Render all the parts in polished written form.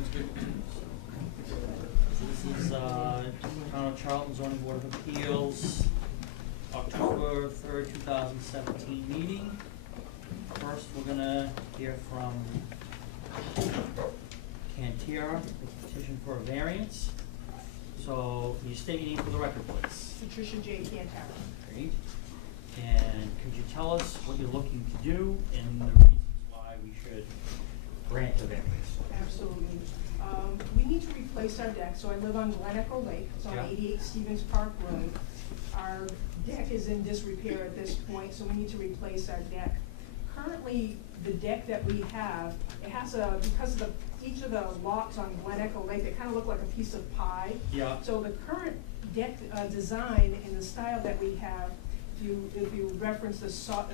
Sounds good. This is, Town of Charlton zoning board of appeals, October 3rd, 2017 meeting. First, we're gonna hear from Cantera, the petition for a variance. So, can you state your name for the record, please? Patricia J. Cantara. Great. And could you tell us what you're looking to do and the reasons why we should grant the variance? Absolutely. We need to replace our deck. So I live on Glen Echo Lake. It's on Yeah. 88 Stevens Park Road. Our deck is in disrepair at this point, so we need to replace our deck. Currently, the deck that we have, it has because of each of the lots on Glen Echo Lake, they kind of look like a piece of pie. Yeah. So the current deck design in the style that we have, if you reference the site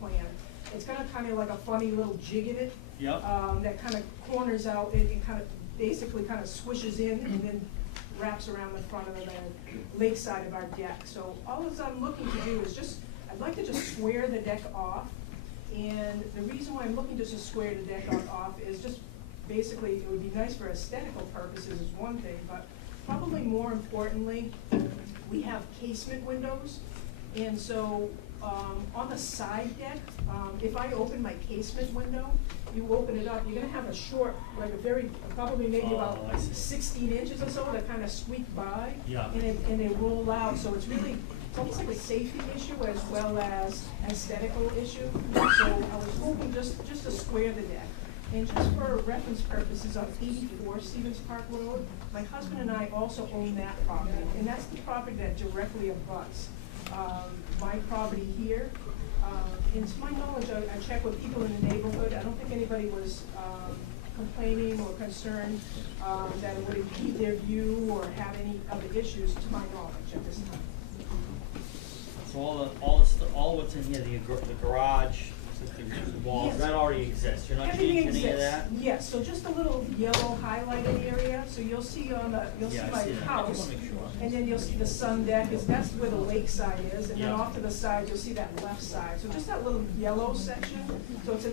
plan, it's got a kind of like a funny little jig in it. Yep. That kind of corners out, it kind of basically kind of swishes in and then wraps around the front of the lakeside of our deck. So all I'm looking to do is I'd like to just square the deck off. And the reason why I'm looking just to square the deck off is just basically, it would be nice for aesthetical purposes is one thing, but probably more importantly, we have casement windows. And so on the side deck, if I open my casement window, you open it up, you're gonna have a short, like a very, probably maybe about I see. 16 inches or so that kind of squeak by. Yeah. And they roll out, so it's almost like a safety issue as well as aesthetical issue. So I was hoping just to square the deck. And just for reference purposes, on 84 Stevens Park Road, my husband and I also own that property, and that's the property that directly abuts my property here. And to my knowledge, I checked with people in the neighborhood, I don't think anybody was complaining or concerned that it would impede their view or have any other issues, to my knowledge at this time. So all what's in here, the garage, the walls, Yes. that already exists. You're not Everything changing any of exists. that? Yes, so just a little yellow highlighted area, so you'll see Yeah, I my see that. I just house, wanna make sure. and then you'll see the sun deck, that's where the lake side is, and then Yeah. off to the side, you'll see that left side. So just that little yellow section, so it's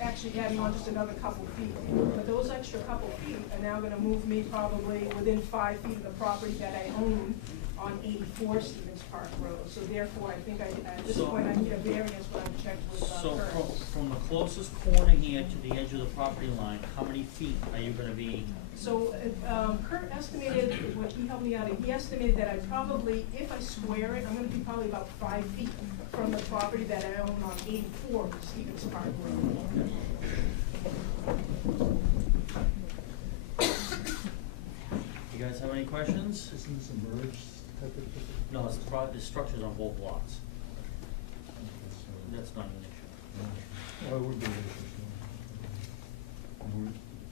actually adding on just another couple feet. But those extra couple feet are now gonna move me probably within 5 feet of the property that I own on 84 Stevens Park Road. So therefore, I think at this So- point, I need a variance when I'm checked with So Kurt. from the closest corner here to the edge of the property line, how many feet are you gonna be? So Kurt estimated, what he helped me out, he estimated that I probably, if I square it, I'm gonna be probably about 5 feet from the property that I own on 84 Stevens Park Road. You guys have any questions? Isn't this a merged type of? No, the structure's on both lots. Okay, That's not an issue. so- Well, it would be interesting.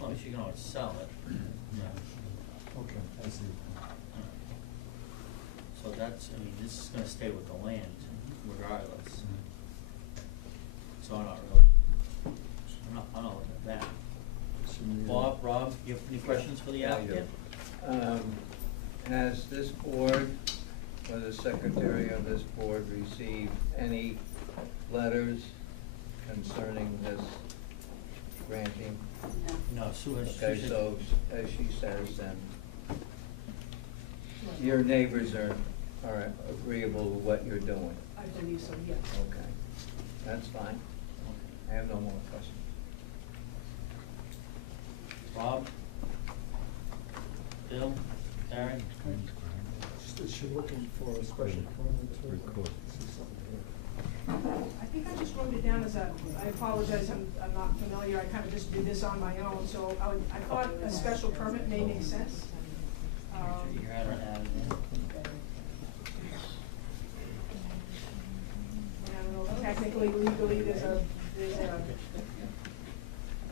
Well, you can always sell it. Yeah. Okay, I see. So that's, this is gonna stay with the land regardless. So I'm not looking at that. Rob, you have any questions for the applicant? Has this board or the secretary of this board received any letters concerning this granting? No, Sue has. Okay, so as she says, then your neighbors are agreeable with what you're doing? I believe so, yes. Okay, that's fine. I have no more questions. Rob? Bill? Darren? Is she looking for a special permit to see something here? I think I just wrote it down I apologize, I'm not familiar, I kind of just did this on my own, so I thought a special permit may make sense. You had her add it in. And I don't know, technically, legally, there's a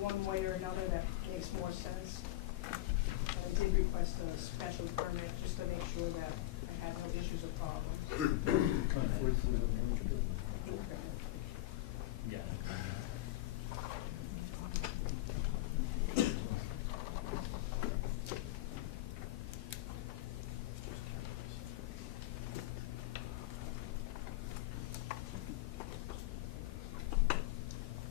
one way or another that makes more sense. I did request a special permit just to make sure that I had no issues or problems. Conflict with the merged business. Yeah.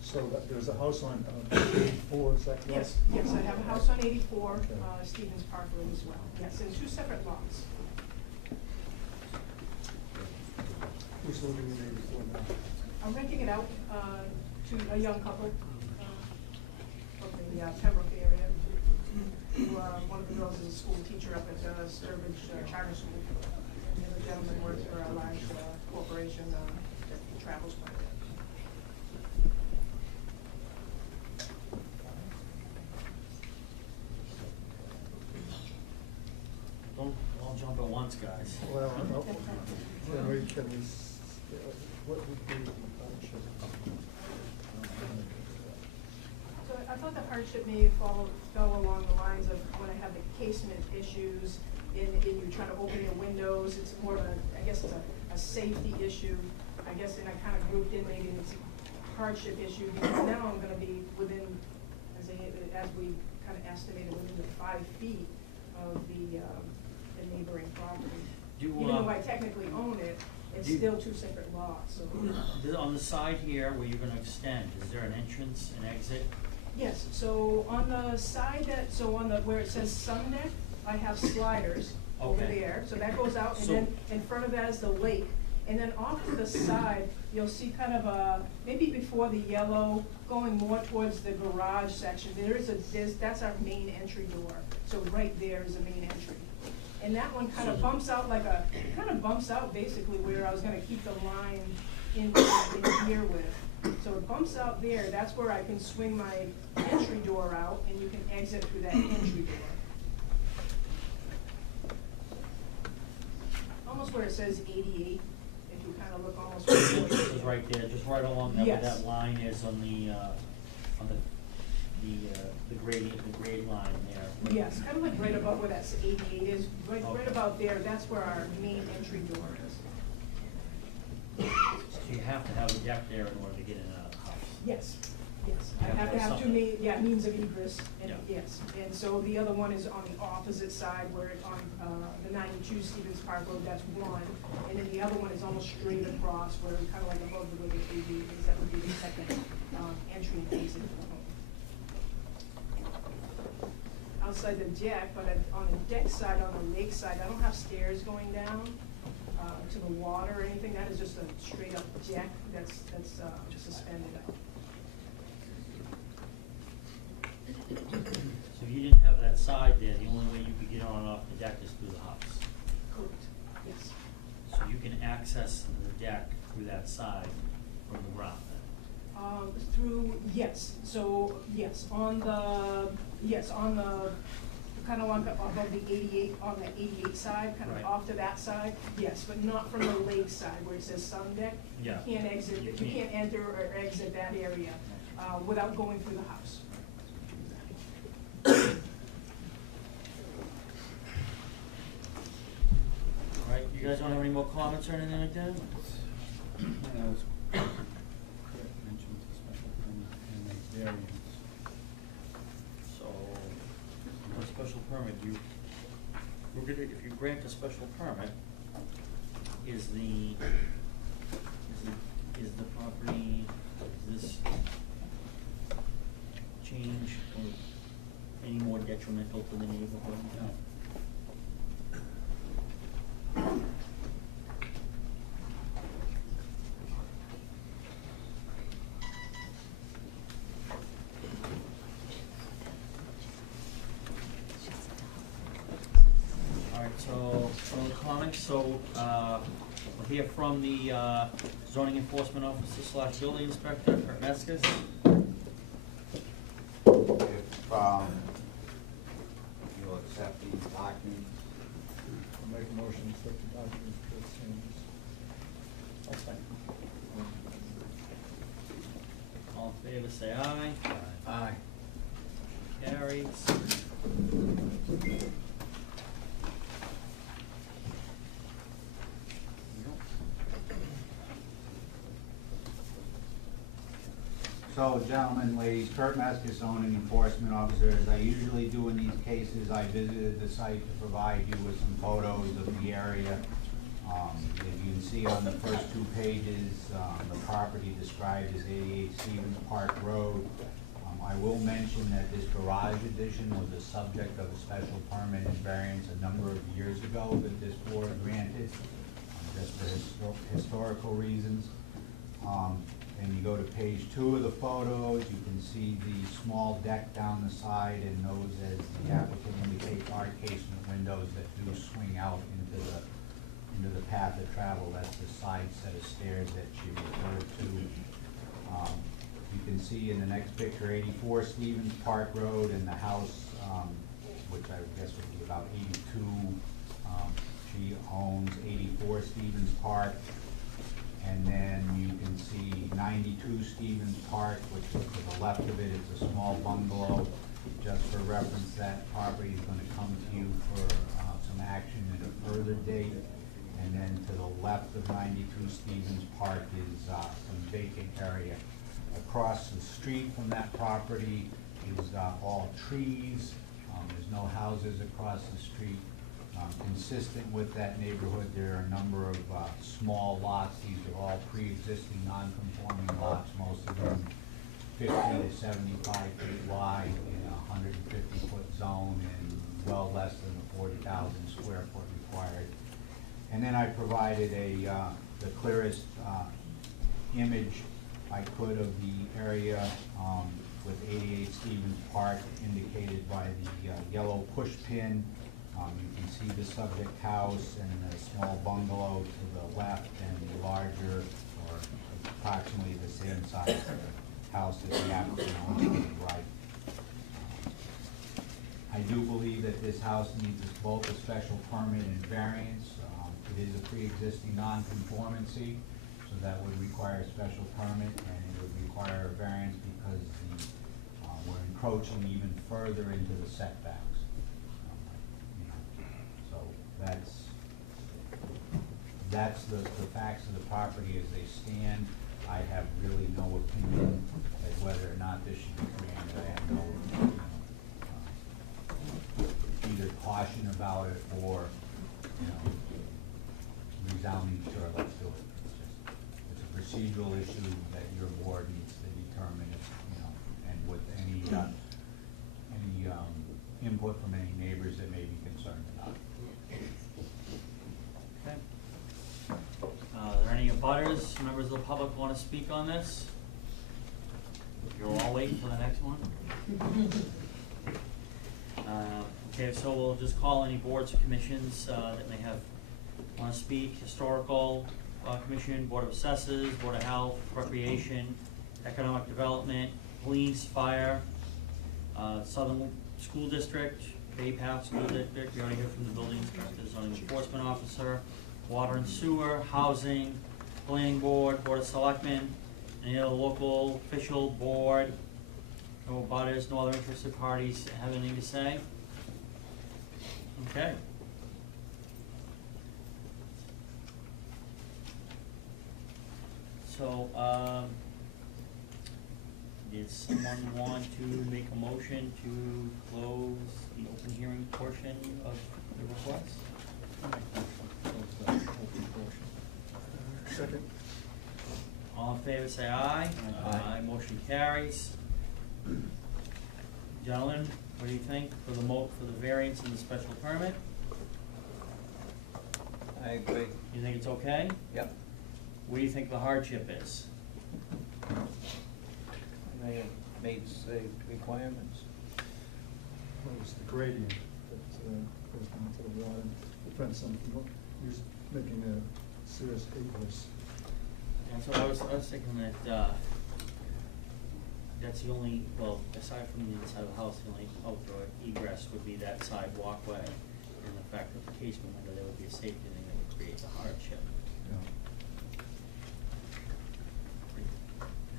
So that, there's a house on 84, is that correct? Yes, I have a house on 84, Okay. Stevens Park Road as well. Yes, and two separate lots. Who's living in 84 now? I'm renting it out to a young couple from the Pembroke area. Who, one of the girls is a school teacher up at Sturbridge Charter School. And the other gentleman works for a large corporation that travels quite a bit. Don't all jump at once, guys. Well, what would be the hardship? So I thought the hardship may fell along the lines of when I have the casement issues, and you're trying to open your windows, it's more of a, I guess it's a safety issue. I guess, and I kind of grouped in maybe it's a hardship issue, because now I'm gonna be within, as we kind of estimated, within the 5 feet of the neighboring property. Even though I technically own it, it's still two separate lots, so. On the side here where you're gonna extend, is there an entrance and exit? Yes, so on the side where it says sun deck, I have sliders over Okay. there, so that goes out, and So- then in front of that is the lake. And then off to the side, you'll see kind of maybe before the yellow, going more towards the garage section, that's our main entry door. So right there is the main entry. And that one kind of bumps out basically where I was gonna keep the line in here with. So it bumps out there, that's where I can swing my entry door out, and you can exit through that entry door. Almost where it says 88, if you kind of look almost. This is right there, just right along there where Yes. that line is on the grade line there. Yes, kind of like right about where that 88 is, right Okay. about there, that's where our main entry door is. So you have to have a deck there in order to get in and out of the house. Yes, yes, I Yeah, have to have two something. means of egress, and Yeah. yes. And so the other one is on the opposite side, where it's on the 92 Stevens Park Road, that's one. And then the other one is almost straight across, where kind of like above the way the TV is, that would be the second entry and exit for the home. Outside the deck, but on the deck side, on the lake side, I don't have stairs going down to the water or anything. That is just a straight up deck that's suspended out. So if you didn't have that side there, the only way you could get on and off the deck is through the house. Correct, yes. So you can access the deck through that side from the ground then. Yes, so, on the, kind of like above the 88, on the 88 side, kind of Right. off to that side, yes, but not from the lake side where it says sun deck. Yeah. You can't exit, You you can't. can't enter or exit that area, without going through the house. All right, you guys don't have any more comments or anything like that? Mentions a special permit and a variance. So, a special permit, if you grant a special permit, is the property, is this change or any more detrimental to the neighborhood? No. All right, so, comments, we'll hear from the zoning enforcement officer / building inspector, Kurt Meskis. If you'll accept these documents. I'll make a motion to accept the documents for changes. All in favor, say aye. Aye. Carries. So, gentlemen, ladies, Kurt Meskis, zoning enforcement officer. As I usually do in these cases, I visited the site to provide you with some photos of the area. Give you can see on the first two pages, the property described as 88 Stevens Park Road. I will mention that this garage addition was the subject of a special permit and variance a number of years ago that this board granted, just for historical reasons. And you go to page 2 of the photos, you can see the small deck down the side, and those, as the applicant indicates, are casement windows that do swing out into the path of travel. That's the side set of stairs that she referred to. You can see in the next picture 84 Stevens Park Road, and the house, which I guess would be about 82, she owns 84 Stevens Park. And then you can see 92 Stevens Park, which is to the left of it, is a small bungalow. Just for reference, that property is gonna come to you for some action at a further date. And then to the left of 92 Stevens Park is some vacant area. Across the street from that property is all trees. There's no houses across the street. Consistent with that neighborhood, there are a number of small lots. These are all pre-existing non-conforming lots, most of them 50 to 75 feet wide in a 150-foot zone and well less than the 40,000 square foot required. And then I provided the clearest image I could of the area with 88 Stevens Park indicated by the yellow push pin. You can see the subject house and the small bungalow to the left, and the larger, or approximately the same size house that the applicant owns to the right. I do believe that this house needs both a special permit and variance. It is a pre-existing non-conformity, so that would require a special permit, and it would require a variance because we're encroaching even further into the setbacks. So that's the facts of the property as they stand. I have really no opinion as whether or not this should be granted. I have no, either caution about it or, resounding sure, let's do it. It's a procedural issue that your board needs to determine if, and with any input from any neighbors that may be concerned about it. Okay. Are there any abutters, members of the public want to speak on this? You're all waiting for the next one? Okay, so we'll just call any boards or commissions that may want to speak. Historical Commission, Board of Assessors, Board of Health, Recreation, Economic Development, Police, Fire, Southern School District, Bay Path School District, we already heard from the building inspector, zoning enforcement officer, Water and Sewer, Housing, Planning Board, Board of Selectmen, any other local official board, no abutters, no other interested parties have anything to say? Okay. So, does someone want to make a motion to close the open hearing portion of the request? Second. All in favor, say aye. Aye. Motion carries. Gentlemen, what do you think for the variance and the special permit? I agree. You think it's okay? Yep. What do you think the hardship is? They meets the requirements. Well, it's the gradient that goes down to the water, prevents them from making a serious egress. That's what I was thinking that, that's the only, well, aside from the inside of the house, the only outdoor egress would be that side walkway. And the fact that the casement window, there would be a safety thing that would create the hardship.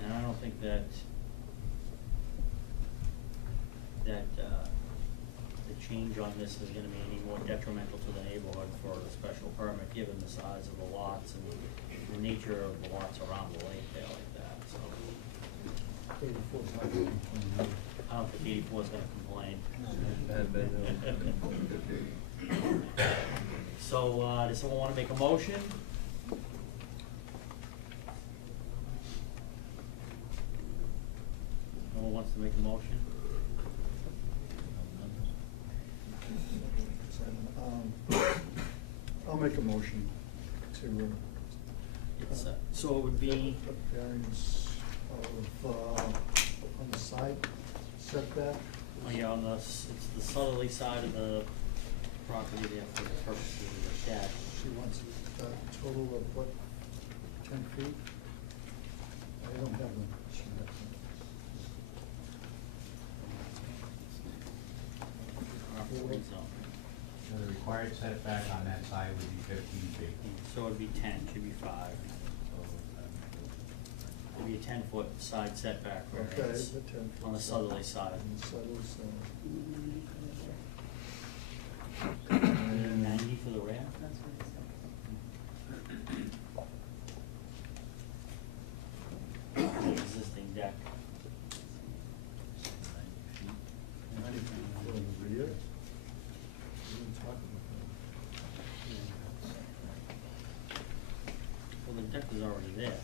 And I don't think that the change on this is gonna be any more detrimental to the neighborhood for a special permit, given the size of the lots and the nature of the lots around the lake there like that, so. 84 is not going to complain. I don't think 84 is gonna complain. So, does someone wanna make a motion? wants to make a motion? I'll make a motion to, It's, so it would be, a variance of, on the side setback. oh yeah, on the, it's the southerly side of the property there for the purposes of the shed. She wants a total of what, 10 feet? I don't have them. She has them. Property zone. So the required setback on that side would be 15 feet. So it'd be 10, should be 5. It'd be a 10-foot side setback Okay, variance the 10 feet. on the southerly side. On the southerly side. And 90 for the rear? The existing deck. 90 feet for the rear. We didn't talk about Well, the deck was already there.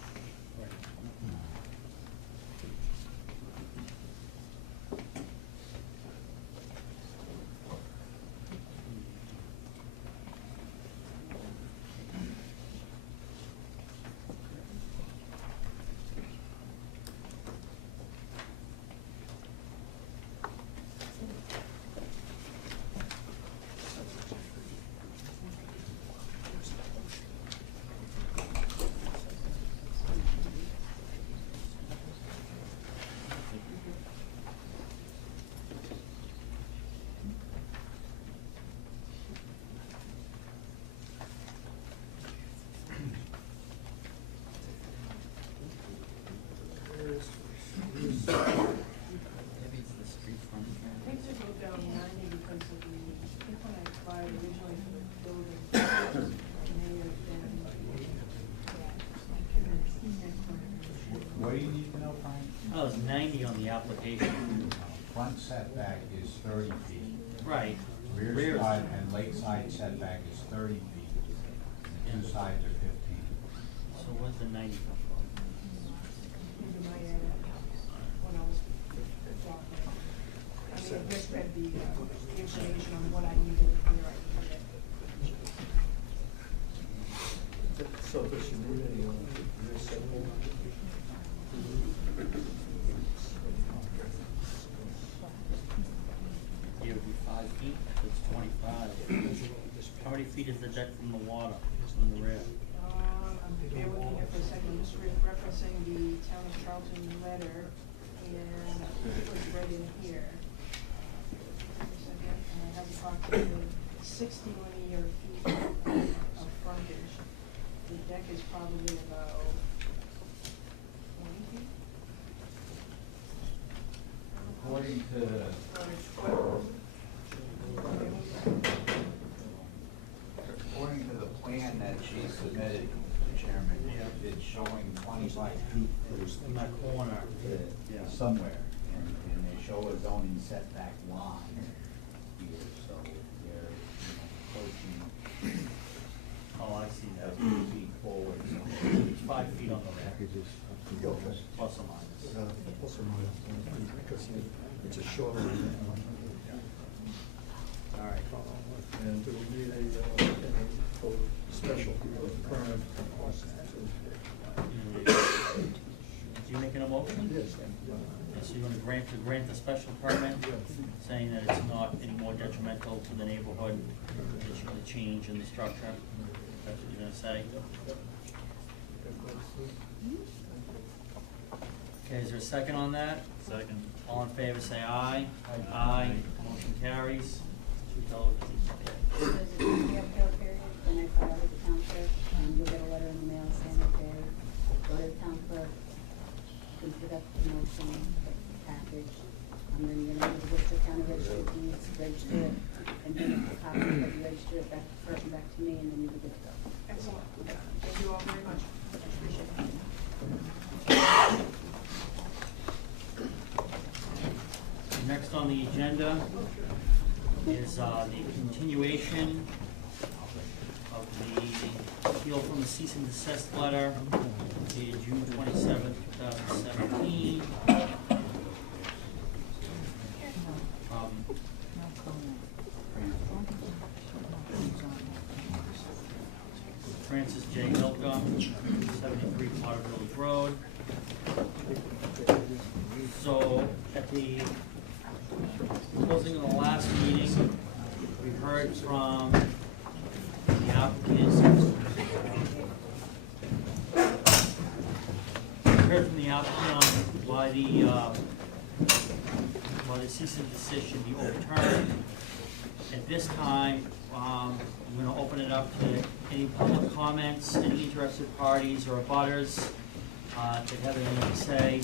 Maybe it's the street I frontage. think to go down 90 because of the, I think when I applied originally for the building, it may have been. What do you need to know, Frank? Oh, it's 90 on the application. Front setback is 30 feet. Right. Rear side and lakeside setback is 30 feet. And two sides are 15. So what's the 90 come from? Maybe my, when I was walking. I mean, I just read the information on what I needed and where I needed it. it. So does she need a rear setback? It would be 5 feet, so it's 25. How many feet is the deck from the water, from the rear? Bear with me here for a second, I'm just referencing the Town of Charlton letter, and it was right in here. Just a second, and I have approximately 60 linear feet of frontage. The deck is probably about 20 feet? According to Frontage, what? According to the plan that she submitted, Chairman, it's showing 25 feet In that corner. to somewhere, and they show a zoning setback line here, so they're, approaching Oh, I see that. 2 feet forward. It's 5 feet on the rear, Okay. plus or minus. Plus or minus, because it's a shorter. All right. And do we need a special permit? You making a motion? Yes. So you're gonna grant the special permit, saying that it's not any more detrimental to the neighborhood, it's gonna change in the structure? That's what you're gonna say? Okay, is there a second on that? Second. All in favor, say aye. Aye. Motion carries. There's a 2-year appeal period, then I file with the town clerk, and you'll get a letter in the mail saying that they go to the town clerk, you can pick up the motion, the package, and then you're gonna go to the county registry of deeds, register it, and then a copy of it, register it back, first back to me, and then you'll be good to go. Excellent, thank you all very much, appreciate it. Next on the agenda is the continuation of the appeal from the cease and desist letter dated June 27th, 2017. Francis J. Milka, 73 Potter Village Road. So, at the closing of the last meeting, we heard from the applicant. We heard from the applicant on why the cease and desist should be overturned. At this time, I'm gonna open it up to any public comments, any interested parties or abutters, that have anything to say.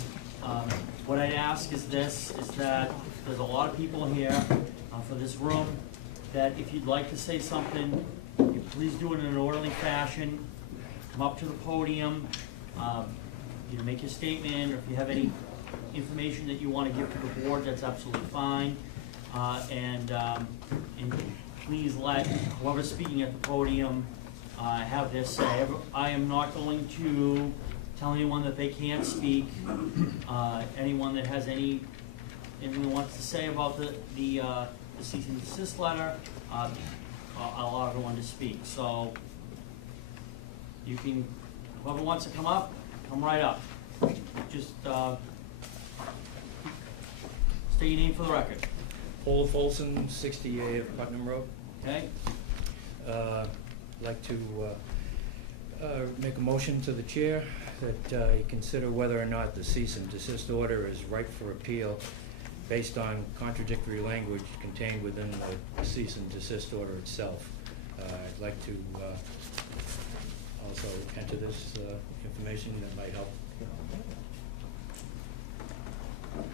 What I'd ask is this, is that there's a lot of people here, for this room, that if you'd like to say something, you please do it in an orderly fashion. Come up to the podium, make your statement, or if you have any information that you wanna give to the board, that's absolutely fine. And please let whoever's speaking at the podium, have their say. I am not going to tell anyone that they can't speak. Anyone that has anything wants to say about the cease and desist letter, I'll allow everyone to speak. So you can, whoever wants to come up, come right up. Just state your name for the record. Paul Folsom, 68 Putnam Road. Okay? I'd like to make a motion to the chair that you consider whether or not the cease and desist order is ripe for appeal based on contradictory language contained within the cease and desist order itself. I'd like to also enter this information that might help. I'll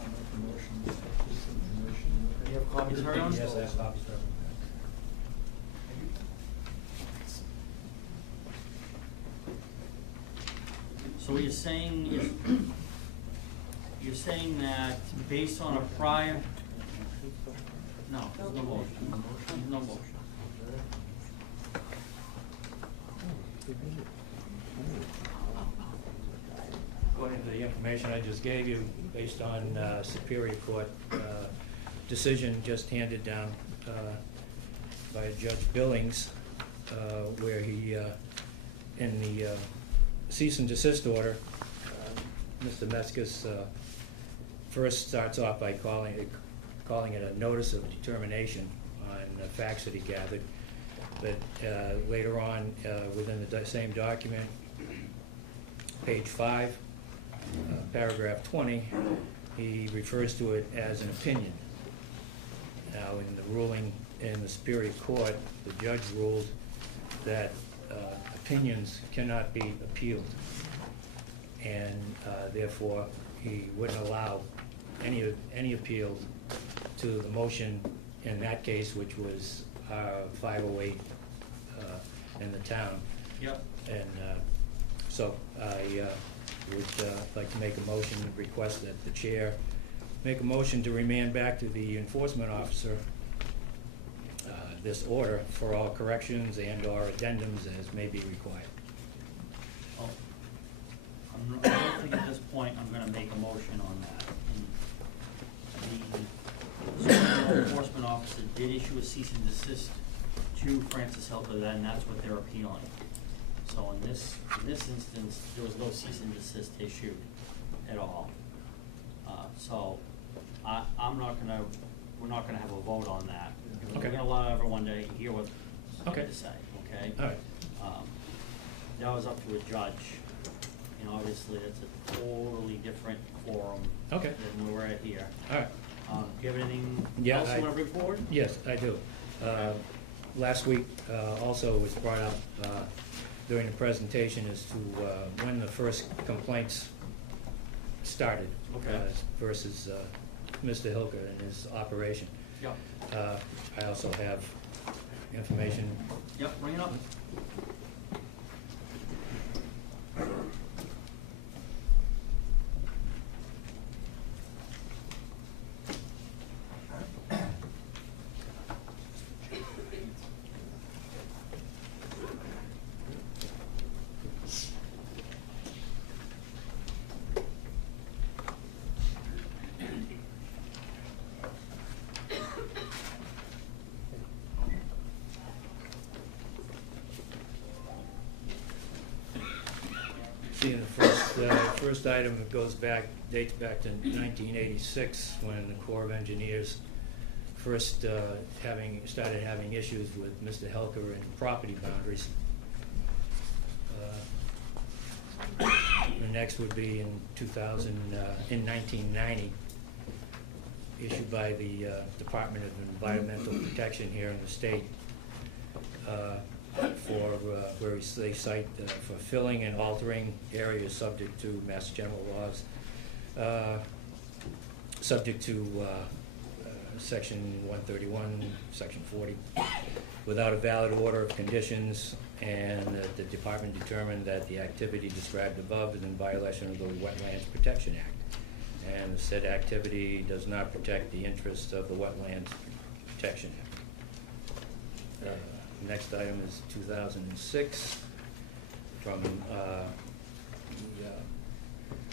make a motion, this information. You have copies, everyone? Yes, I have copies. So what you're saying is, you're saying that based on a prior, no, there's no motion, there's no motion. According to the information I just gave you, based on Superior Court decision just handed down by Judge Billings, where he, in the cease and desist order, Mr. Meskis first starts off by calling it a notice of determination on the facts that he gathered. But later on, within the same document, page 5, paragraph 20, he refers to it as an opinion. Now, in the ruling in the Superior Court, the judge ruled that opinions cannot be appealed, and therefore he wouldn't allow any appeals to the motion in that case, which was 508 in the town. Yep. And so I would like to make a motion and request that the chair make a motion to remand back to the enforcement officer this order for all corrections and/or addendums as may be required. Oh, I don't think at this point I'm gonna make a motion on that. The zoning enforcement officer did issue a cease and desist to Francis Hilker, and that's what they're appealing. So in this instance, there was no cease and desist issued at all. So we're not gonna have a vote on that. We're Okay. gonna allow everyone to hear what they Okay. have to say, okay? All right. That was up to a judge. Obviously, that's a totally different forum Okay. than where we're at here. All right. Do you have anything Yeah, else you wanna bring forward? Yes, I do. Last week also was brought up during the presentation as to when the first complaints started. Okay. Versus Mr. Hilker and his operation. Yep. I also have information. Yep, bring it up. First item dates back to 1986, when the Corps of Engineers first started having issues with Mr. Helker and property boundaries. The next would be in 1990, issued by the Department of Environmental Protection here in the state, where they cite for filling and altering areas subject to Mass General laws, subject to Section 131, Section 40, without a valid order of conditions, and the department determined that the activity described above is in violation of the Wetlands Protection Act, and said activity does not protect the interests of the Wetlands Protection Act. Next item is 2006, from the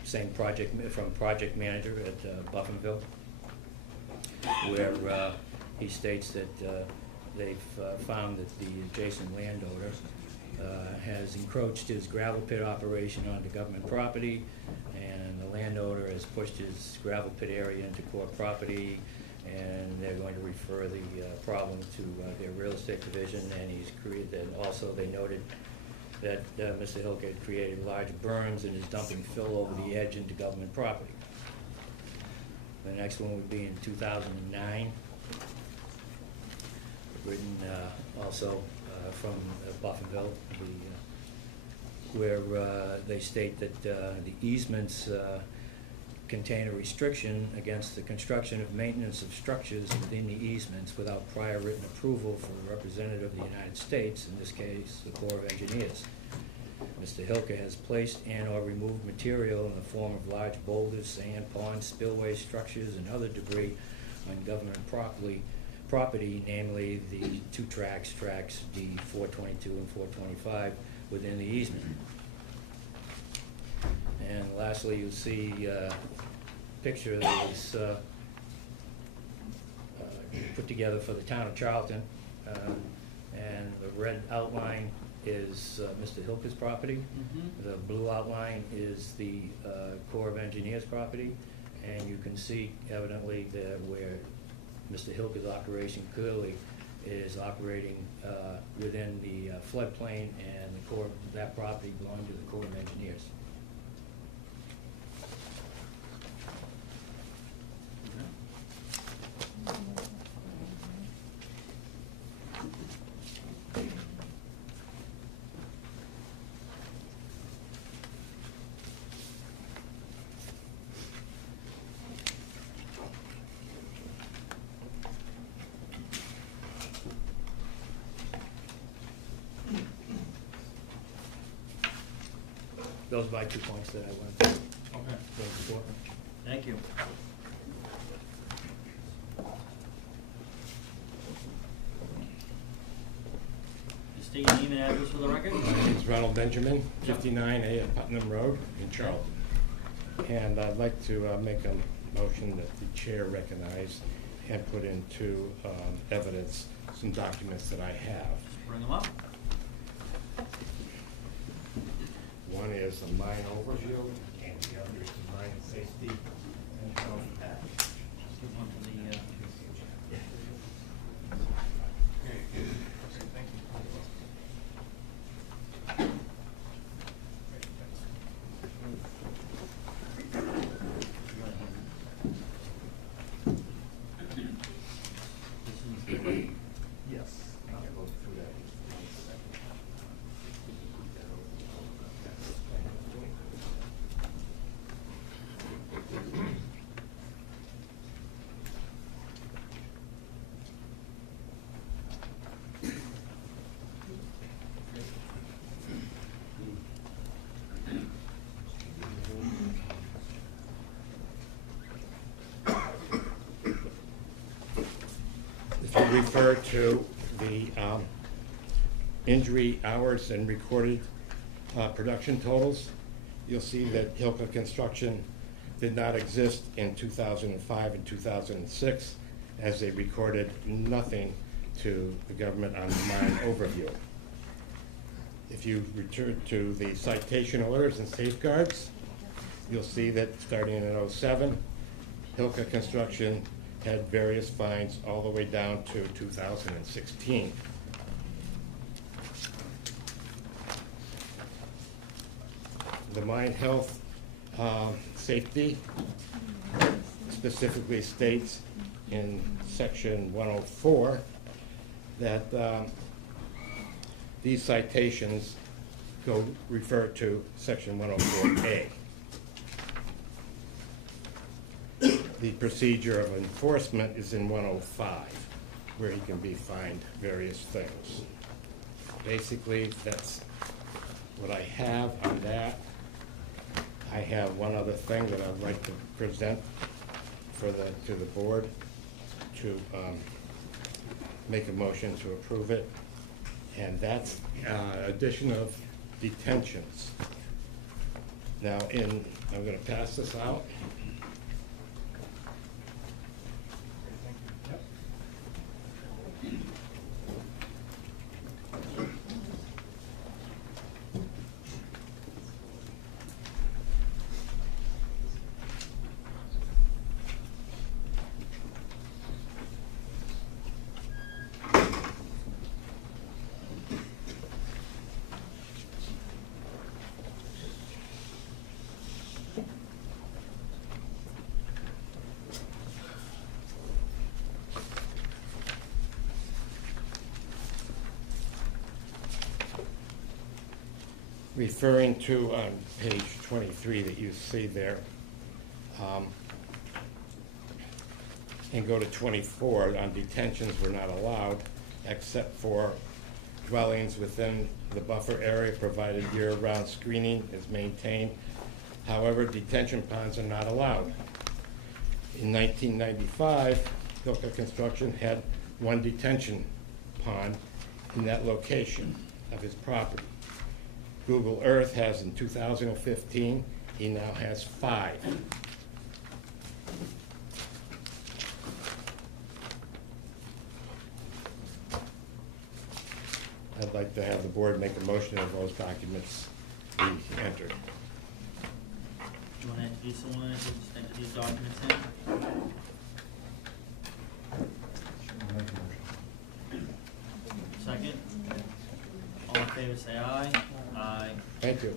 same project, from project manager at Buffinville, where he states that they've found that the adjacent landowner has encroached his gravel pit operation onto government property, and the landowner has pushed his gravel pit area into core property, and they're going to refer the problem to their real estate division, and he's created, and also they noted that Mr. Hilke had created large berms and is dumping fill over the edge into government property. The next one would be in 2009, written also from Buffinville, where they state that the easements contain a restriction against the construction of maintenance of structures within the easements without prior written approval from a representative of the United States, in this case, the Corps of Engineers. Mr. Hilke has placed and/or removed material in the form of large boulders, sand, ponds, spillway structures, and other debris on government property, namely the two tracks D 422 and 425, within the easement. And lastly, you'll see a picture that was put together for the town of Charlton, and the red outline is Mr. Hilke's property. Mm-hmm. The blue outline is the Corps of Engineers property, and you can see evidently that where Mr. Hilke's operation clearly is operating within the floodplain, and the Corps, that property belonged to the Corps of Engineers. Those are my 2 points that I wanted to Okay. bring before. Thank you. Just state your name and address for the record. My name's Ronald Benjamin, 59A at Putnam Road in Charlton. And I'd like to make a motion that the chair recognize and put into evidence some documents that I have. Just bring them up. One is the mine overview, and the other is the mine safety and health act. Give one to the, Yes. I'll go through that in 1 second. If you refer to the injury hours and recorded production totals, you'll see that Hilke Construction did not exist in 2005 and 2006, as they recorded nothing to the government on the mine overview. If you return to the citation orders and safeguards, you'll see that starting in '07, Hilka Construction had various fines all the way down to 2016. The mine health safety specifically states in section 104 that these citations refer to section 104A. The procedure of enforcement is in 105, where he can be fined various things. Basically, that's what I have on that. I have one other thing that I'd like to present to the board to make a motion to approve it, and that's addition of detentions. Now, I'm going to pass this out. Referring to on page 23 that you see there, and go to 24, on detentions were not allowed except for dwellings within the buffer area provided year-round screening is maintained. However, detention ponds are not allowed. In 1995, Hilka Construction had one detention pond in that location of his property. Google Earth has in 2015, he now has 5. I'd like to have the board make a motion of those documents be entered. Do you want to introduce someone to just enter these documents in? Second? All in favor, say aye. Aye. Thank you.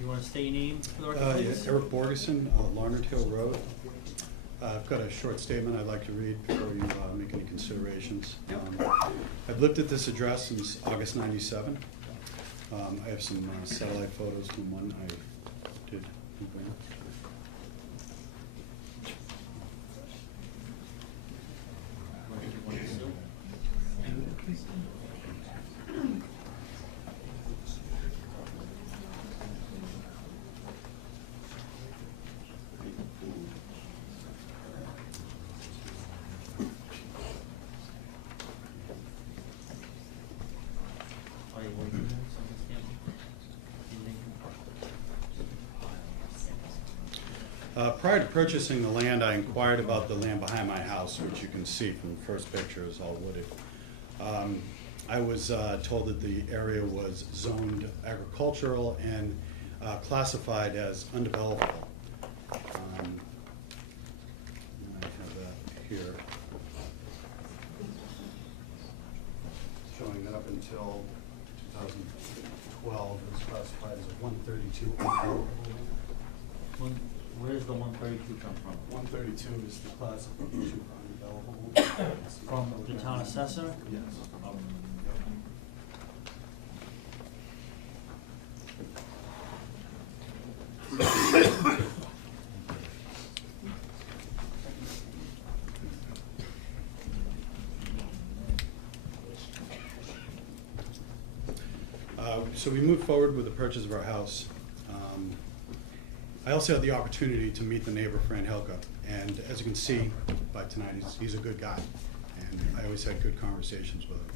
You want to state your name for the record, please? Eric Borgeson, Larned Hill Road. I've got a short statement I'd like to read before you make any considerations. I've lived at this address since August '97. I have some satellite photos from when I did move in. Want to sue? Oh, you want to do that? Something stamp? Prior to purchasing the land, I inquired about the land behind my house, which you can see from the first picture is all wooded. I was told that the area was zoned agricultural and classified as undevelopable. I have that here. Showing that up until 2012, it was classified as a 132 undevelopable land. Where's the 132 come from? 132 is the classification for undevelopable. From the town assessor? Yes. Oh. So we moved forward with the purchase of our house. I also had the opportunity to meet the neighbor, Fran Hilka, and as you can see by tonight, he's a good guy, and I always had good conversations with him.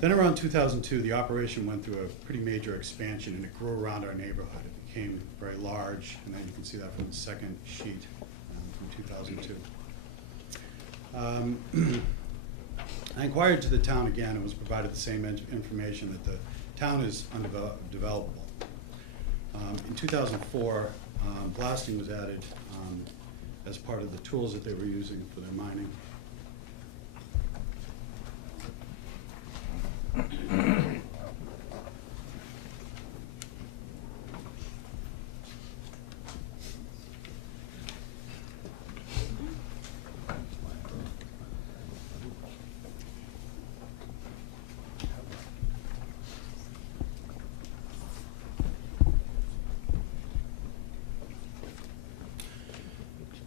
Then around 2002, the operation went through a pretty major expansion, and it grew around our neighborhood. It became very large, and then you can see that from the second sheet from 2002. I inquired to the town again and was provided the same information, that the town is undevelopable. In 2004, blasting was added as part of the tools that they were using for their mining.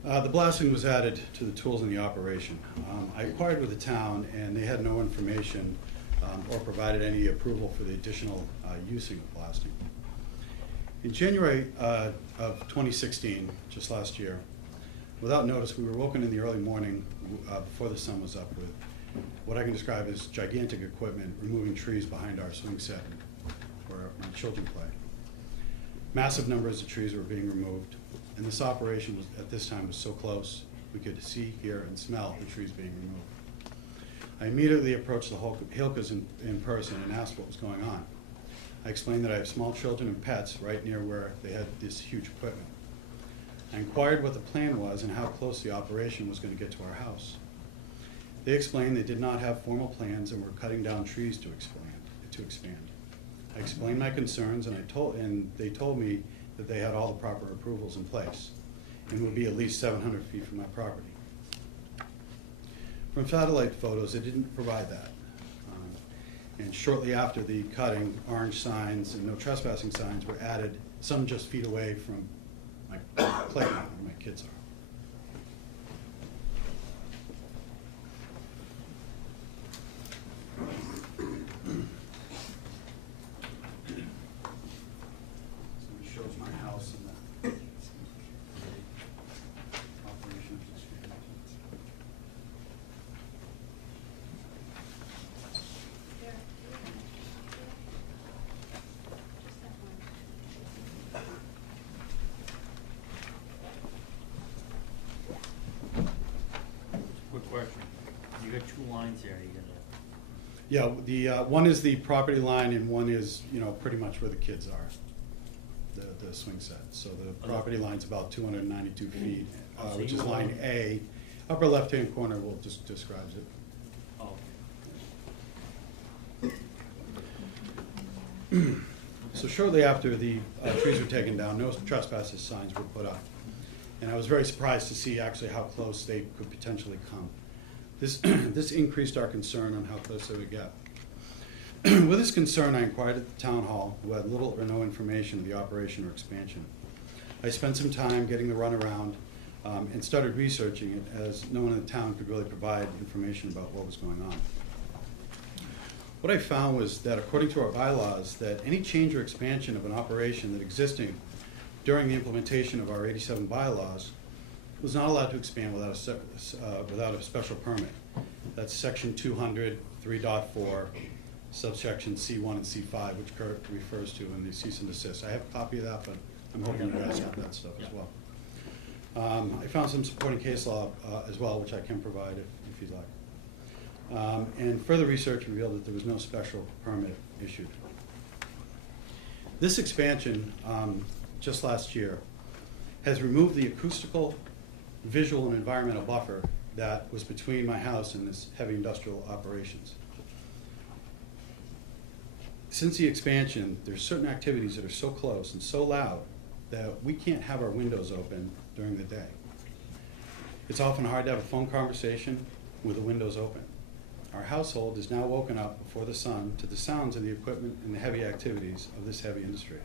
The blasting was added to the tools in the operation. I inquired with the town, and they had no information or provided any approval for the additional using of blasting. In January of 2016, just last year, without notice, we were woken in the early morning before the sun was up with what I can describe as gigantic equipment removing trees behind our swing set where my children play. Massive numbers of trees were being removed, and this operation was, at this time, was so close we could see, hear, and smell the trees being removed. I immediately approached the Hilkas in person and asked what was going on. I explained that I have small children and pets right near where they had this huge equipment. I inquired what the plan was and how close the operation was going to get to our house. They explained they did not have formal plans and were cutting down trees to expand. I explained my concerns, and they told me that they had all the proper approvals in place and would be at least 700 feet from my property. From satellite photos, they didn't provide that. And shortly after the cutting, orange signs and no trespassing signs were added, some just feet away from my playground where my kids are. So it shows my house and the operation is expanding. Quick question. You got two lines there, you got Yeah, the one is the property line, and one is, pretty much where the kids are, the swing set. So the property line's about 292 feet, Oh, so which you is own- line A. Upper left-hand corner will just describes it. oh, So shortly after the trees were taken down, no trespassers signs were put up. And I was very surprised to see actually how close they could potentially come. This increased our concern on how close they would get. With this concern, I inquired at the town hall, who had little or no information of the operation or expansion. I spent some time getting the runaround and started researching it, as no one in the town could really provide information about what was going on. What I found was that according to our bylaws, that any change or expansion of an operation that existing during the implementation of our 87 bylaws was not allowed to expand without a special permit. That's section 200, 3.4, subsection C1 and C5, which Kurt refers to in the cease and desist. I have a copy of that, but I'm hoping you guys have that stuff as well. I found some supporting case law as well, which I can provide if you'd like. And further research revealed that there was no special permit issued. This expansion, just last year, has removed the acoustical, visual, and environmental buffer that was between my house and this heavy industrial operations. Since the expansion, there's certain activities that are so close and so loud that we can't have our windows open during the day. It's often hard to have a phone conversation with the windows open. Our household is now woken up before the sun to the sounds of the equipment and the heavy activities of this heavy industry.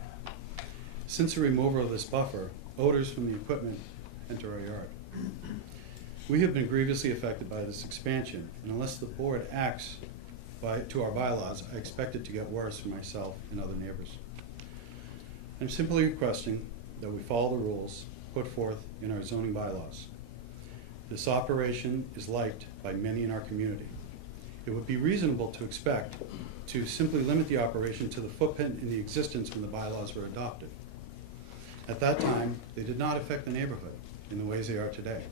Since the removal of this buffer, odors from the equipment enter our yard. We have been grievously affected by this expansion, and unless the board acts to our bylaws, I expect it to get worse for myself and other neighbors. I'm simply requesting that we follow the rules put forth in our zoning bylaws. This operation is liked by many in our community. It would be reasonable to expect to simply limit the operation to the footprint in the existence when the bylaws were adopted. At that time, they did not affect the neighborhood in the ways they are today.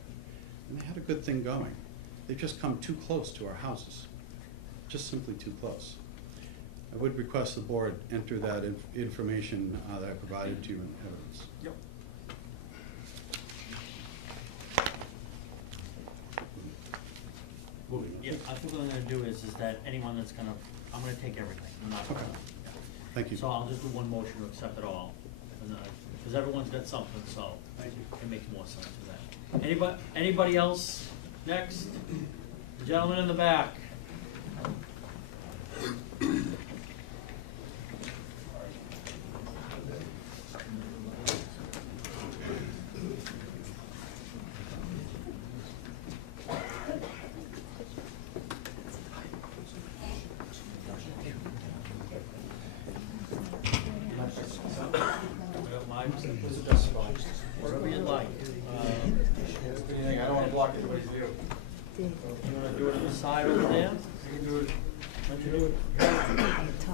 And they had a good thing going. They've just come too close to our houses, just simply too close. I would request the board enter that information that I provided to you in evidence. Yep. Yeah, I think what I'm gonna do is that anyone that's gonna, I'm gonna take everything, I'm not gonna. Okay. yeah. Thank you. So I'll just do one motion to accept it all, because everyone's got something, so. Thank you. It makes more sense to that. Anybody else? Next? The gentleman in the back. Whatever you like. I don't want to block anybody's view. You wanna do it on the side over there? You can do it. Why don't you do it?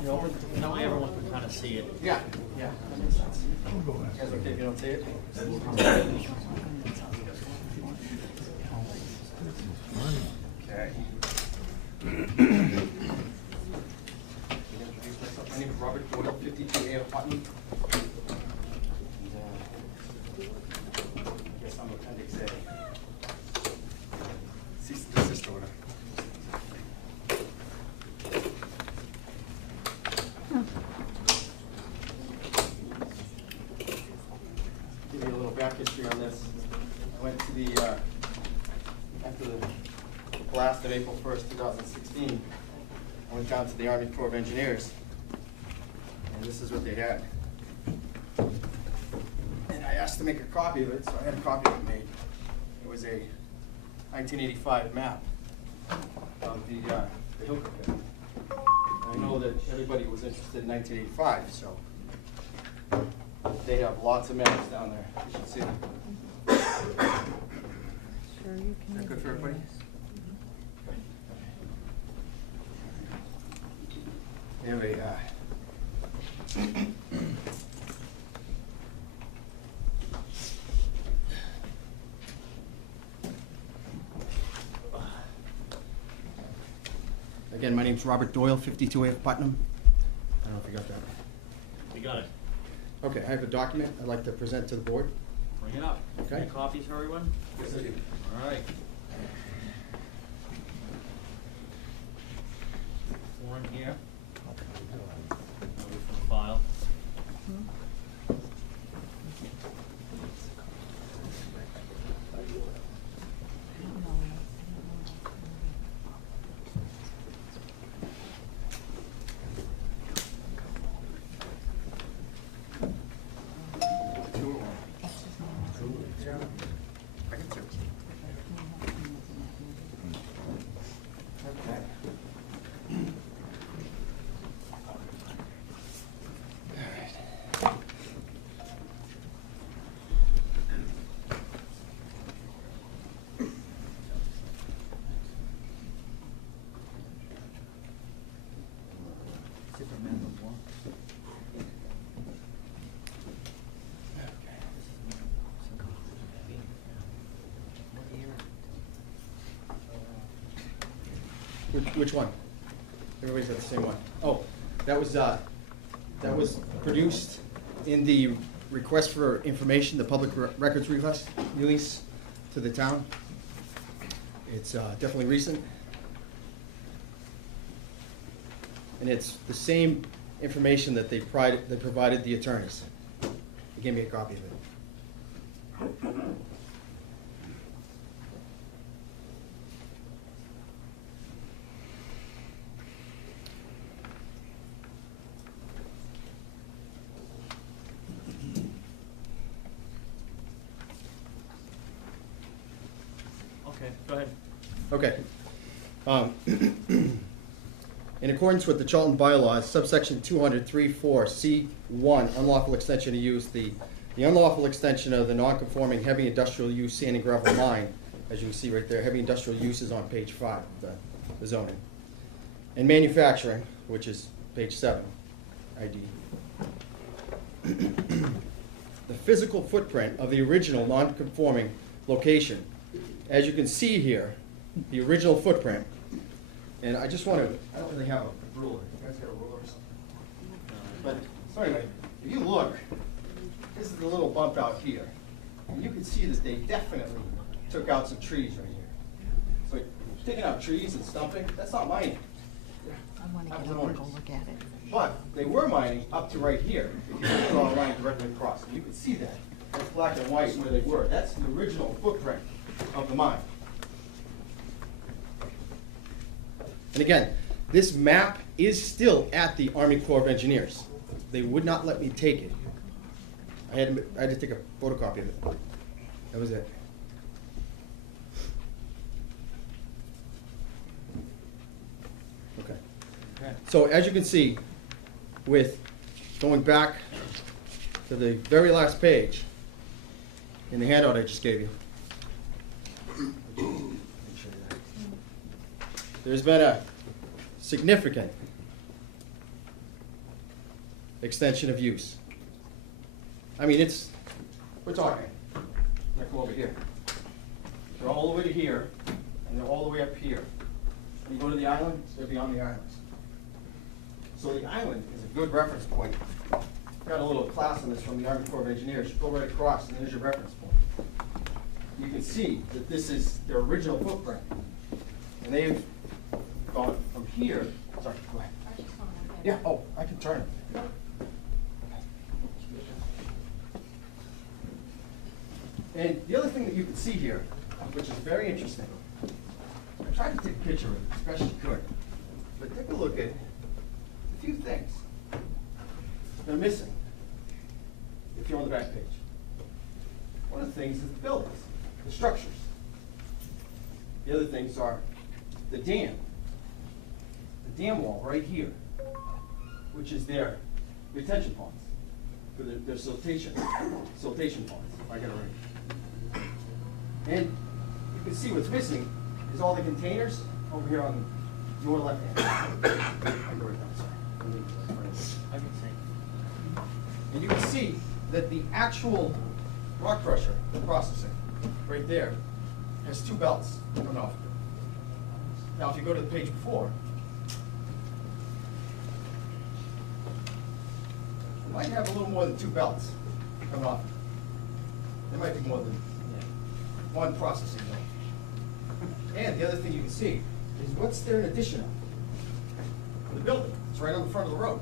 You know, that way everyone can kinda see it. Yeah, yeah, that makes sense. You guys okay if you don't see it? Okay. My name is Robert Doyle, 52A of Putnam. I guess I'm Appendix A. Cease and desist order. Give you a little back history on this. I went to the, after the blast of April 1st, 2016, I went down to the Army Corps of Engineers, and this is what they had. And I asked to make a copy of it, so I had a copy of it made. It was a 1985 map of the Hilka pit. I know that everybody was interested in 1985, so they have lots of maps down there. You should see them. Is that good for everybody? They have a, again, my name's Robert Doyle, 52A of Putnam. I don't know if you got that. You got it. Okay, I have a document I'd like to present to the board. Bring it up. Okay. Any copies for everyone? Yes, I do. All right. One here. For the file. Two or one? I can two. Okay. Which one? Everybody's got the same one. Oh, that was produced in the request for information, the public records request release to the town. It's definitely recent. And it's the same information that they provided the attorneys. They gave me a copy of it. Okay, go ahead. Okay. In accordance with the Charlton bylaws, subsection 200-3-4C1, unlawful extension of use, the unlawful extension of the non-conforming heavy industrial use sand and gravel mine, as you can see right there, heavy industrial use is on page 5 of the zoning. And manufacturing, which is page 7, ID. The physical footprint of the original non-conforming location. As you can see here, the original footprint. And I just want to, I don't really have a ruler. You guys got a ruler or something? But, so anyway, if you look, this is the little bump out here. And you can see that they definitely took out some trees right here. So taking out trees and stumping, that's not mining. I want to That get was over an and go ordinance. look at it. But they were mining up to right here. If you just draw a line directly across, and you can see that. That's black and white where they were. That's the original footprint of the mine. And again, this map is still at the Army Corps of Engineers. They would not let me take it. I had to take a photocopy of it. That was it. Okay. Okay. So as you can see, with going back to the very last page in the handout I just gave you. There's been a significant extension of use. I mean, we're talking, let's go over here. They're all the way to here, and they're all the way up here. When you go to the island, they're beyond the islands. So the island is a good reference point. Got a little class on this from the Army Corps of Engineers. You go right across, and there's your reference point. You can see that this is their original footprint. And they've gone from here, sorry, go ahead. Yeah, oh, I can turn it. And the other thing that you can see here, which is very interesting, I tried to take a picture of it as best you could, but take a look at a few things they're missing if you're on the back page. One of the things is the buildings, the structures. The other things are the dam wall right here, which is their retention ponds, for their siltation ponds, if I get it right. And you can see what's missing is all the containers over here on your left hand. I go right down, sorry. I can see. And you can see that the actual rock crusher processing right there has 2 belts coming off. Now, if you go to the page before, you might have a little more than 2 belts coming off. There might be more than one processing belt. And the other thing you can see is what's there in addition of the building. It's right on the front of the road.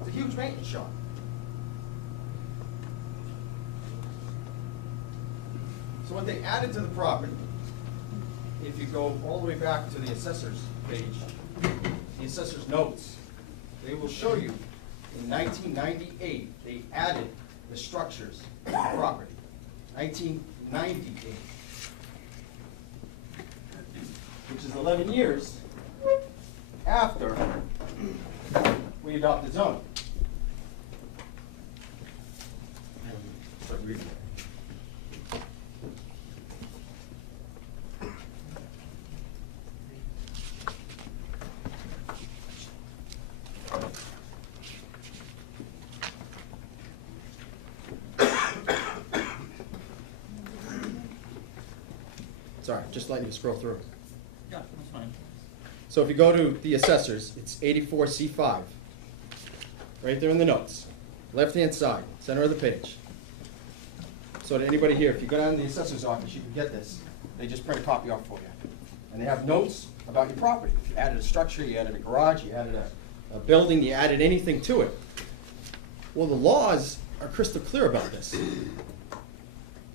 It's a huge maintenance shop. So what they added to the property, if you go all the way back to the assessor's page, the assessor's notes, they will show you in 1998, they added the structures to the property. 1998, which is 11 years after we adopted zoning. Start reading it. Sorry, just letting you scroll through. Yeah, that's fine. So if you go to the assessors, it's 84C5. Right there in the notes. Left-hand side, center of the page. So to anybody here, if you go down to the assessor's office, you can get this. They just print a copy off for you. And they have notes about your property. If you added a structure, you added a garage, you added a building, you added anything to it. Well, the laws are crystal clear about this.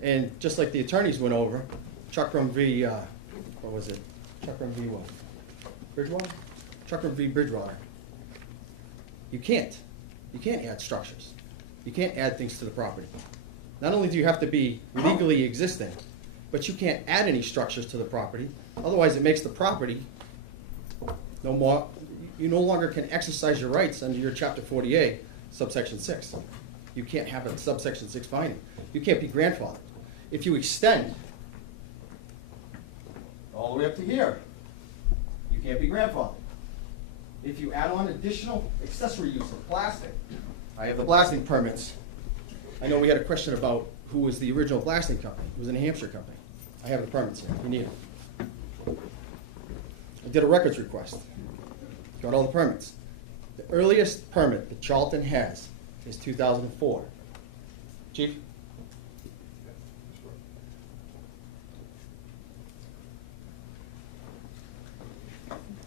And just like the attorneys went over, Chuckram v. What was it? Chuckram v. what? Bridgewater? Chuckram v. Bridgewater. You can't add structures. You can't add things to the property. Not only do you have to be legally existing, but you can't add any structures to the property. Otherwise, it makes the property no more, you no longer can exercise your rights under your chapter 48, subsection 6. You can't have a subsection 6 finding. You can't be grandfathered. If you extend all the way up to here, you can't be grandfathered. If you add on additional accessory use of blasting, I have the blasting permits. I know we had a question about who was the original blasting company. It was a New Hampshire company. I have the permits here, if you need them. I did a records request. Got all the permits. The earliest permit that Charlton has is 2004. Chief?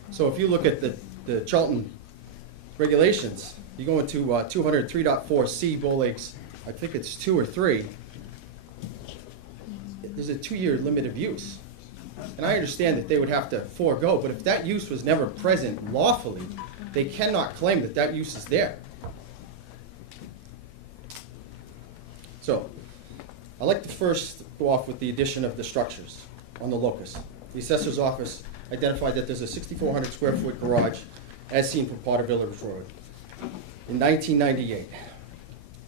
So if you look at the Charlton regulations, you go into 203.4C, Bull Lakes, I think it's 2 or 3. There's a 2-year limit of use. And I understand that they would have to forego, but if that use was never present lawfully, they cannot claim that that use is there. So, I'd like to first go off with the addition of the structures on the locus. The assessor's office identified that there's a 6,400 square foot garage as seen from Potter Village Road in 1998.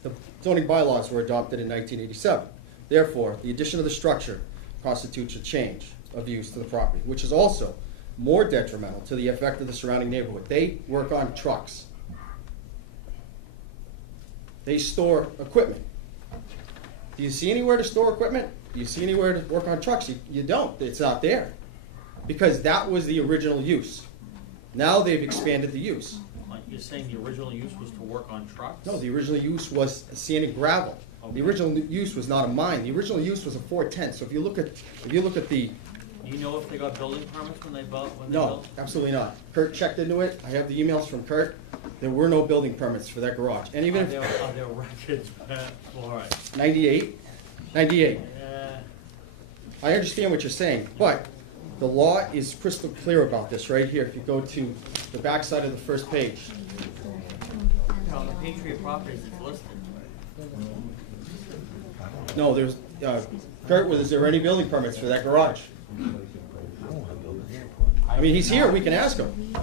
The zoning bylaws were adopted in 1987. Therefore, the addition of the structure constitutes a change of use to the property, which is also more detrimental to the effect of the surrounding neighborhood. They work on trucks. They store equipment. Do you see anywhere to store equipment? Do you see anywhere to work on trucks? You don't. It's not there. Because that was the original use. Now they've expanded the use. You're saying the original use was to work on trucks? No, the original use was sand and gravel. Okay. The original use was not a mine. The original use was a 410. So if you look at the Do you know if they got building permits when they built? no, absolutely not. Kurt checked into it. I have the emails from Kurt. There were no building permits for that garage. And even Are there records for it? 98. Yeah. I understand what you're saying, but the law is crystal clear about this right here. If you go to the back side of the first page. On the Patriot Properties, it's listed. No, there's, Kurt, is there any building permits for that garage? I mean, he's here, we can ask him.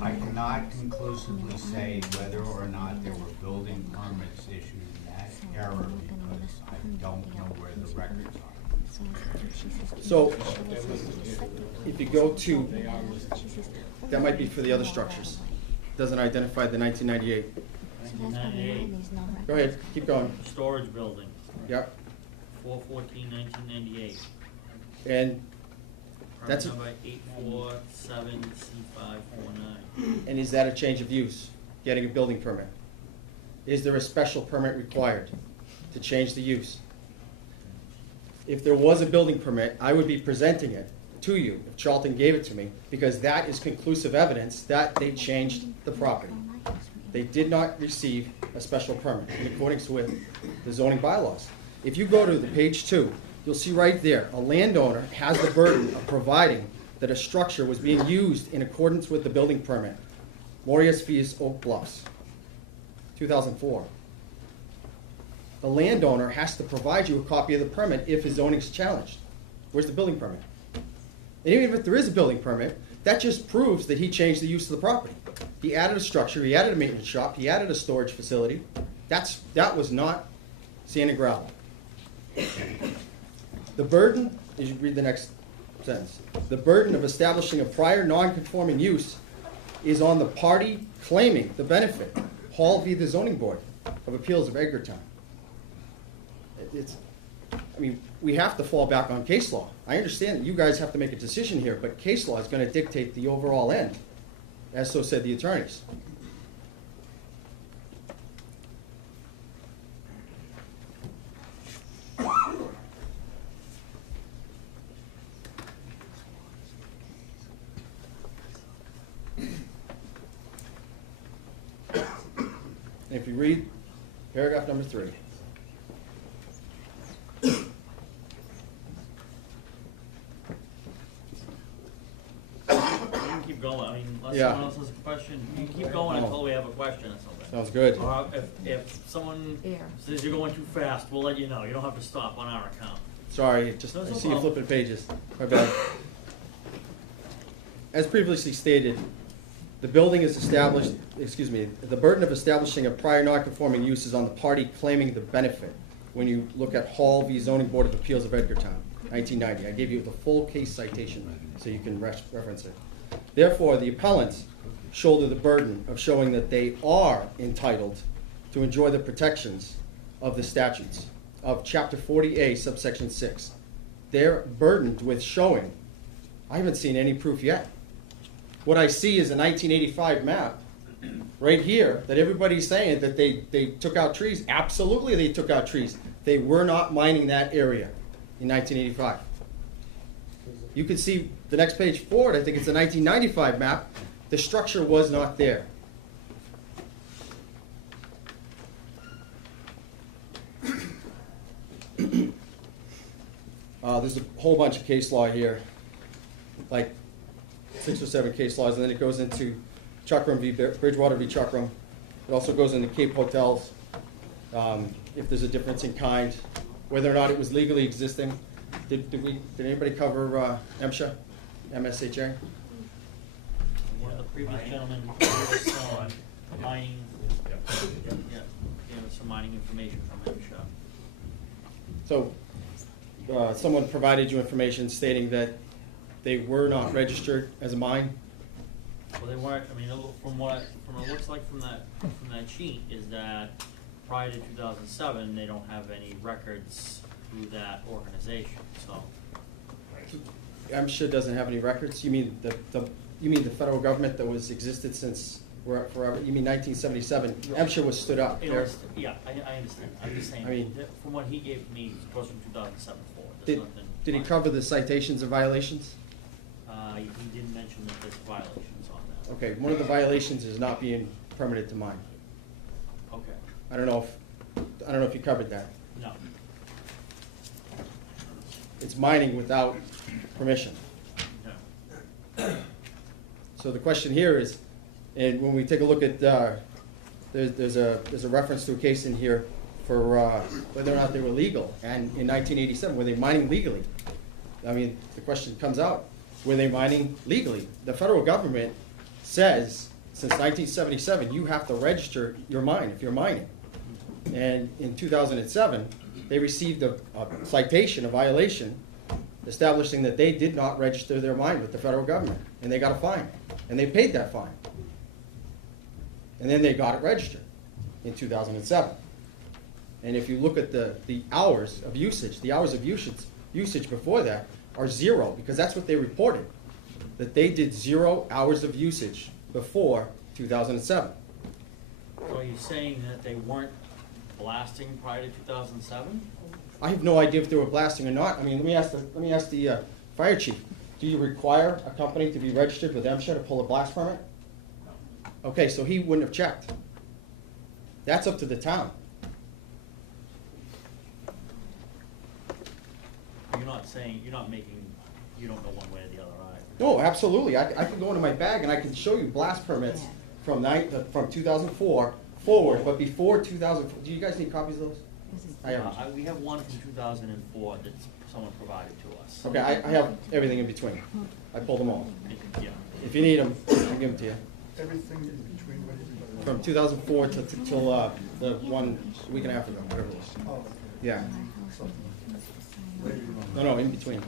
I cannot conclusively say whether or not there were building permits issued in that era because I don't know where the records are. So, if you go to, that might be for the other structures. Doesn't identify the 1998. 1998, Go ahead, keep going. storage building, Yep. 4/14/1998. And Permit That's a- number 847C549. And is that a change of use, getting a building permit? Is there a special permit required to change the use? If there was a building permit, I would be presenting it to you, if Charlton gave it to me, because that is conclusive evidence that they changed the property. They did not receive a special permit in accordance with the zoning bylaws. If you go to the page 2, you'll see right there, a landowner has the burden of providing that a structure was being used in accordance with the building permit. Morias Vias Oak Bluffs, 2004. The landowner has to provide you a copy of the permit if his zoning is challenged. Where's the building permit? And even if there is a building permit, that just proves that he changed the use of the property. He added a structure, he added a maintenance shop, he added a storage facility. That was not sand and gravel. The burden, as you read the next sentence, the burden of establishing a prior non-conforming use is on the party claiming the benefit, Hall v. the Zoning Board of Appeals of Edgartown. I mean, we have to fall back on case law. I understand that you guys have to make a decision here, but case law is going to dictate the overall end, as so said the attorneys. If you read paragraph number 3. You can keep going, I mean, unless Yeah. someone else has a question, you can keep going until we have a question or something. Sounds good. Or if someone says you're going too fast, we'll let you know, you don't have to stop on our account. Sorry, I No, see no you problem. flipping pages. My bad. As previously stated, the building is established, excuse me, the burden of establishing a prior non-conforming use is on the party claiming the benefit. When you look at Hall v. Zoning Board of Appeals of Edgartown, 1990, I gave you the full case citation so you can reference it. Therefore, the appellants shoulder the burden of showing that they are entitled to enjoy the protections of the statutes of Chapter 40A, subsection 6. They're burdened with showing. I haven't seen any proof yet. What I see is a 1985 map right here that everybody's saying that they took out trees. Absolutely, they took out trees. They were not mining that area in 1985. You can see the next page forward. I think it's a 1995 map. The structure was not there. There's a whole bunch of case law here, like 6 or 7 case laws, and then it goes into Chuckram v. Bridgewater v. Chuckram. It also goes into Cape Hotels, if there's a difference in kind, whether or not it was legally existing. Did anybody cover MSHA, MSHA? One of the previous gentlemen gave us some mining, gave us some mining information from MSHA. So, someone provided you information stating that they were not registered as a mine? Well, they weren't, I mean, from what it looks like from that sheet is that prior to 2007, they don't have any records through that organization, so. MSHA doesn't have any records? You mean the federal government that was existed since forever? You mean 1977? MSHA was stood up. It was, yeah, I understand. I'm just saying, I mean- that from what he gave me, it goes from 2007 forward. There's Did, nothing. did he cover the citations and violations? He didn't mention that there's violations on that. Okay, one of the violations is not being permitted to mine. Okay, I don't know if you covered that. no. It's mining without permission. No. So the question here is, and when we take a look at, there's a reference to a case in here for whether or not they were legal, and in 1987, were they mining legally? I mean, the question comes out, were they mining legally? The federal government says, since 1977, you have to register your mine if you're mining. And in 2007, they received a citation, a violation, establishing that they did not register their mine with the federal government, and they got a fine, and they paid that fine. And then they got it registered in 2007. And if you look at the hours of usage, the hours of usage before that are 0, because that's what they reported, that they did 0 hours of usage before 2007. So are you saying that they weren't blasting prior to 2007? I have no idea if they were blasting or not. I mean, let me ask the fire chief. Do you require a company to be registered with MSHA to pull a blast permit? Okay, so he wouldn't have checked. That's up to the town. You're not saying, you don't know one way or the other either. No, absolutely. I can go into my bag and I can show you blast permits from 2004 forward, but before 2000. Do you guys need copies of those? I have. We have one from 2004 that someone provided to us. Okay, I have everything in between. I pulled them all. Yeah. If you need them, I'll give them to you. Everything in between what you. From 2004 till the one week and a half ago, whatever it was. Oh, okay. Yeah. Something later on. No, in between.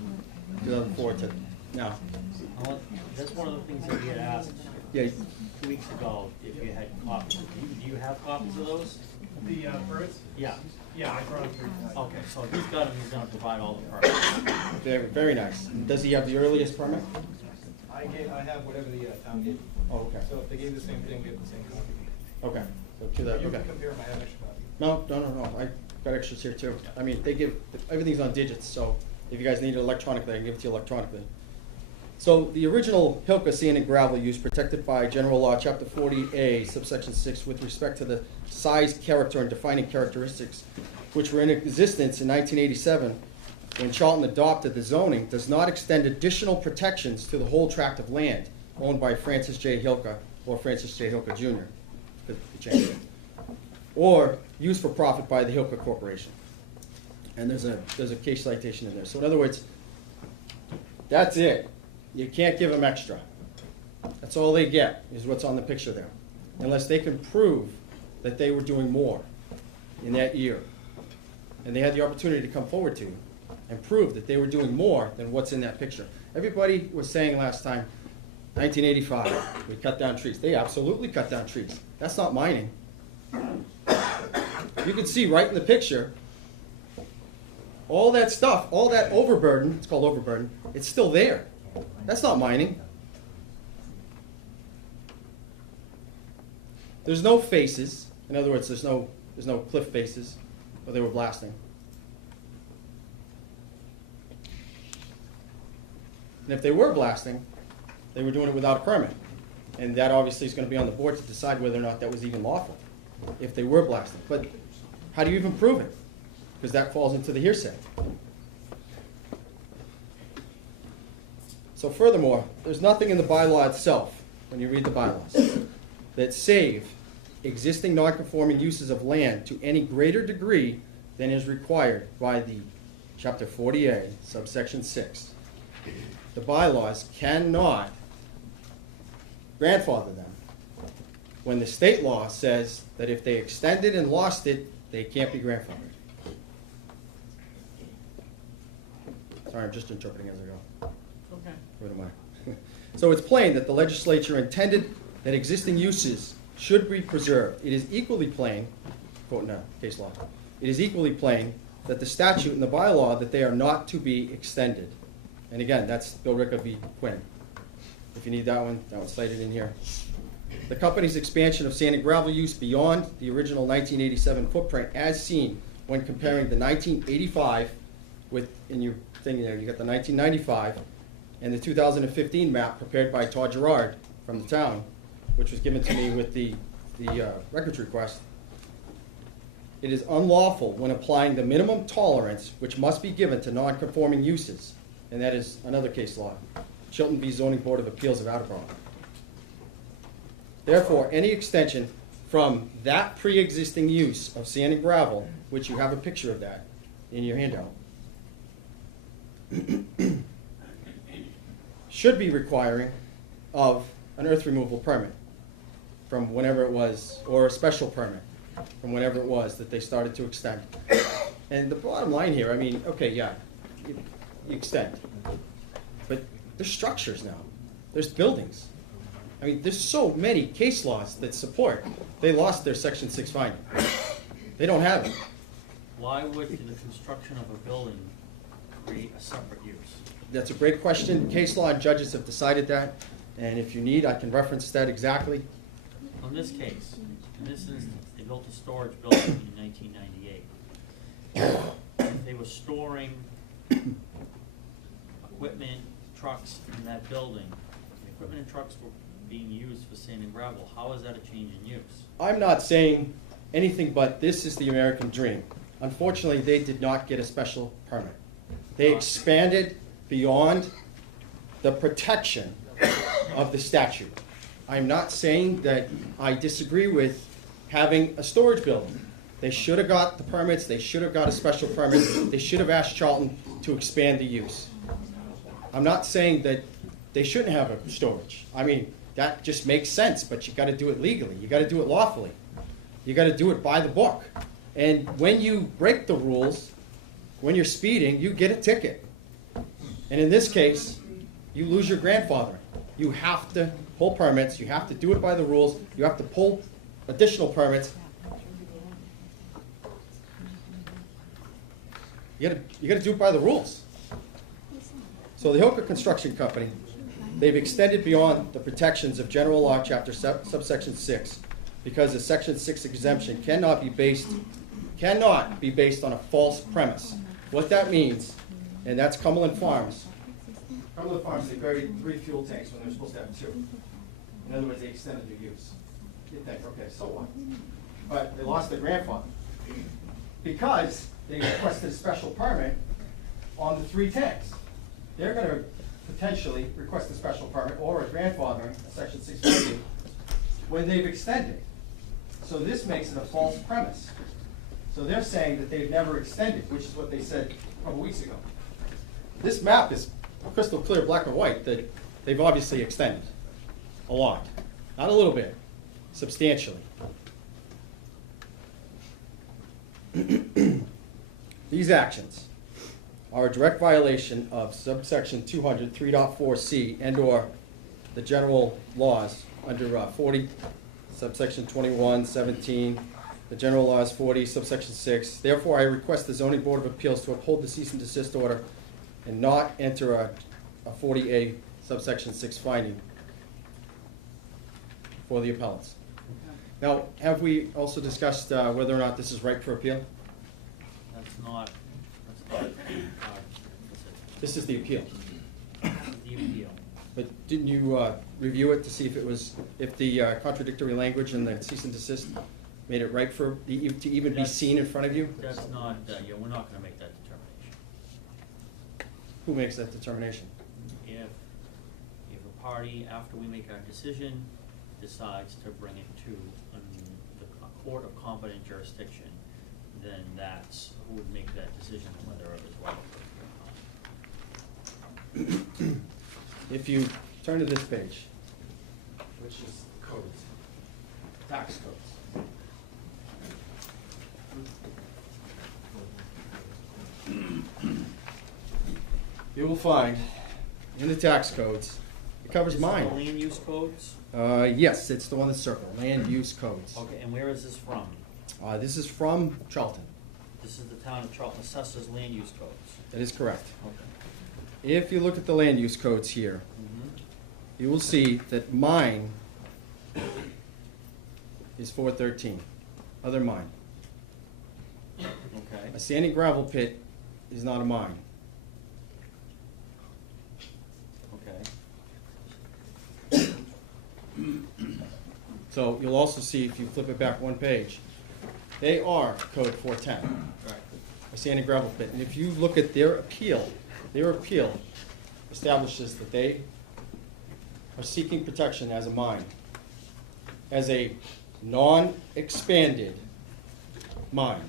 2004 to now. That's one of the things that we had asked Yeah. 2 weeks ago, if you had copies. Do you have copies of those? The permits? Yeah. Yeah, I brought them through. Okay, so he's got them, he's gonna provide all the permits. Very, very nice. Does he have the earliest permit? I have whatever the town gave. Oh, okay. So if they gave the same thing, get the same copy. Okay. So to the, You okay. can compare my extra copy. No. I got extras here too. I mean, they give, everything's on digits, so if you guys need it electronically, I can give it to you electronically. So the original Hilka sand and gravel use protected by General Law, Chapter 40A, subsection 6, with respect to the size, character, and defining characteristics, which were in existence in 1987 when Charlton adopted the zoning, does not extend additional protections to the whole tract of land owned by Francis J. Hilka or Francis J. Hilka Jr. Could change it. Or used for profit by the Hilka Corporation. And there's a case citation in there. So in other words, that's it. You can't give them extra. That's all they get, is what's on the picture there. Unless they can prove that they were doing more in that year. And they had the opportunity to come forward to you and prove that they were doing more than what's in that picture. Everybody was saying last time, 1985, we cut down trees. They absolutely cut down trees. That's not mining. You can see right in the picture, all that stuff, all that overburden, it's called overburden, it's still there. That's not mining. There's no faces. In other words, there's no cliff faces where they were blasting. And if they were blasting, they were doing it without a permit. And that obviously is going to be on the board to decide whether or not that was even lawful, if they were blasting. But how do you even prove it? Because that falls into the hearsay. So furthermore, there's nothing in the bylaw itself, when you read the bylaws, that save existing non-conforming uses of land to any greater degree than is required by the Chapter 40A, subsection 6. The bylaws cannot grandfather them when the state law says that if they extended and lost it, they can't be grandfathered. Sorry, I'm just interpreting as I go. Okay. What am I? So it's plain that the legislature intended that existing uses should be preserved. It is equally plain, quoting a case law, it is equally plain that the statute and the bylaw that they are not to be extended. And again, that's Bill Ricca v. Quinn. If you need that one's cited in here. The company's expansion of sand and gravel use beyond the original 1987 footprint as seen when comparing the 1985 with, in your thing there, you got the 1995 and the 2015 map prepared by Todd Gerard from the town, which was given to me with the records request. It is unlawful when applying the minimum tolerance which must be given to non-conforming uses, and that is another case law, Chilton v. Zoning Board of Appeals of Attleboro. Therefore, any extension from that pre-existing use of sand and gravel, which you have a picture of that in your handout, should be requiring of an earth removal permit from whenever it was, or a special permit from whenever it was that they started to extend. And the bottom line here, I mean, okay, yeah, you extend, but there's structures now, there's buildings. I mean, there's so many case laws that support. They lost their Section 6 finding. They don't have it. Why would the construction of a building create a separate use? That's a great question. Case law and judges have decided that, and if you need, I can reference that exactly. On this case, in this instance, they built a storage building in 1998. If they were storing equipment, trucks in that building, the equipment and trucks were being used for sand and gravel, how is that a change in use? I'm not saying anything but this is the American dream. Unfortunately, they did not get a special permit. They expanded beyond the protection of the statute. I'm not saying that I disagree with having a storage building. They should have got the permits, they should have got a special permit, they should have asked Charlton to expand the use. I'm not saying that they shouldn't have a storage. I mean, that just makes sense, but you gotta do it legally, you gotta do it lawfully. You gotta do it by the book. And when you break the rules, when you're speeding, you get a ticket. And in this case, you lose your grandfathering. You have to pull permits, you have to do it by the rules, you have to pull additional permits. You gotta do it by the rules. So the Hilker Construction Company, they've extended beyond the protections of General Law, Chapter subsection 6, because the Section 6 exemption cannot be based on a false premise. What that means, and that's Cumberland Farms. Cumberland Farms, they buried 3 fuel tanks when they were supposed to have 2. In other words, they extended their use. You think, okay, so what? But they lost their grandfather because they requested a special permit on the 3 tanks. They're going to potentially request a special permit or a grandfathering, a Section 650, when they've extended. So this makes it a false premise. So they're saying that they've never extended, which is what they said a couple weeks ago. This map is crystal clear, black and white, that they've obviously extended. a lot, not a little bit, substantially. These actions are a direct violation of subsection 200, 3.4C, and/or the general laws under 40, subsection 21, 17, the general laws 40, subsection 6. Therefore, I request the zoning board of appeals to uphold the cease and desist order and not enter a 40A subsection 6 finding for the appellants. Now, have we also discussed whether or not this is ripe for appeal? That's not, what's it? This is the appeal. The appeal. But didn't you review it to see if it was, if the contradictory language in the cease and desist made it ripe for, to even be seen in front of you? That's not, yeah, we're not gonna make that determination. Who makes that determination? If a party, after we make our decision, decides to bring it to a court of competent jurisdiction, then that's who would make that decision whether it was right or not. If you turn to this page, which is codes, tax codes. You will find in the tax codes, it covers This is mine. the land use codes? Yes, it's the one that's circled, land use codes. Okay, and where is this from? This is from Charlton. This is the town of Charlton Assessor's land use codes. That is correct. Okay. If you look at the land use codes here, you will see that mine is 413, other mine. Okay. A sand and gravel pit is not a mine. Okay. So you'll also see, if you flip it back one page, they are code 410, Right. a sand and gravel pit. And if you look at their appeal establishes that they are seeking protection as a mine, as a non-expanded mine.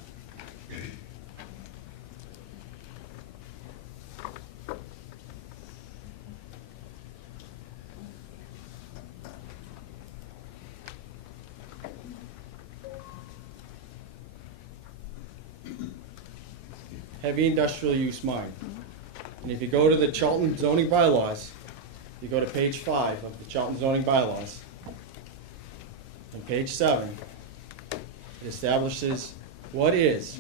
Heavy industrial use mine. And if you go to the Charlton zoning bylaws, you go to page 5 of the Charlton zoning bylaws, on page 7, it establishes what is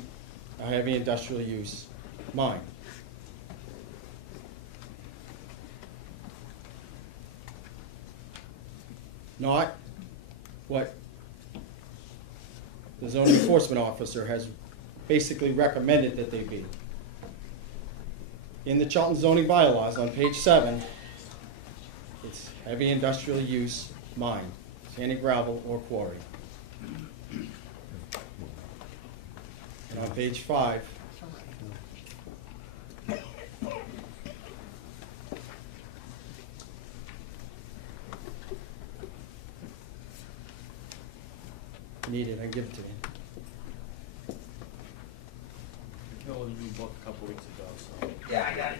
a heavy industrial use mine. Not what the zoning enforcement officer has basically recommended that they be. In the Charlton zoning bylaws on page 7, it's heavy industrial use mine, sand and gravel or quarry. And on page 5, need it, I can give it to you. Go with a new book a couple weeks ago, so. Yeah, I got it.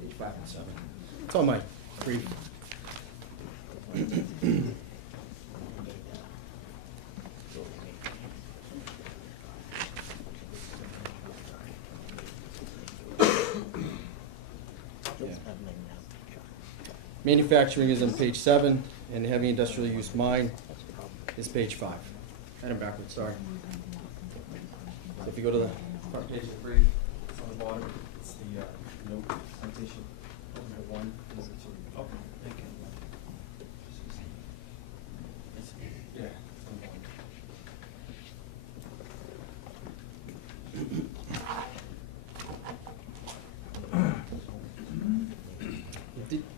Page 5 and 7. It's on my brief. Manufacturing is on page 7, and heavy industrial use mine is page 5. Kind of backwards, sorry. So if you go to the front page of the brief, It's on the bottom, it's the note citation, number 1, is it 2? Okay, thank you. Yeah, it's on the bottom.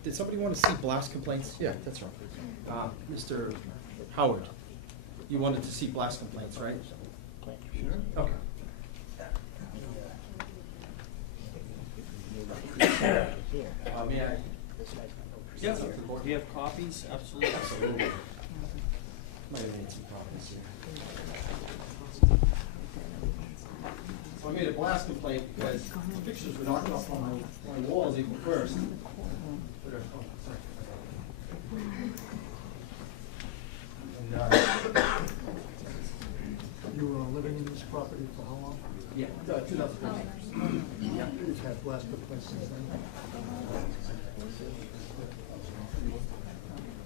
Did somebody want to see blast complaints? Yeah, that's right. Mr. Howard, you wanted to see blast complaints, right? Sure. Okay. May I? Yeah, do you have copies? Absolutely. Might have made some copies here. So I made a blast complaint because the pictures were knocked off on my walls even first. But, oh, sorry. And, You were living in this property for how long? yeah, 2013. Yeah. You've had blast complaints since then?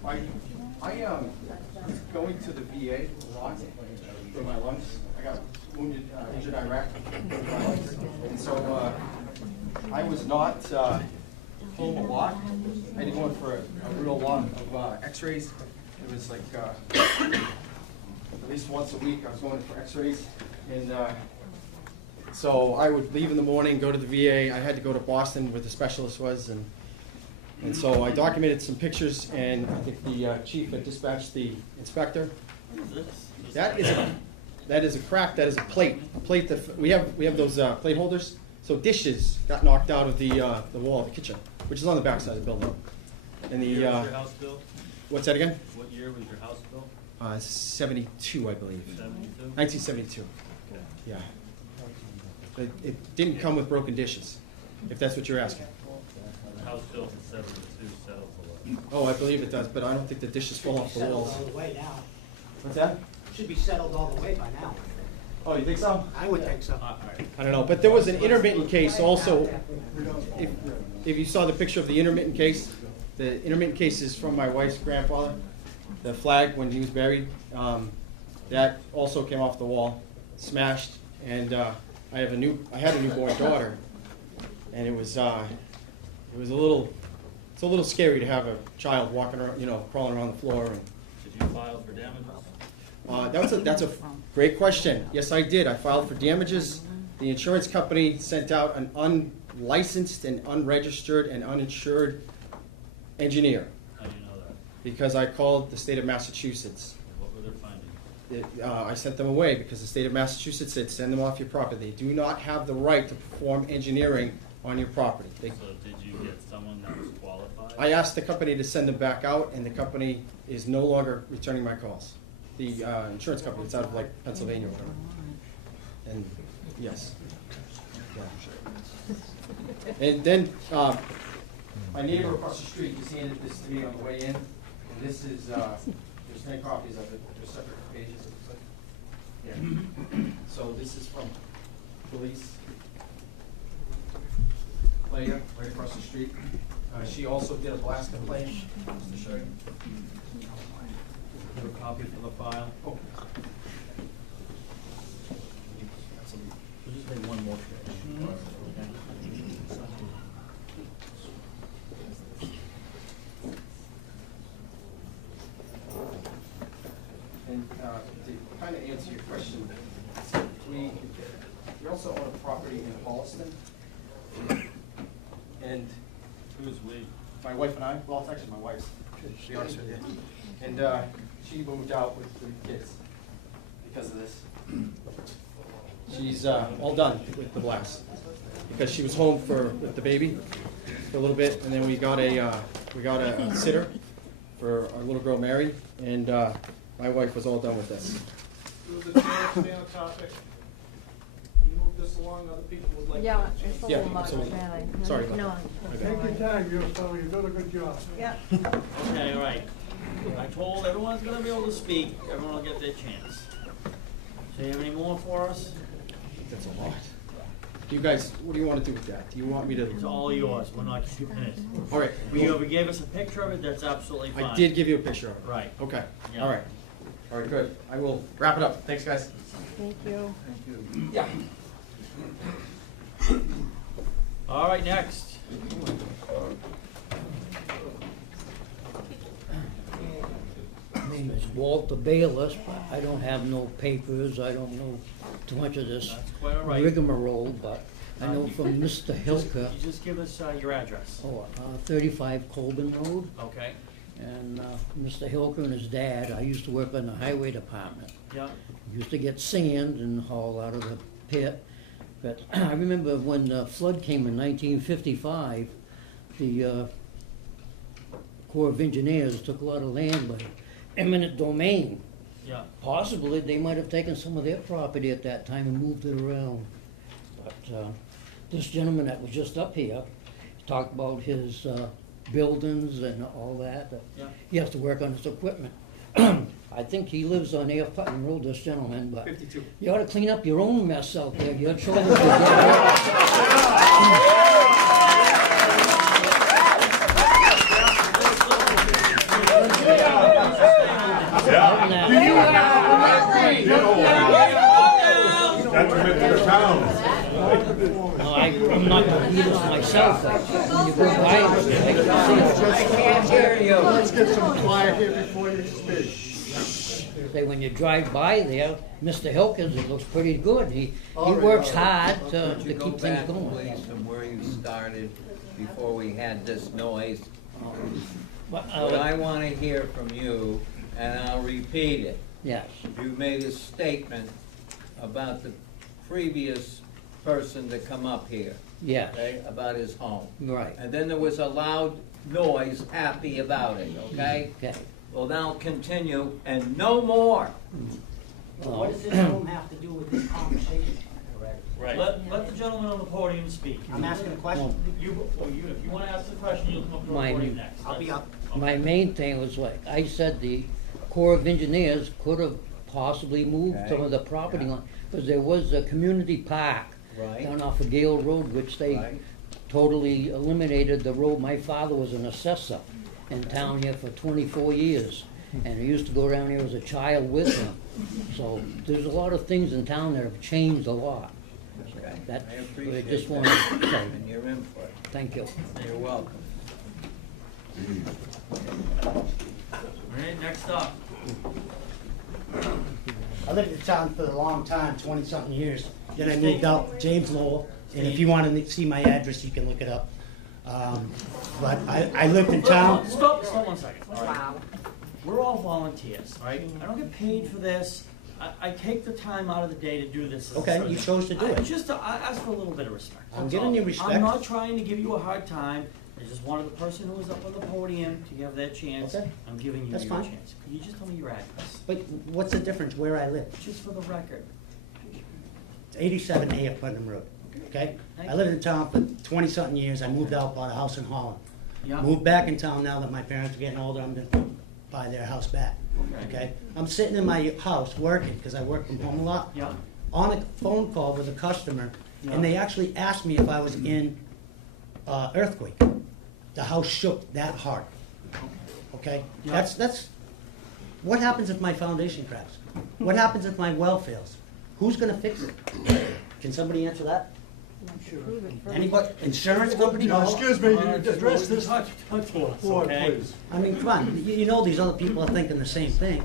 I was going to the VA a lot for my lungs. I got wounded, injured in Iraq with my lungs. And so, I was not, home a lot. I had to go in for a real lot of, x-rays. It was like, at least once a week I was going in for x-rays. And, So I would leave in the morning, go to the VA. I had to go to Boston where the specialist was, and so I documented some pictures, and I think the chief had dispatched the inspector. What is this? That is a crack. That is a plate. A plate that we have those plate holders. So dishes got knocked out of the wall of the kitchen, which is on the back side of the building. And What year was your house built? what's that again? What year was your house built? 72, I believe. 72? 1972. Okay. Yeah. But it didn't come with broken dishes, if that's what you're asking. The house built in 72 settled for what? Oh, I believe it does, but I don't think the dishes fall off the Settled walls. all the way now. What's that? Should be settled all the way by now. Oh, you think so? I would think so. All right. I don't know, but there was an intermittent case also. If you saw the picture of the intermittent case, the intermittent case is from my wife's grandfather. The flag when he was buried, that also came off the wall, smashed, and I had a newborn daughter, and it's a little scary to have a child walking around, crawling around the floor. And Did you file for damages? that's a great question. Yes, I did. I filed for damages. The insurance company sent out an unlicensed and unregistered and uninsured engineer How do you know that? because I called the state of Massachusetts. What were their findings? I sent them away because the state of Massachusetts said, send them off your property. They do not have the right to perform engineering on your property. So did you get someone that was qualified? I asked the company to send them back out, and the company is no longer returning my calls. The insurance company, it's out of like Pennsylvania or whatever. And yes. Yeah. And then my neighbor across the street just handed this to me on the way in, and this is there's 10 copies of it. There's separate pages. It looks like. Yeah. So this is from police. Leah, right across the street. She also did a blast complaint. Just to show you. Have a copy for the file? Oh. We'll just make one more page. Okay. And to kind of answer your question, we also own a property in Holliston. And Who's we? my wife and I, well, it's actually my wife's, to be honest with you. And she moved out with 3 kids because of this. She's all done with the blast because she was home with the baby for a little bit, and then we got a sitter for our little girl Mary, and my wife was all done with this. Through the chair, stay on topic. You move this along, other people would like to. Yeah, it's a Yeah, little much, absolutely. really. Sorry about No. that. Take your time, you did a good job. Yeah. Okay, all right. I told everyone's gonna be able to speak, everyone will get their chance. So you have any more for us? That's a lot. You guys, what do you want to do with that? Do you want me It's to? all yours, we're not keeping it. All right. We gave us a picture of it, that's absolutely fine. I did give you a picture of it. Right. Okay. Yeah. All right. All right. Good. I will wrap it up. Thanks, guys. Thank you. Yeah. All right, next. My name is Walter Bayless, but I don't have no papers, I don't know too much of this That's quite all right. rigmarole, but I know from Mr. Hilka, You just give us your address. 35 Colburn Road, Okay, and Mr. Hilka and his dad, I used to work in the highway department. yeah, Used to get sand and haul out of the pit, but I remember when the flood came in 1955, the Corps of Engineers took a lot of land by eminent domain, Yeah. Possibly, they might have taken some of their property at that time and moved it around. But this gentleman that was just up here talked about his buildings and all that. Yeah. He has to work on his equipment. I think he lives on A.F. Putnam Road, this gentleman, but 52. you ought to clean up your own mess out there. Your children. No, I'm not gonna do this myself, but when you go by, I can see it. Let's get some quiet here before you speak. Say, when you drive by there, Mr. Hilkins, it looks pretty good. He All right, works all right. hard to Could you go keep things back, going. please, from where you started before we had this noise? But, What I wanna hear from you, and I'll repeat it, yes, you made a statement about the previous person to come up here, yes, okay, about his home. right, And then there was a loud noise happy about it, okay? okay. Well, now continue, and no more. What does this room have to do with this conversation? Right. Let the gentleman on the podium speak. I'm asking a question. If you wanna ask the question, you'll come up to the Mine. podium next. I'll be up. My main thing was like, I said the Corps of Engineers could have possibly moved some of the property line, because there was a community park Right. down off of Gale Road, which they Right. totally eliminated the road. My father was an assessor in town here for 24 years, and I used to go down here as a child with him. So there's a lot of things in town that have changed a lot. Okay, That's I what I appreciate just that, wanted to say. and your input. Thank you. You're welcome. All right, next up. I lived in town for a long time, 20-something years. Then I moved out, James Lowell, and if you want to see my address, you can look it up. But I lived in town. Stop 1 second. All right. We're all volunteers, right? I don't get paid for this. I take the time out of the day to do this. as a Okay, you citizen. chose to do it. I ask for a little bit of respect. I'm that's giving all. you respect. I'm not trying to give you a hard time. I just wanted the person who was up on the podium to give their chance. Okay. I'm giving you That's your fine. chance. Could you just tell me your address? But what's the difference where I live? Just for the record. It's 87 A.F. Putnam Road, okay? Thank I lived in town for 20-something years. I moved out, bought a house in Holland. Yeah. Moved back in town now that my parents are getting older, I'm gonna buy their house back, okay? I'm sitting in my house working, because I work from home a lot. Yeah. On a phone call with a customer, and they actually asked me if I was in earthquake. The house shook that hard, okay? Yeah. That's, what happens if my foundation cracks? What happens if my well fails? Who's gonna fix it? Can somebody answer that? Anybody, insurance company? Now, excuse me, you address this Talk to us, board, okay? please. I mean, come on, you know these other people are thinking the same thing.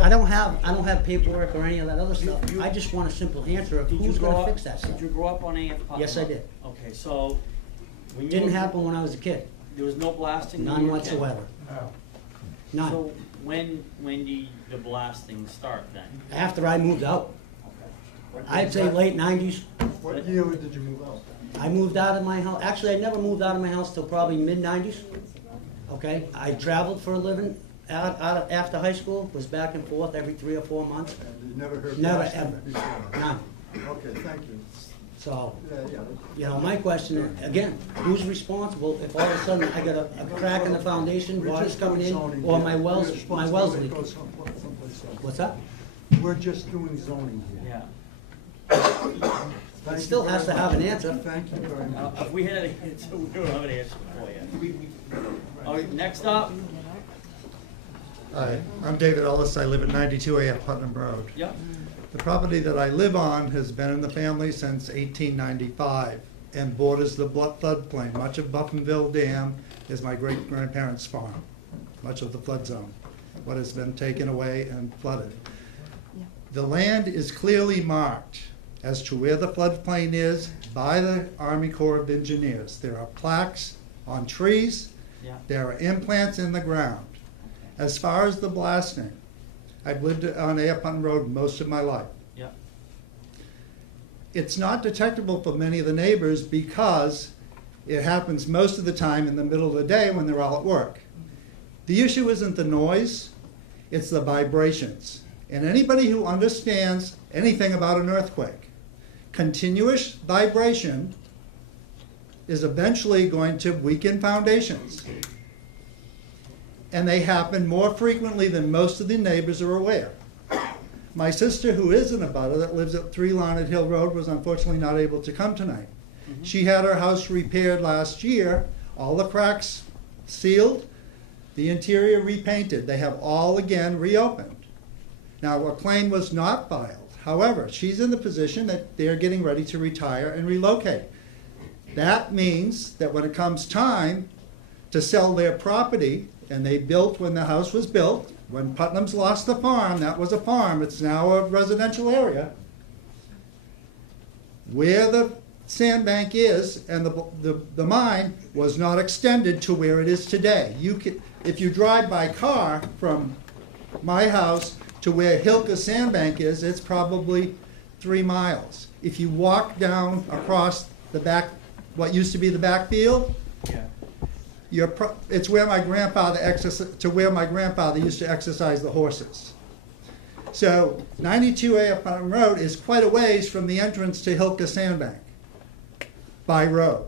I don't have paperwork or any of that other stuff. I just want a simple answer of Did you who's grow gonna up? fix that stuff. Did you grow up on A.F. Putnam? Yes, I did. Okay, so. when you Didn't were- happen when I was a kid, There was no blasting? when none you were a kid? whatsoever, none. So when did the blasting start then? After I moved out, I'd say late 90s. What year did you move out? I moved out of my house, actually, I never moved out of my house till probably mid-90s, okay? I traveled for a living after high school, was back and forth every 3 or 4 months, And you never heard never, blasting ever, before? none. Okay, thank you. So, Yeah. you know, my question, is, again, who's responsible if all of a sudden I got a crack in the foundation, We're water's just coming doing in, zoning or here. my Your wells responsibility leaking? goes someplace else. What's that? We're just doing zoning here. Yeah. Thank It still you has to very have an much. answer. Thank you very much. If we had an answer, we don't have an answer for you. All right, next up. Hi, I'm David Ellis. I live at 92 A.F. Putnam Road. Yep. The property that I live on has been in the family since 1895 and borders the floodplain. Much of Buffinville Dam is my great-grandparents' farm, much of the flood zone, what has been taken away and flooded. The land is clearly marked as to where the floodplain is by the Army Corps of Engineers. There are plaques on trees. Yeah. There are implants in the ground. As far as the blasting, I've lived on A.F. Putnam Road most of my life. Yep. It's not detectable for many of the neighbors because it happens most of the time in the middle of the day when they're all at work. The issue isn't the noise, it's the vibrations. And anybody who understands anything about an earthquake, continuous vibration is eventually going to weaken foundations. And they happen more frequently than most of the neighbors are aware. My sister, who is in a butter that lives at 3 Larned Hill Road, was unfortunately not able to come tonight. She had her house repaired last year, all the cracks sealed, the interior repainted. They have all again reopened. Now, a claim was not filed. However, she's in the position that they're getting ready to retire and relocate. That means that when it comes time to sell their property, and they built when the house was built, when Putnam's lost the farm, that was a farm, it's now a residential area, where the sandbank is and the mine was not extended to where it is today. If you drive by car from my house to where Hilka Sandbank is, it's probably 3 miles. If you walk down across the back, what used to be the backfield, it's where my grandfather used to exercise the horses. So 92A Putnam Road is quite a ways from the entrance to Hilka Sandbank by road.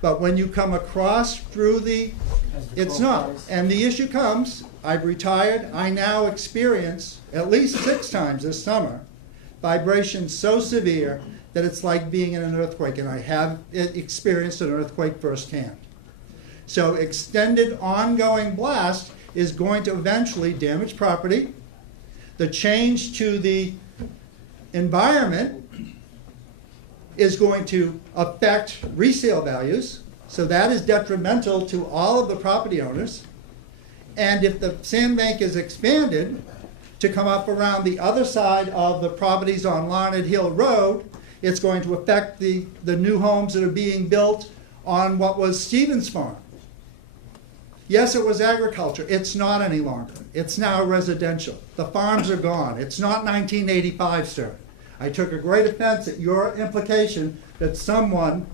But when you come across through it's not. And the issue comes, I've retired, I now experience at least 6 times this summer vibrations so severe that it's like being in an earthquake, and I have experienced an earthquake firsthand. So extended ongoing blast is going to eventually damage property. The change to the environment is going to affect resale values. So that is detrimental to all of the property owners. And if the sandbank is expanded to come up around the other side of the properties on Larned Hill Road, it's going to affect the new homes that are being built on what was Stevens Farm. Yes, it was agriculture. It's not any longer. It's now residential. The farms are gone. It's not 1985, sir. I took a great offense at your implication that someone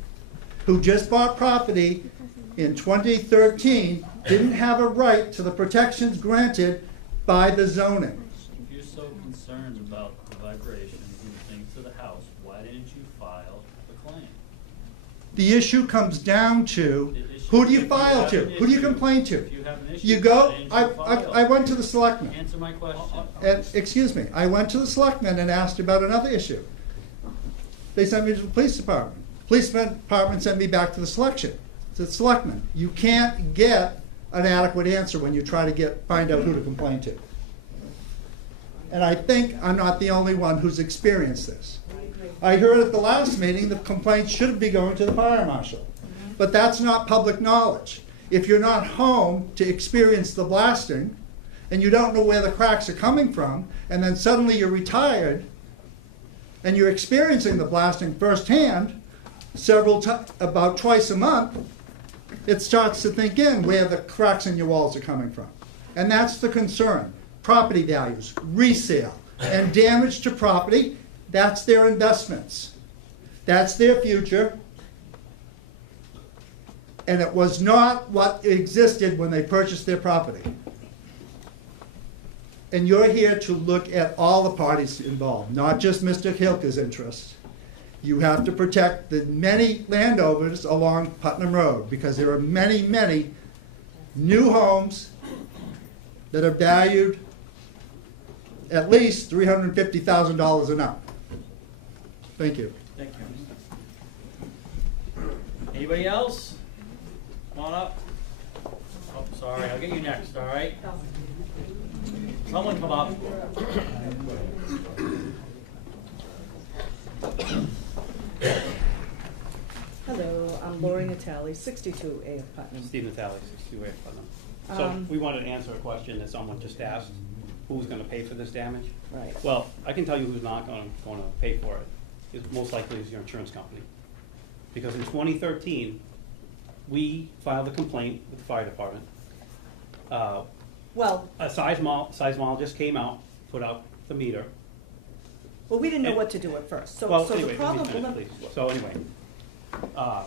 who just bought property in 2013 didn't have a right to the protections granted by the zoning. If you're so concerned about the vibrations and things to the house, why didn't you file the claim? The issue comes down to, who do you file to? Who do you complain to? If you have an issue, You go, why didn't you file? I went to the selectmen. Answer my question. Excuse me, I went to the selectmen and asked about another issue. They sent me to the police department. Police department sent me back to the selectmen. You can't get an adequate answer when you try to find out who to complain to. And I think I'm not the only one who's experienced this. I heard at the last meeting the complaint should be going to the fire marshal. But that's not public knowledge. If you're not home to experience the blasting, and you don't know where the cracks are coming from, and then suddenly you're retired, and you're experiencing the blasting firsthand, about twice a month, it starts to think in where the cracks in your walls are coming from. And that's the concern. Property values, resale, and damage to property, that's their investments. That's their future. And it was not what existed when they purchased their property. And you're here to look at all the parties involved, not just Mr. Hilka's interests. You have to protect the many landowners along Putnam Road, because there are many, many new homes that are valued at least $350,000 and up. Thank you. Thank you. Anybody else? Come on up. Oh, sorry, I'll get you next, all right? Someone come up. Hello, I'm Lori Natale, 62 A of Putnam. Steve Natale, 62 A of Putnam. So we wanted to answer a question that someone just asked, who's gonna pay for this damage? Right. Well, I can tell you who's not gonna pay for it. It most likely is your insurance company. Because in 2013, we filed a complaint with the fire department. Well, A seismologist came out, put out the meter. well, we didn't know what to do at first, so, Well, so anyway, the problem. let me finish, please. So anyway, Go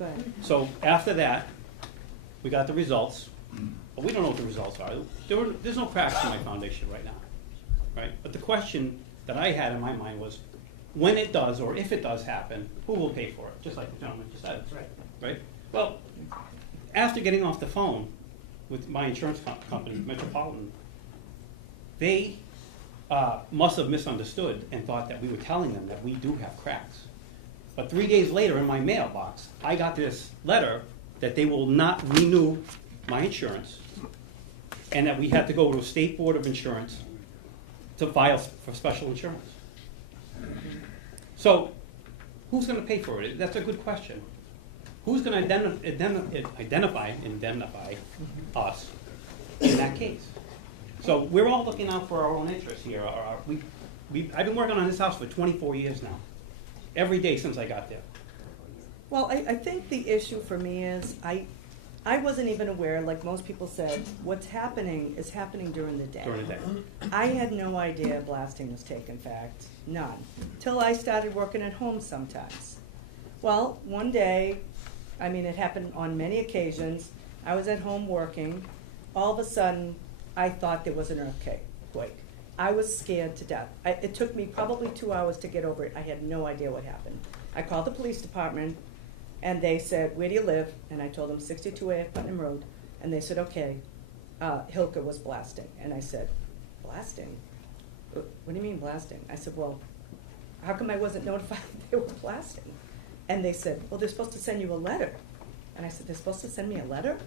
ahead. so after that, we got the results, but we don't know what the results are. There's no cracks in my foundation right now. right? But the question that I had in my mind was, when it does, or if it does happen, who will pay for it? Just like the gentleman just said. Right. Right? Well, after getting off the phone with my insurance company, Metropolitan, they must have misunderstood and thought that we were telling them that we do have cracks. But 3 days later in my mailbox, I got this letter that they will not renew my insurance and that we had to go to a state board of insurance to file for special insurance. So, who's gonna pay for it? That's a good question. Who's gonna indemnify us in that case? So we're all looking out for our own interests here. I've been working on this house for 24 years now, every day since I got there. Well, I think the issue for me is, I wasn't even aware, like most people said, what's happening is happening during the day. During the day. I had no idea blasting was taking effect, none, till I started working at home sometimes. Well, one day, I mean, it happened on many occasions, I was at home working, all of a sudden, I thought there was an earthquake. I was scared to death. It took me probably 2 hours to get over it. I had no idea what happened. I called the police department, and they said, "Where do you live?" And I told them 62A Putnam Road, and they said, "Okay, Hilka was blasting." And I said, "Blasting? What do you mean blasting?" I said, "Well, how come I wasn't notified they were blasting?" And they said, "Well, they're supposed to send you a letter." And I said, "They're supposed to send me a letter?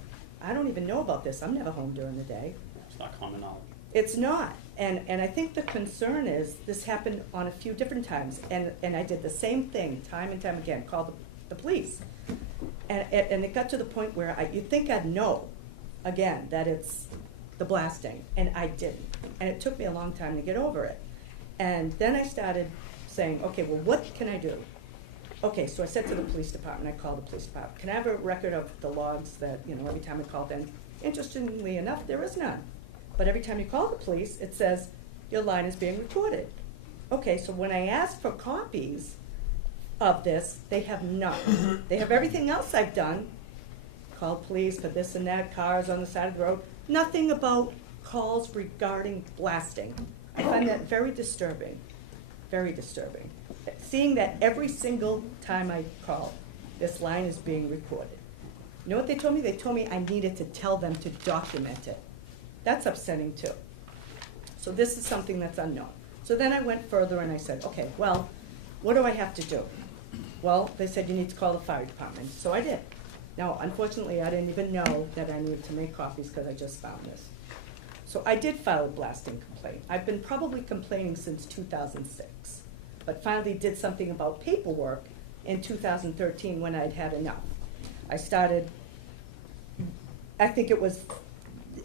I don't even know about this. I'm never home during the day." It's not common knowledge. It's not, and I think the concern is, this happened on a few different times, and I did the same thing time and time again, called the police. And it got to the point where you'd think I'd know, again, that it's the blasting, and I didn't. And it took me a long time to get over it. And then I started saying, okay, well, what can I do? Okay, so I said to the police department, I called the police department, can I have a record of the logs that, every time I called in? Interestingly enough, there is none. But every time you call the police, it says, your line is being recorded. Okay, so when I ask for copies of this, they have none. They have everything else I've done, called police for this and that, cars on the side of the road, nothing about calls regarding blasting. I find that very disturbing, very disturbing. Seeing that every single time I call, this line is being recorded. You know what they told me? They told me I needed to tell them to document it. That's upsetting too. So this is something that's unknown. So then I went further and I said, okay, well, what do I have to do? Well, they said you need to call the fire department. So I did. Now, unfortunately, I didn't even know that I needed to make copies because I just found this. So I did file a blasting complaint. I've been probably complaining since 2006, but finally did something about paperwork in 2013 when I'd had enough. I started, I think it was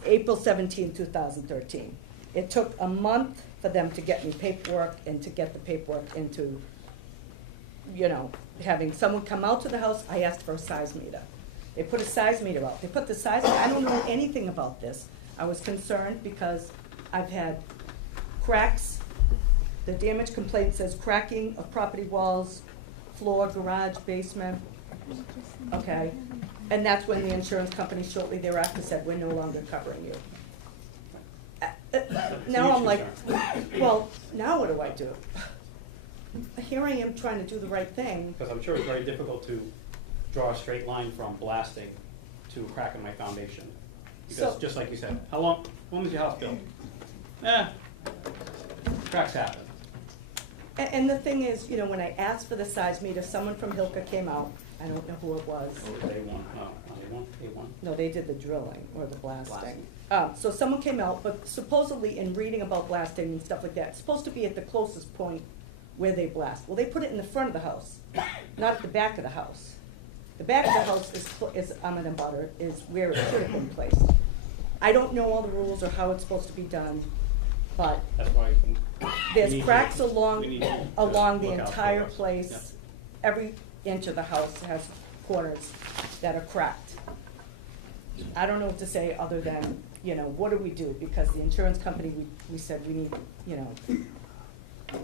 April 17, 2013. It took a month for them to get me paperwork and to get the paperwork into, having someone come out to the house. I asked for a size meter. They put a size meter out. They put the size meter. I don't know anything about this. I was concerned because I've had cracks. The damage complaint says cracking of property walls, floor, garage, basement. Okay. And that's when the insurance company shortly thereafter said, we're no longer covering you. Now I'm like, well, now what do I do? Here I am trying to do the right thing. Because I'm sure it's very difficult to draw a straight line from blasting to a crack in my foundation. Because just like you said, when was your house built? Cracks happen. And the thing is, when I asked for the size meter, someone from Hilka came out. I don't know who it was. Or A1? No, they did the drilling or the blasting. So someone came out, but supposedly in reading about blasting and stuff like that, it's supposed to be at the closest point where they blast. Well, they put it in the front of the house, not at the back of the house. The back of the house is Ahmed and Butter, is where it should have been placed. I don't know all the rules or how it's supposed to be done, but that's why there's cracks along the look out entire for us. place. Yep. Every inch of the house has corners that are cracked. I don't know what to say other than, what do we do? Because the insurance company, we said we need,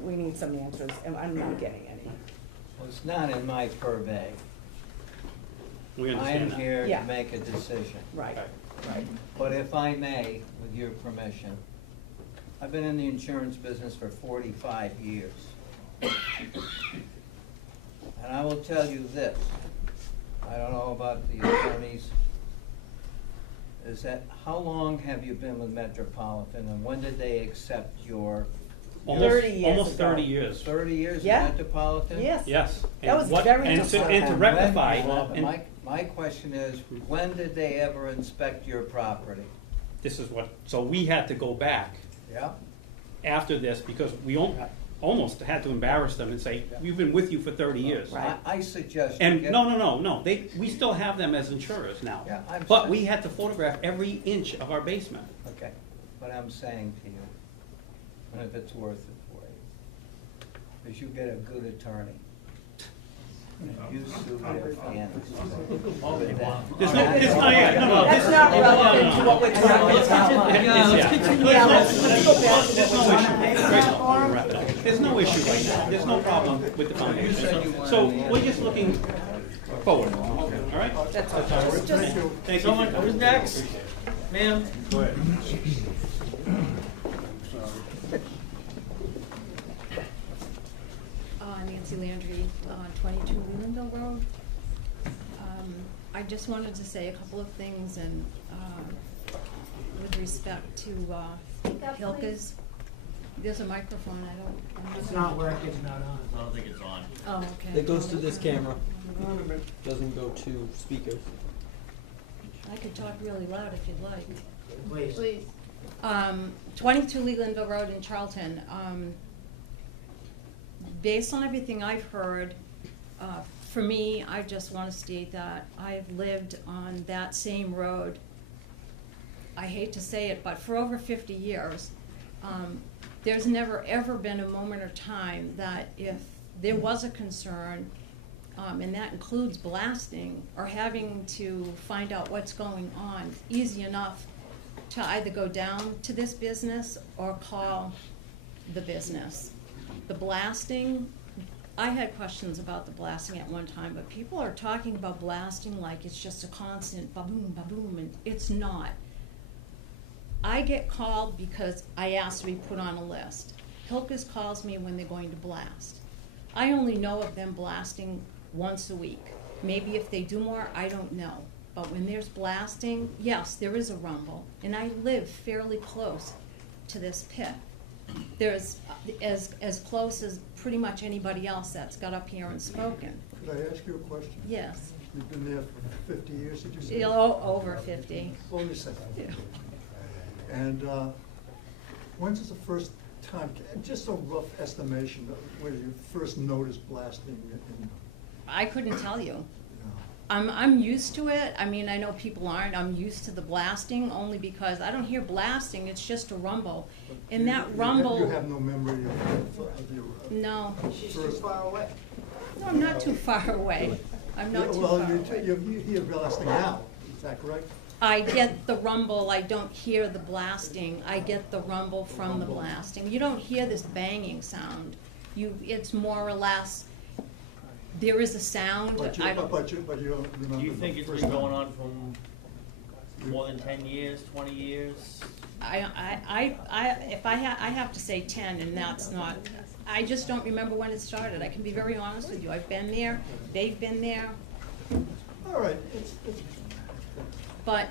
we need some answers, and I'm not getting any. Well, it's not in my purvey. We I am understand that. here Yeah. to make a decision. Right, right. But if I may, with your permission, I've been in the insurance business for 45 years. And I will tell you this, I don't know about the attorneys, is that how long have you been with Metropolitan and when did they accept your? Almost- 30 years Almost ago. 30 years. 30 years Yeah. with Metropolitan? Yes. Yes. That was And what- very and to disappointing. rectify, and My question is, when did they ever inspect your property? this is what, so we had to go back Yeah? after this because we almost had to embarrass them and say, we've been with you for 30 years. I suggest you And get. no, we still have them as insurers now. Yeah, I'm But saying- we had to photograph every inch of our basement. Okay, but I'm saying to you, and if it's worth it for you, is you get a good attorney. And you sue their families. There's no, it's not, yeah, no, That's this- not no, relevant to what we're no, talking let's about. continue- Yeah, let's yeah. continue. Let's- Yeah, let's- let's go back to There's what no we're issue. talking about. Right, no, wrap it up. There's no issue right now. There's no problem with the foundation. So we're just looking forward, all right? That's all. Thank you. Thank you. Someone, who's next? Ma'am? Go ahead. Nancy Landry, 22 Lelandville Road. I just wanted to say a couple of things and with respect to Hilka's. There's a microphone, I don't. It's not working, it's not on. I don't think it's on. Oh, okay. It goes to this camera, doesn't go to speakers. I could talk really loud if you'd like. Please. Please. 22 Lelandville Road in Charlton. Based on everything I've heard, for me, I just want to state that I've lived on that same road. I hate to say it, but for over 50 years, there's never ever been a moment or time that if there was a concern, and that includes blasting or having to find out what's going on, easy enough to either go down to this business or call the business. The blasting, I had questions about the blasting at one time, but people are talking about blasting like it's just a constant ba-boom, ba-boom, and it's not. I get called because I asked to be put on a list. Hilka's calls me when they're going to blast. I only know of them blasting once a week. Maybe if they do more, I don't know. But when there's blasting, yes, there is a rumble, and I live fairly close to this pit. There's as close as pretty much anybody else that's got up here and spoken. Could I ask you a question? Yes. You've been there for 50 years, did you say? Over 50. Over 70. Yeah. And when's the first time, just a rough estimation, of when you first noticed blasting in, I couldn't tell you. you know? I'm used to it. I mean, I know people aren't. I'm used to the blasting only because I don't hear blasting. It's just a rumble. And that rumble. You have no memory of your No. She's too far away. No, I'm not too far away. I'm not too Well, far away. you hear blasting now, is that correct? I get the rumble. I don't hear the blasting. I get the rumble from the blasting. You don't hear this banging sound. It's more or less. There is a sound. But you I don't. don't remember. Do you think the it's first been time? going on for more than 10 years, 20 years? I have to say 10, and that's not. I just don't remember when it started. I can be very honest with you. I've been there. They've been there. All right. But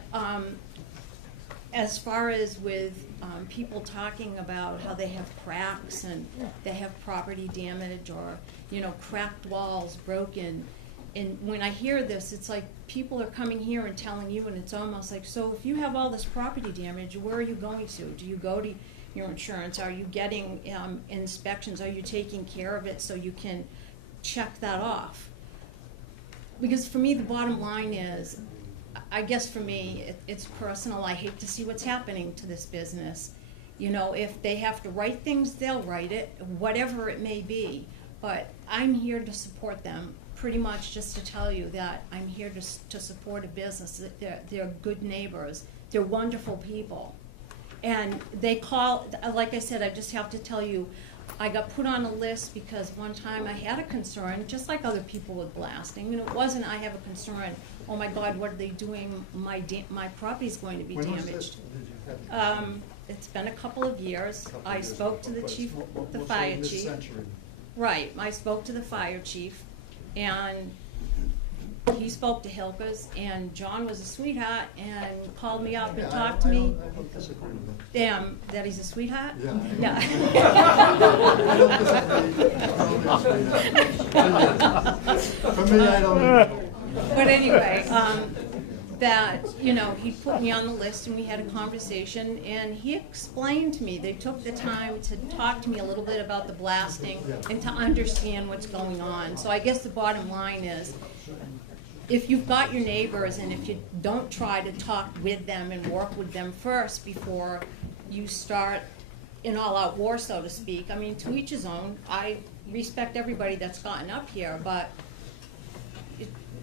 as far as with people talking about how they have cracks and they have property damage or, cracked walls, broken, and when I hear this, it's like people are coming here and telling you, and it's almost like, so if you have all this property damage, where are you going to? Do you go to your insurance? Are you getting inspections? Are you taking care of it so you can check that off? Because for me, the bottom line is, I guess for me, it's personal. I hate to see what's happening to this business. If they have to write things, they'll write it, whatever it may be. But I'm here to support them, pretty much just to tell you that I'm here to support a business. They're good neighbors. They're wonderful people. And they call, like I said, I just have to tell you, I got put on a list because one time I had a concern, just like other people with blasting. It wasn't I have a concern, oh my God, what are they doing? My property's going to be When damaged. was this? Did you have it's been a couple of years. Couple I years, spoke to the but chief, we'll the say fire chief. mid-century. Right, I spoke to the fire chief, and he spoke to Hilka's, and John was a sweetheart, and called me up and Yeah, talked to me. I don't disagree with that. That he's a sweetheart? Yeah. I don't disagree. For me, I don't. But anyway, that, you know, he put me on the list and we had a conversation and he explained to me, they took the time to talk to me a little bit about the blasting and to understand what's going on. So I guess the bottom line is, if you've got your neighbors and if you don't try to talk with them and work with them first before you start an all-out war, so to speak, I mean, to each his own. I respect everybody that's gotten up here, but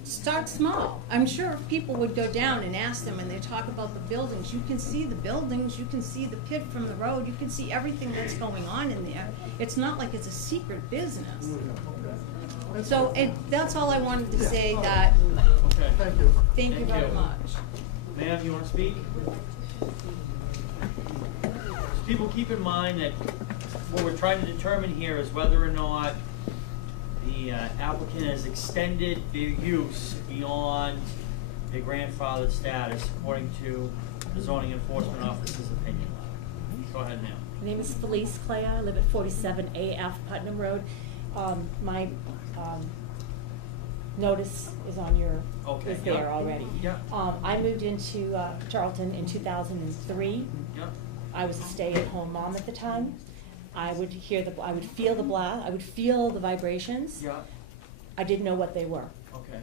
start small. I'm sure if people would go down and ask them and they talk about the buildings, you can see the buildings, you can see the pit from the road, you can see everything that's going on in there. It's not like it's a secret business. So that's all I wanted to say, that, Okay. Thank you. thank you very much. Ma'am, you wanna speak? People, keep in mind that what we're trying to determine here is whether or not the applicant has extended their use beyond their grandfathered status according to the zoning enforcement officer's opinion. Go ahead, ma'am. My name is Felice Clay. I live at 47 AF Putnam Road. My notice is on your, Okay, is there yeah. already. Yeah. I moved into Charlton in 2003. Yep. I was a stay-at-home mom at the time. I would feel the blast, I would feel the vibrations. Yeah. I didn't know what they were. Okay.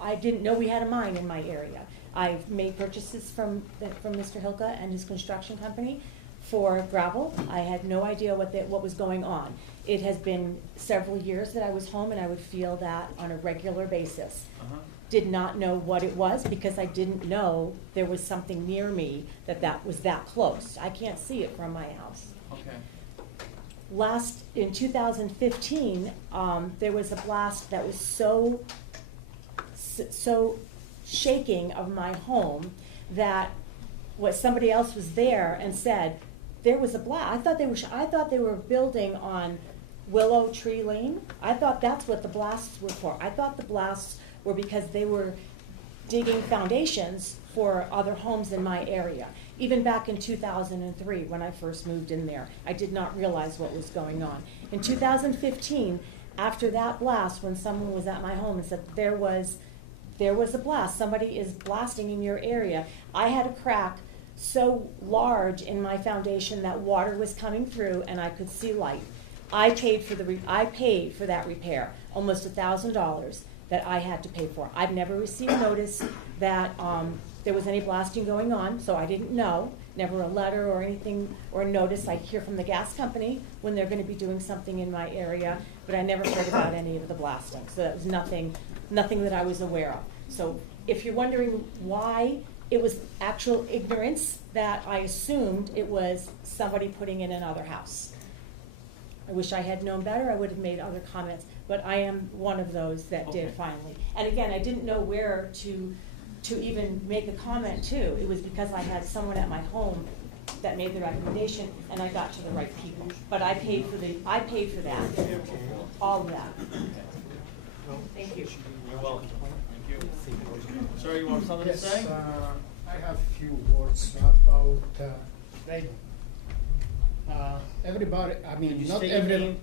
I didn't know we had a mine in my area. I've made purchases from Mr. Hilka and his construction company for gravel. I had no idea what was going on. It has been several years that I was home and I would feel that on a regular basis. Uh-huh. Did not know what it was because I didn't know there was something near me that was that close. I can't see it from my house. Okay. In 2015, there was a blast that was so shaking of my home that somebody else was there and said there was a blast. I thought they were building on Willow Tree Lane. I thought that's what the blasts were for. I thought the blasts were because they were digging foundations for other homes in my area. Even back in 2003, when I first moved in there, I did not realize what was going on. In 2015, after that blast, when someone was at my home and said there was a blast, somebody is blasting in your area, I had a crack so large in my foundation that water was coming through and I could see light. I paid for that repair, almost $1,000 that I had to pay for. I've never received notice that there was any blasting going on, so I didn't know. Never a letter or anything or a notice. I hear from the gas company when they're going to be doing something in my area, but I never heard about any of the blasting. So that was nothing that I was aware of. So if you're wondering why, it was actual ignorance that I assumed it was somebody putting in another house. I wish I had known better. I would have made other comments, but I am one of those that did finally. And again, I didn't know where to even make a comment to. It was because I had someone at my home that made the recommendation, and I got to the right people. But I paid for that, all of that. Thank you. You're welcome. Thank you. Sir, you want something to say? Yes, I have a few words about Raymond. Everybody, I Could mean, you not state your every.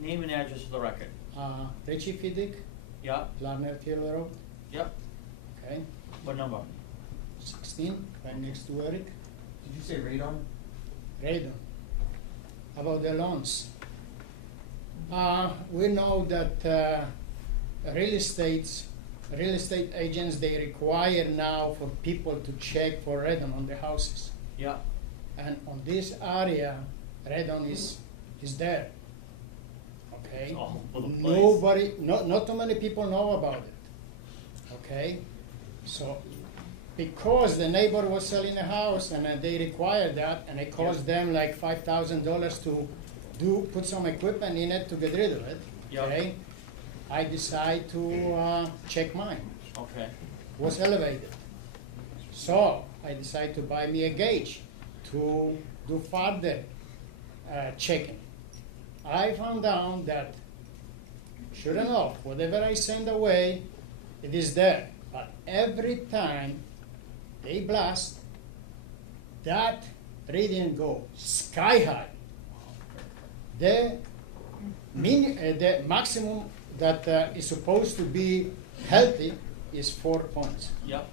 name and address for the record? Richie Fiddick, Yeah. Larner Taylor Road, Yep. okay, What number? 16, right next to Eric. Did you say radon? Radon. About the loans. We know that real estate agents, they require now for people to check for radon on the houses. Yeah. And on this area, radon is there. Okay? It's all over the place. Nobody, not too many people know about it. Okay? So, because the neighbor was selling a house and they required that, and it cost them like $5,000 to put some equipment in it to get rid of it. Okay? I decided to check mine. Okay. Was elevated. So I decided to buy me a gauge to do further checking, I found out that, sure enough, whatever I send away, it is there. But every time they blast, that radiant go sky high. The maximum that is supposed to be healthy is 4 points. Yep.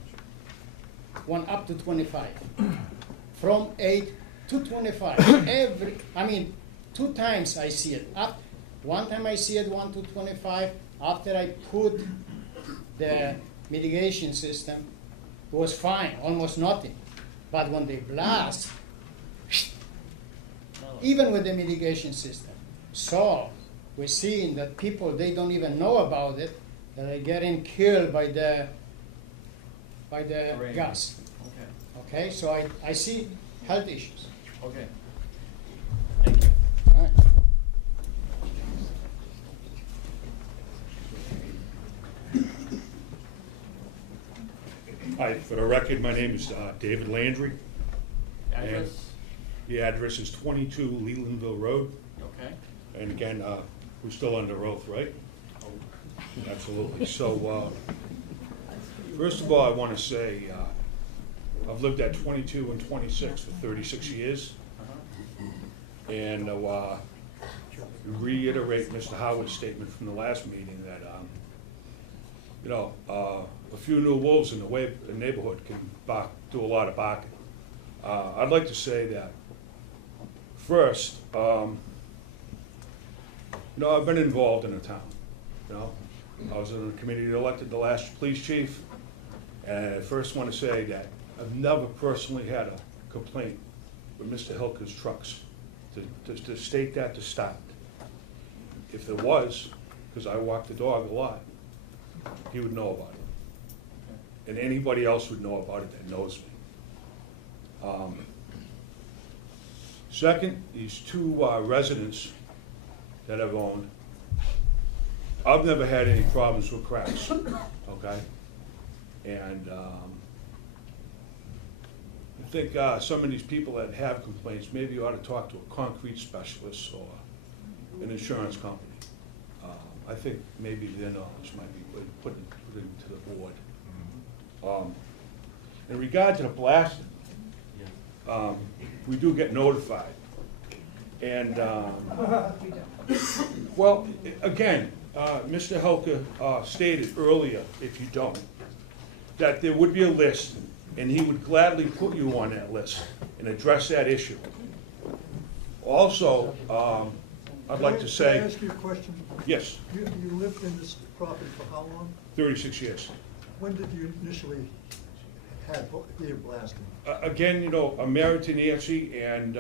1 up to 25. From 8 to 25. I mean, 2 times I see it. One time I see it 1 to 25. After I put the mitigation system, it was fine, almost nothing. But when they blast, even with the mitigation system, so we're seeing that people, they don't even know about it, that are getting killed by the gas. Okay. Okay, so I see health issues. Okay. Thank you. All right. Hi, for the record, my name is David Landry. Address? And the address is 22 Lelandville Road. Okay. And again, we're still under oath, right? Absolutely. So, first of all, I want to say, I've lived at 22 and 26 for 36 years. And reiterate Mr. Howard's statement from the last meeting that, a few new wolves in the neighborhood can do a lot of barking. I'd like to say that, first, I've been involved in the town. I was in a committee that elected the last police chief, and I first want to say that I've never personally had a complaint with Mr. Hilker's trucks. To state that to start. If there was, because I walk the dog a lot, he would know about it. And anybody else would know about it that knows me. Second, these 2 residents that I've owned, I've never had any problems with cracks, okay? And I think some of these people that have complaints, maybe you ought to talk to a concrete specialist or an insurance company. I think maybe their knowledge might be put into the board. In regard to the blasting, we do get notified. And, well, again, Mr. Hilker stated earlier, if you don't, that there would be a list, and he would gladly put you on that list and address that issue. Also, I'd like to say... Can I ask you a question? Yes. You lived in this property for how long? 36 years. When did you initially hear blasting? Again, I'm married to Nancy, and,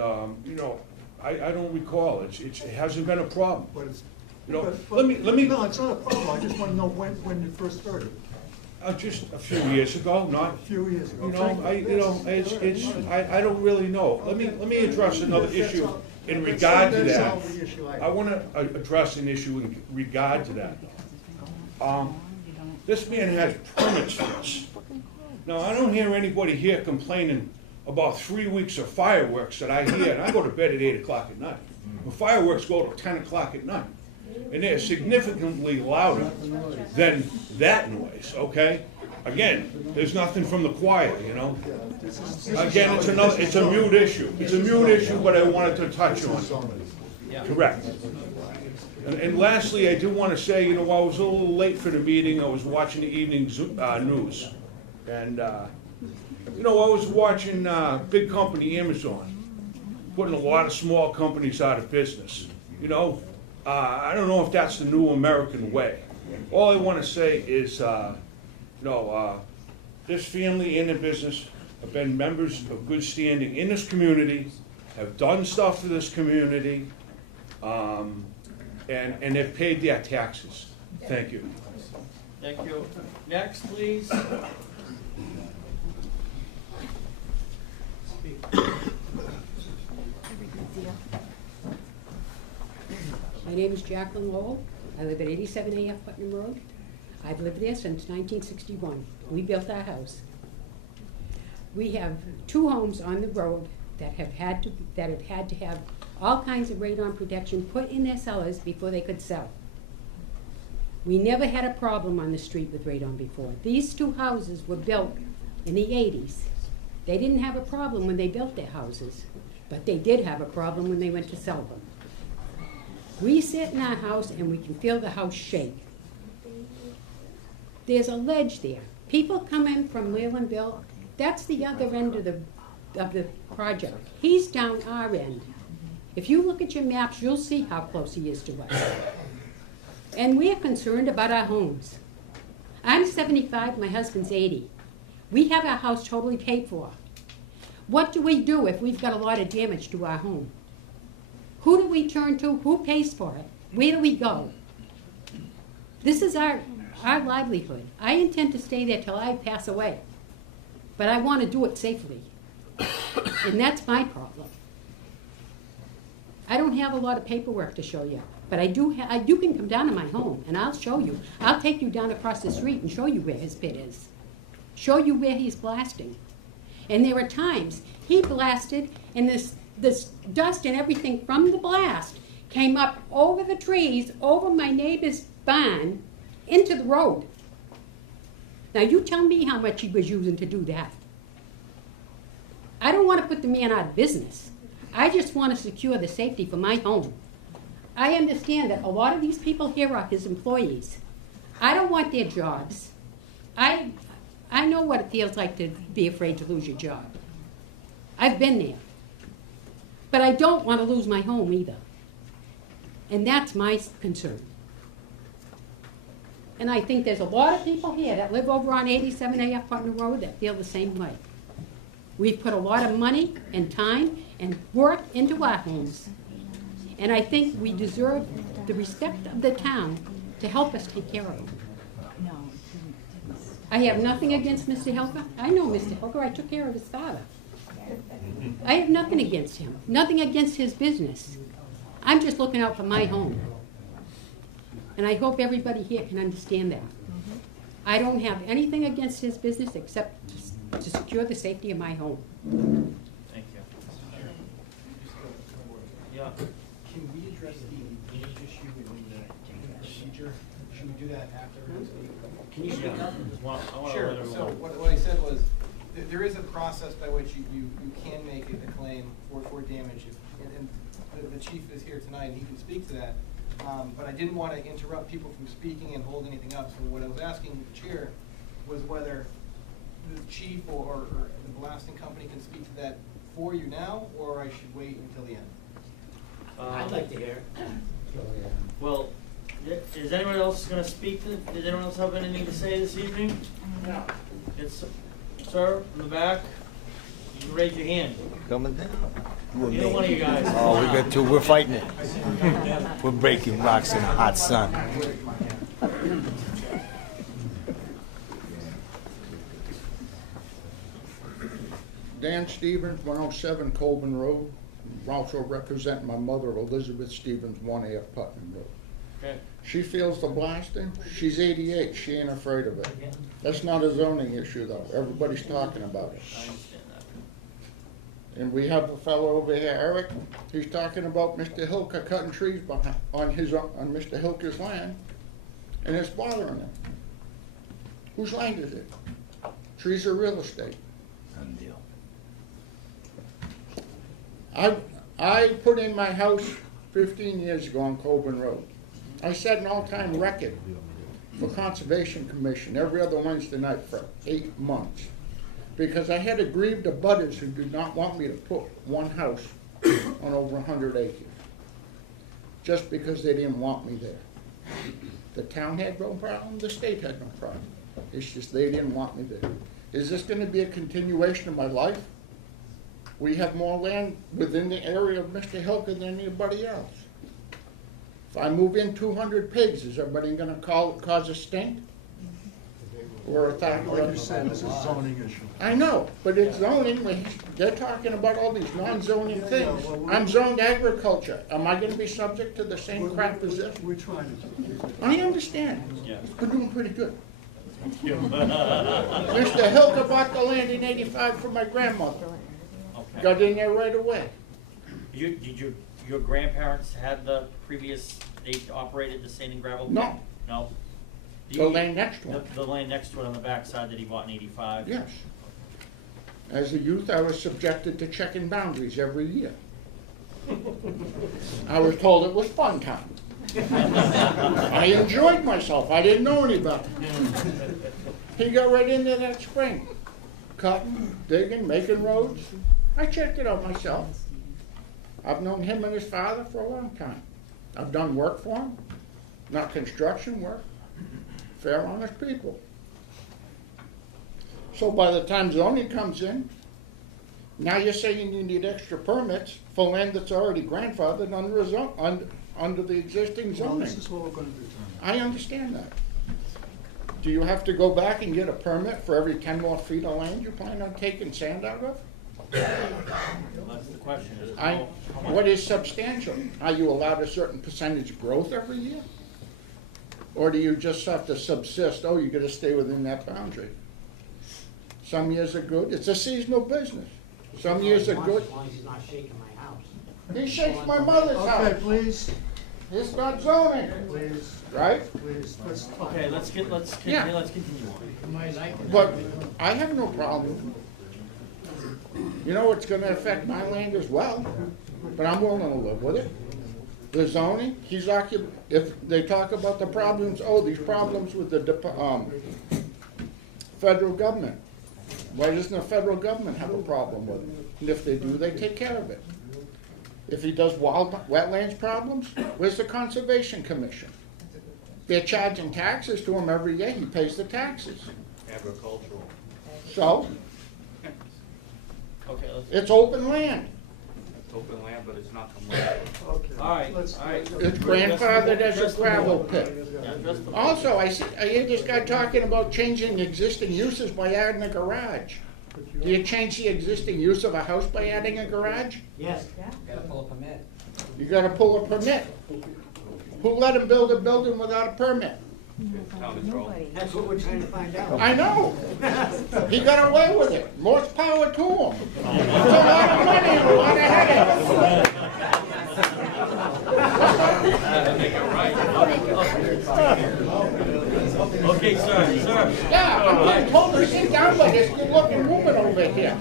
I don't recall. It hasn't been a problem. But it's, let me. No, it's not a problem. I just want to know when you first heard it. Just a few years ago, not. A few years ago. I don't really know. Let me address another issue in regard to that. I want to address an issue in regard to that. This man has permits for this. Now, I don't hear anybody here complaining about 3 weeks of fireworks that I hear, and I go to bed at 8 o'clock at night. The fireworks go to 10 o'clock at night, and they're significantly louder than that noise, okay? Again, there's nothing from the choir, Again, it's a mute issue. It's a mute issue, but I wanted to touch on it. Correct. And lastly, I do want to say, I was a little late for the meeting. I was watching the evening news. And, I was watching big company Amazon putting a lot of small companies out of business. I don't know if that's the new American way. All I want to say is, this family in the business have been members of good standing in this community, have done stuff for this community, and they've paid their taxes. Thank you. Thank you. Next, please. My name is Jacqueline Lowell. I live at 87 AF Putnam Road. I've lived there since 1961. We built our house. We have 2 homes on the road that have had to have all kinds of radon protection put in their cellars before they could sell. We never had a problem on the street with radon before. These two houses were built in the 80s. They didn't have a problem when they built their houses, but they did have a problem when they went to sell them. We sit in our house and we can feel the house shake. There's a ledge there. People come in from Lelandville. That's the other end of the project. He's down our end. If you look at your maps, you'll see how close he is to us. And we're concerned about our homes. I'm 75, my husband's 80. We have our house totally paid for. What do we do if we've got a lot of damage to our home? Who do we turn to? Who pays for it? Where do we go? This is our livelihood. I intend to stay there till I pass away. But I want to do it safely. And that's my problem. I don't have a lot of paperwork to show you, but you can come down to my home and I'll show you. I'll take you down across the street and show you where his pit is. Show you where he's blasting. And there are times he blasted and this dust and everything from the blast came up over the trees, over my neighbor's barn, into the road. Now you tell me how much he was using to do that. I don't want to put the man out of business. I just want to secure the safety for my home. I understand that a lot of these people here are his employees. I don't want their jobs. I know what it feels like to be afraid to lose your job. I've been there. But I don't want to lose my home either. And that's my concern. And I think there's a lot of people here that live over on 87AF Putnam Road that feel the same way. We've put a lot of money and time and work into our homes. And I think we deserve the respect of the town to help us take care of them. I have nothing against Mr. Hilker. I know Mr. Hilker. I took care of his father. I have nothing against him. Nothing against his business. I'm just looking out for my home. And I hope everybody here can understand that. I don't have anything against his business except to secure the safety of my home. Thank you. Yeah. Can we address the age issue in the procedure? Should we do that after? Can you speak up? Sure. So what I said was, there is a process by which you can make a claim for damage. And the chief is here tonight and he can speak to that. But I didn't want to interrupt people from speaking and hold anything up. So what I was asking the chair was whether the chief or the blasting company can speak to that for you now, or I should wait until the end. I'd like to hear it. Well, is anyone else going to speak to, does anyone else have anything to say this evening? No. It's, sir, in the back, you can raise your hand. Coming down. Either one of you guys. Oh, we got two. We're fighting it. We're breaking rocks in the hot sun. Dan Stevens, 107 Colburn Road. Also represent my mother, Elizabeth Stevens, 1AF Putnam Road. Okay. She feels the blasting. She's 88. She ain't afraid of it. That's not a zoning issue, though. Everybody's talking about it. I understand that. And we have a fellow over here, Eric. He's talking about Mr. Hilker cutting trees on Mr. Hilker's land, and it's bothering him. Whose land is it? Trees are real estate. Undeal. I put in my house 15 years ago on Colburn Road. I set an all-time record for Conservation Commission every other Wednesday night for 8 months. Because I had aggrieved abutters who did not want me to put one house on over 100 acres. Just because they didn't want me there. The town had no problem, the state had no problem. It's just they didn't want me there. Is this gonna be a continuation of my life? We have more land within the area of Mr. Hilker than anybody else. If I move in 200 pigs, is everybody gonna cause a stink? Or a thought? Like you said, this is a zoning issue. I know, but it's zoning, they're talking about all these non-zoning things. I'm zoned agriculture. Am I gonna be subject to the same crap as this? We're trying to. I understand. Yeah. We're doing pretty good. Yeah. Mr. Hilker bought the land in '85 from my grandmother. Okay. got in there right away. Your grandparents had the previous, they operated the sand and gravel pit? No. No? The land next to him. The land next to it on the backside that he bought in '85? Yes. As a youth, I was subjected to checking boundaries every year. I was told it was fun time. I enjoyed myself. I didn't know any better. He got right into that spring, cutting, digging, making roads. I checked it out myself. I've known him and his father for a long time. I've done work for him, not construction work. Fair, honest people. So by the time zoning comes in, now you're saying you need extra permits for land that's already grandfathered under the existing Well, zoning. this is what we're gonna do, I understand that. Do you have to go back and get a permit for every 10 more feet of land you plan on taking sand out of? That's the question, is how much? What is substantial? Are you allowed a certain percentage growth every year? Or do you just have to subsist, oh, you gotta stay within that boundary? Some years are good, it's a seasonal business. Some years are good. As long as he's not shaking my house. He shakes my mother's house. Okay, please, It's not zoning, please, right? please, let's. Okay, let's continue on. But I have no problem. You know, it's gonna affect my land as well, but I'm willing to live with it. The zoning, if they talk about the problems, these problems with the, federal government. Why doesn't the federal government have a problem with it? And if they do, they take care of it. If he does wetlands problems, where's the Conservation Commission? They're charging taxes to him every year, he pays the taxes. Agricultural. So, Okay, it's open land. It's open land, but it's not the land. Okay. All right, Let's- all right. It's grandfathered as a gravel pit. Yeah, address the- Also, I hear this guy talking about changing existing uses by adding a garage. Do you change the existing use of a house by adding a garage? Yes. Gotta pull a permit. You gotta pull a permit. Who let him build a building without a permit? That's what we're trying to find out. I know. He got away with it. More power to him. It's a lot of money and a lot of headaches. Okay, sir. Yeah, I'm getting told to sit down by this good-looking woman over here.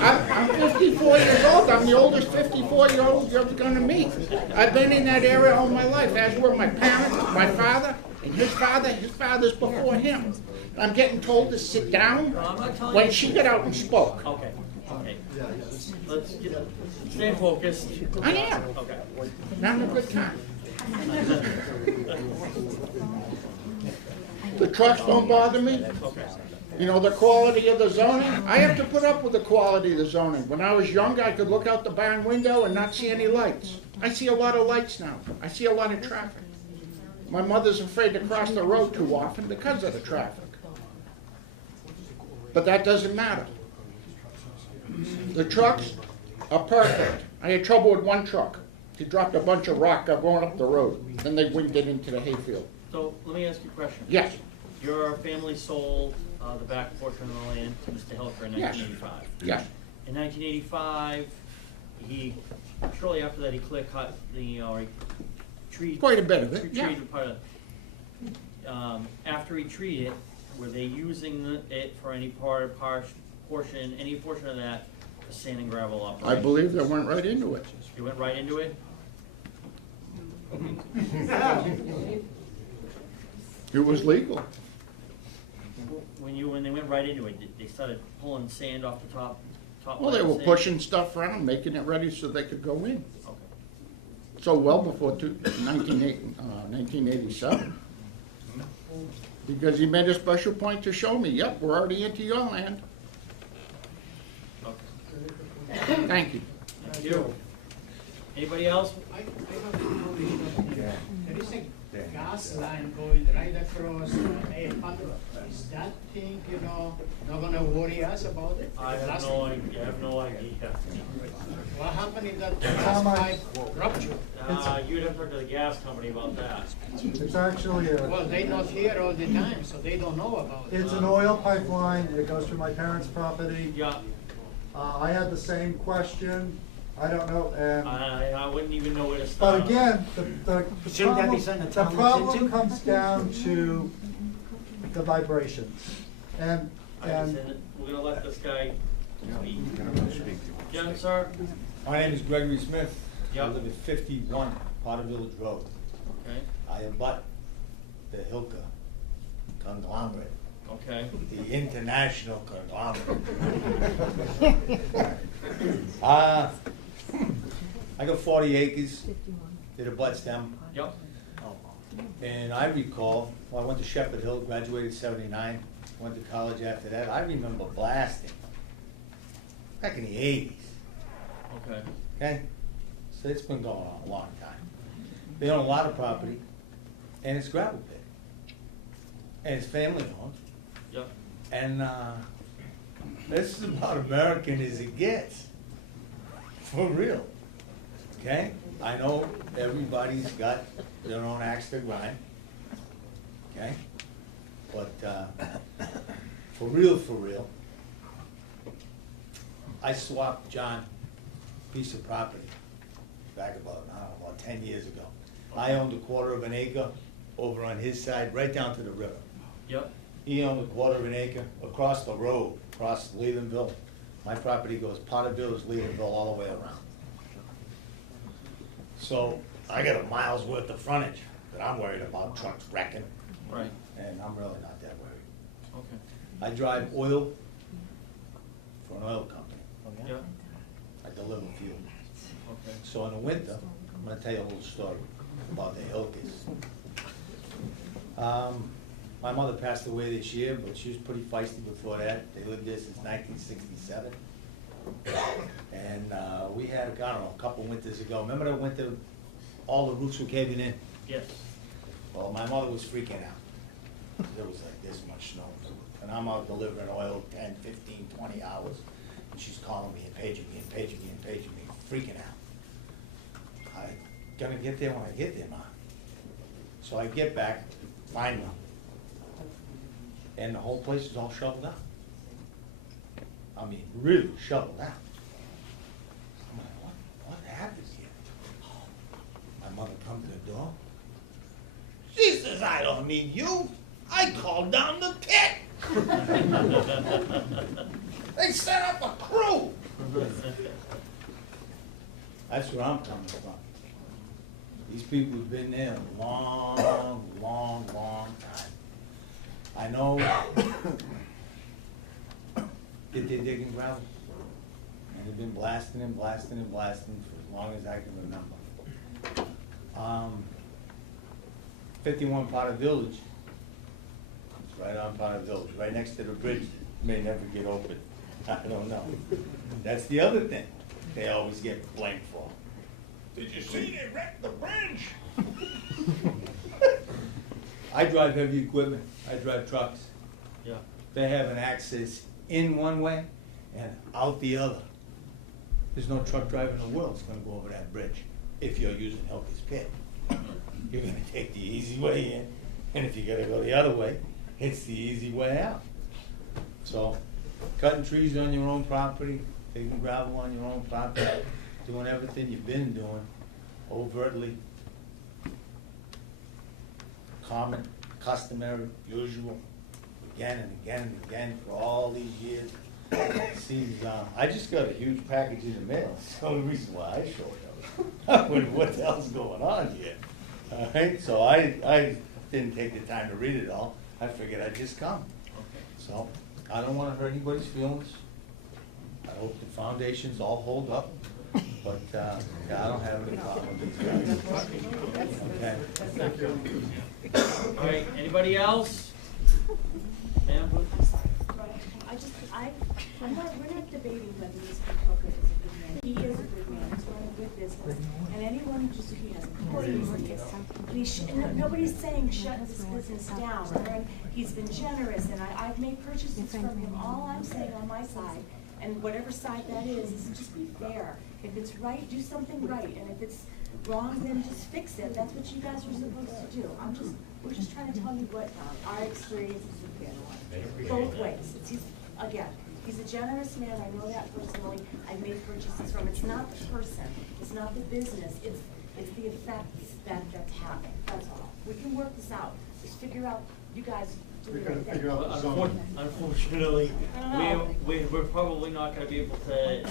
I'm 54 years old. I'm the oldest 54-year-old you're ever gonna meet. I've been in that area all my life, as were my parents, my father, and his father's before him. I'm getting told to sit down when she got out and spoke. Okay. Let's stay focused. I am. Okay. Having a good time. The trucks don't bother me. You know, the quality of the zoning, I have to put up with the quality of the zoning. When I was younger, I could look out the barn window and not see any lights. I see a lot of lights now. I see a lot of traffic. My mother's afraid to cross the road too often because of the traffic. But that doesn't matter. The trucks are perfect. I had trouble with one truck. He dropped a bunch of rock going up the road. Then they winged it into the hayfield. So, let me ask you a question. Yes. Your family sold the back portion of the land to Mr. Hilker in Yes. 1985. Yes. In 1985, shortly after that, he clear cut treated. Quite a bit of it, yeah. Treated part of, after he treated it, were they using it for any portion of that for sand and gravel I operations? believe they went right into it. You went right into it? It was legal. When they went right into it, they started pulling sand off the top Well, they layer of were sand? pushing stuff around, making it ready so they could go in. Okay. So well before 1987. Because he made a special point to show me, yep, we're already into your land. Okay. Thank you. Thank you. Anybody else? I have a question. There is a gas line going right across A100. Is that thing, not gonna worry us about it? I have no idea. What happened if that gas pipe ruptured? You'd have to talk to the gas company about that. It's actually Well, they're not here all the time, so they don't know about it. it's an oil pipeline, it goes through my parents' property. Yeah. I had the same question, I don't know, and, I wouldn't even know where to start. but again, the Shouldn't that be problem, something the the town looks problem into? comes down to the vibrations. And, I understand it. We're gonna let this guy speak. Jen, sir? My name is Gregory Smith. I Yep. live at 51 Potter Village Road. Okay, I abut the Hilka conglomerate, okay. the international conglomerate. I got 40 acres that abuts them. Yep. And I recall, well, I went to Shepherd Hill, graduated '79, went to college after that. I remember blasting back in the '80s. Okay. Okay? So it's been going on a long time. They own a lot of property, and it's gravel pit. And it's family owned. Yep. And this is about American as it gets. For real. Okay? I know everybody's got their own axe to grind. Okay? But for real, I swapped John a piece of property back about, I don't know, about 10 years ago. I owned a quarter of an acre over on his side, right down to the river. Yep. He owned a quarter of an acre across the road, across Lelandville. My property goes Potter Village, Lelandville, all the way around. So I got a mile's worth of frontage that I'm worried about trucks wrecking. Right. And I'm really not that worried. Okay. I drive oil for an oil company. Yep. I deliver fuel. Okay. So in the winter, I'm gonna tell you a little story about the Hilkers. My mother passed away this year, but she was pretty feisty before that. They lived there since 1967. And we had, I don't know, a couple winters ago. Remember the winter, all the roofs were caving in? Yes. Well, my mother was freaking out. There was like this much snow. And I'm out delivering oil 10, 15, 20 hours. And she's calling me and paging me and paging me and paging me, freaking out. I'm gonna get there when I get there, Ma. So I get back, find her. And the whole place is all shoveled out. I mean, really shoveled out. I'm like, what happened here? My mother comes to the door. She says, I don't need you. I called down the pit. They set up a crew. That's where I'm coming from. These people have been there a long, long, long time. I know that they're digging gravel. And they've been blasting and blasting and blasting for as long as I can remember. 51 Potter Village. It's right on Potter Village, right next to the bridge that may never get open. I don't know. That's the other thing they always get blamed for. Did you see they wrecked the bridge? I drive heavy equipment. I drive trucks. Yeah. They have an access in one way and out the other. There's no truck driver in the world that's gonna go over that bridge if you're using Hilker's Pit. You're gonna take the easy way in, and if you gotta go the other way, it's the easy way out. So, cutting trees on your own property, taking gravel on your own property, doing everything you've been doing overtly, common, customary, usual, again and again and again for all these years. Seems, I just got a huge package in the mail. That's the only reason why I showed up. What the hell's going on here? All right, so I didn't take the time to read it all. I figured I'd just come. So, I don't wanna hurt anybody's feelings. I hope the foundations all hold up, but, yeah, I don't have any problem with these guys. Okay. Thank you. All right, anybody else? Ma'am? We're not debating whether Mr. Coker is a good man. He is a good man, he's running a good business, and anyone who just, he has employees, nobody's saying shut this business down. He's been generous, and I've made purchases from him. All I'm saying on my side, and whatever side that is just be fair. If it's right, do something right, and if it's wrong, then just fix it. That's what you guys are supposed to do. We're just trying to tell you what our experience has been. Both ways. Again, He's a generous man, I know that personally, I've made purchases from, it's not the person, it's not the business, it's the effects that's having, that's all. We can work this out, just figure out, you guys do the right thing. Unfortunately, I don't know. we're probably not gonna be able to,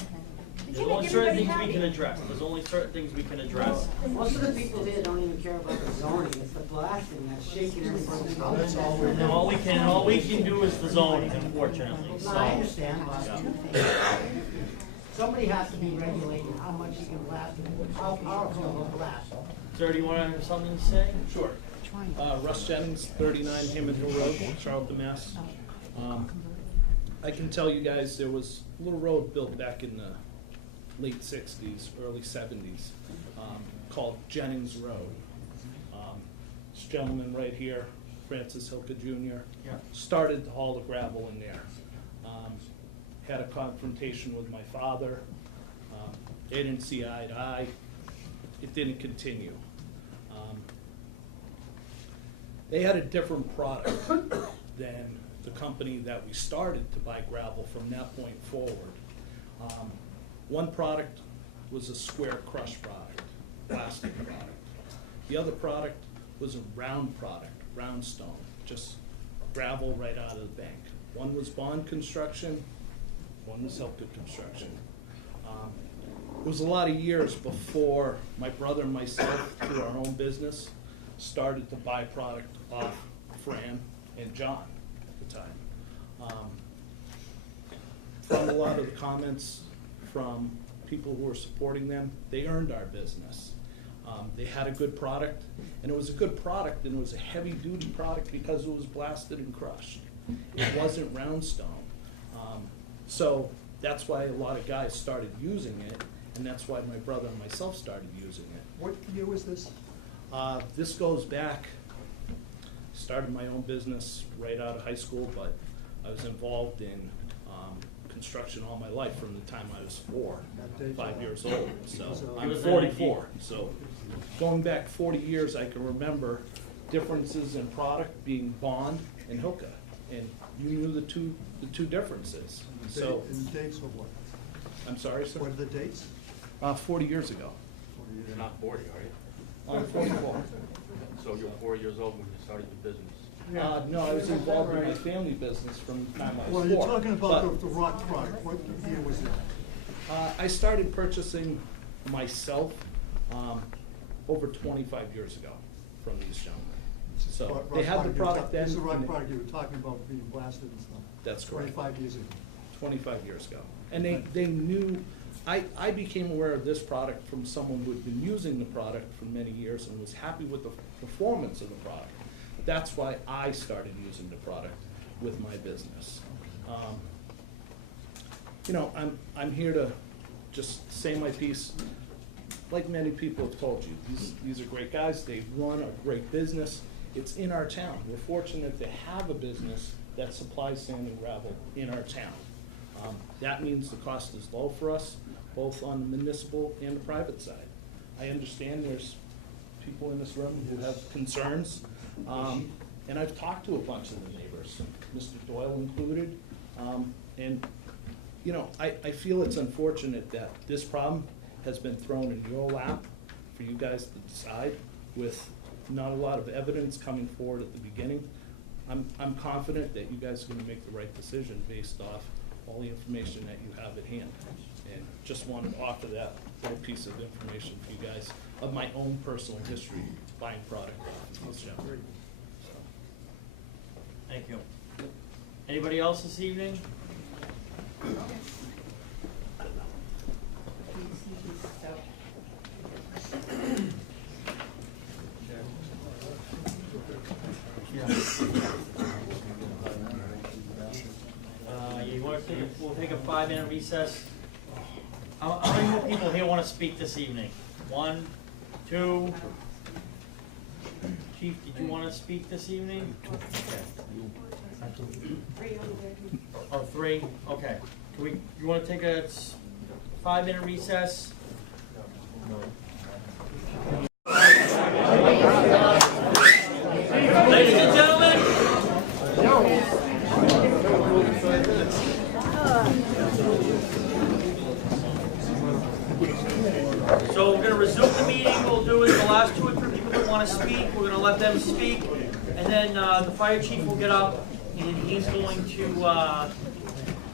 You there's can only make certain everybody things we happy. can address, there's only certain things we can address. Most of the people here don't even care about the zoning, it's the blasting that's shaking everybody's house. And all we can do is the zoning, unfortunately, so. No, I understand, but somebody has to be regulating how much you can blast and how powerful you blast. Sir, do you wanna have something to say? Sure. Russ Jennings, 39 Hammond Hill Road, Charlton, Mass. I can tell you guys there was a little road built back in the late 60s, early 70s, called Jennings Road. This gentleman right here, Francis Hilka Jr., Yeah. started to haul the gravel in there. Had a confrontation with my father. They didn't see eye to eye. It didn't continue. They had a different product than the company that we started to buy gravel from that point forward. One product was a square crush product, plastic product. The other product was a round product, round stone, just gravel right out of the bank. One was Bond Construction, one was Hilka Construction. It was a lot of years before my brother and myself, through our own business, started to buy product off Fran and John at the time. From a lot of the comments from people who were supporting them, they earned our business. They had a good product, and it was a good product, and it was a heavy-duty product because it was blasted and crushed. It wasn't round stone. So that's why a lot of guys started using it, and that's why my brother and myself started using it. What year was this? This goes back, started my own business right out of high school, but I was involved in construction all my life from the time I was 5 years old. So I'm 44. So going back 40 years, I can remember differences in product being Bond and Hilka, and you knew the two differences. So And the dates were what? I'm sorry, sir. What are the dates? 40 years ago. You're not 40, are you? I'm 44. So you're 4 years old when you started your business? No, I was involved in my family business from the time I was 4. Well, you're talking about but, the rock product. What year was that? I started purchasing myself over 25 years ago from these gentlemen. So Rock they had the you were product then. This is the rock and they- product you were talking about being blasted and stuff. That's correct. 25 years ago. 25 years ago. And they knew, I became aware of this product from someone who had been using the product for many years and was happy with the performance of the product. That's why I started using the product with my business. You know, I'm here to just say my piece. Like many people have told you, these are great guys, they run a great business. It's in our town. We're fortunate to have a business that supplies sand and gravel in our town. That means the cost is low for us, both on the municipal and the private side. I understand there's people in this room who have concerns, and I've talked to a bunch of the neighbors, Mr. Doyle included, and you know, I feel it's unfortunate that this problem has been thrown in your lap for you guys to decide with not a lot of evidence coming forward at the beginning. I'm confident that you guys are gonna make the right decision based off all the information that you have at hand. And just wanted to offer that little piece of information for you guys of my own personal history buying product off of this gentleman. So. Thank you. Anybody else this evening? We'll take a 5-minute recess. How many more people here want to speak this evening? 1, 2. Chief, did you want to speak this evening? Oh, 3, okay. You want to take a 5-minute recess? Ladies and gentlemen. want to speak, we're going to let them speak, and then the fire chief will get up, and he's going to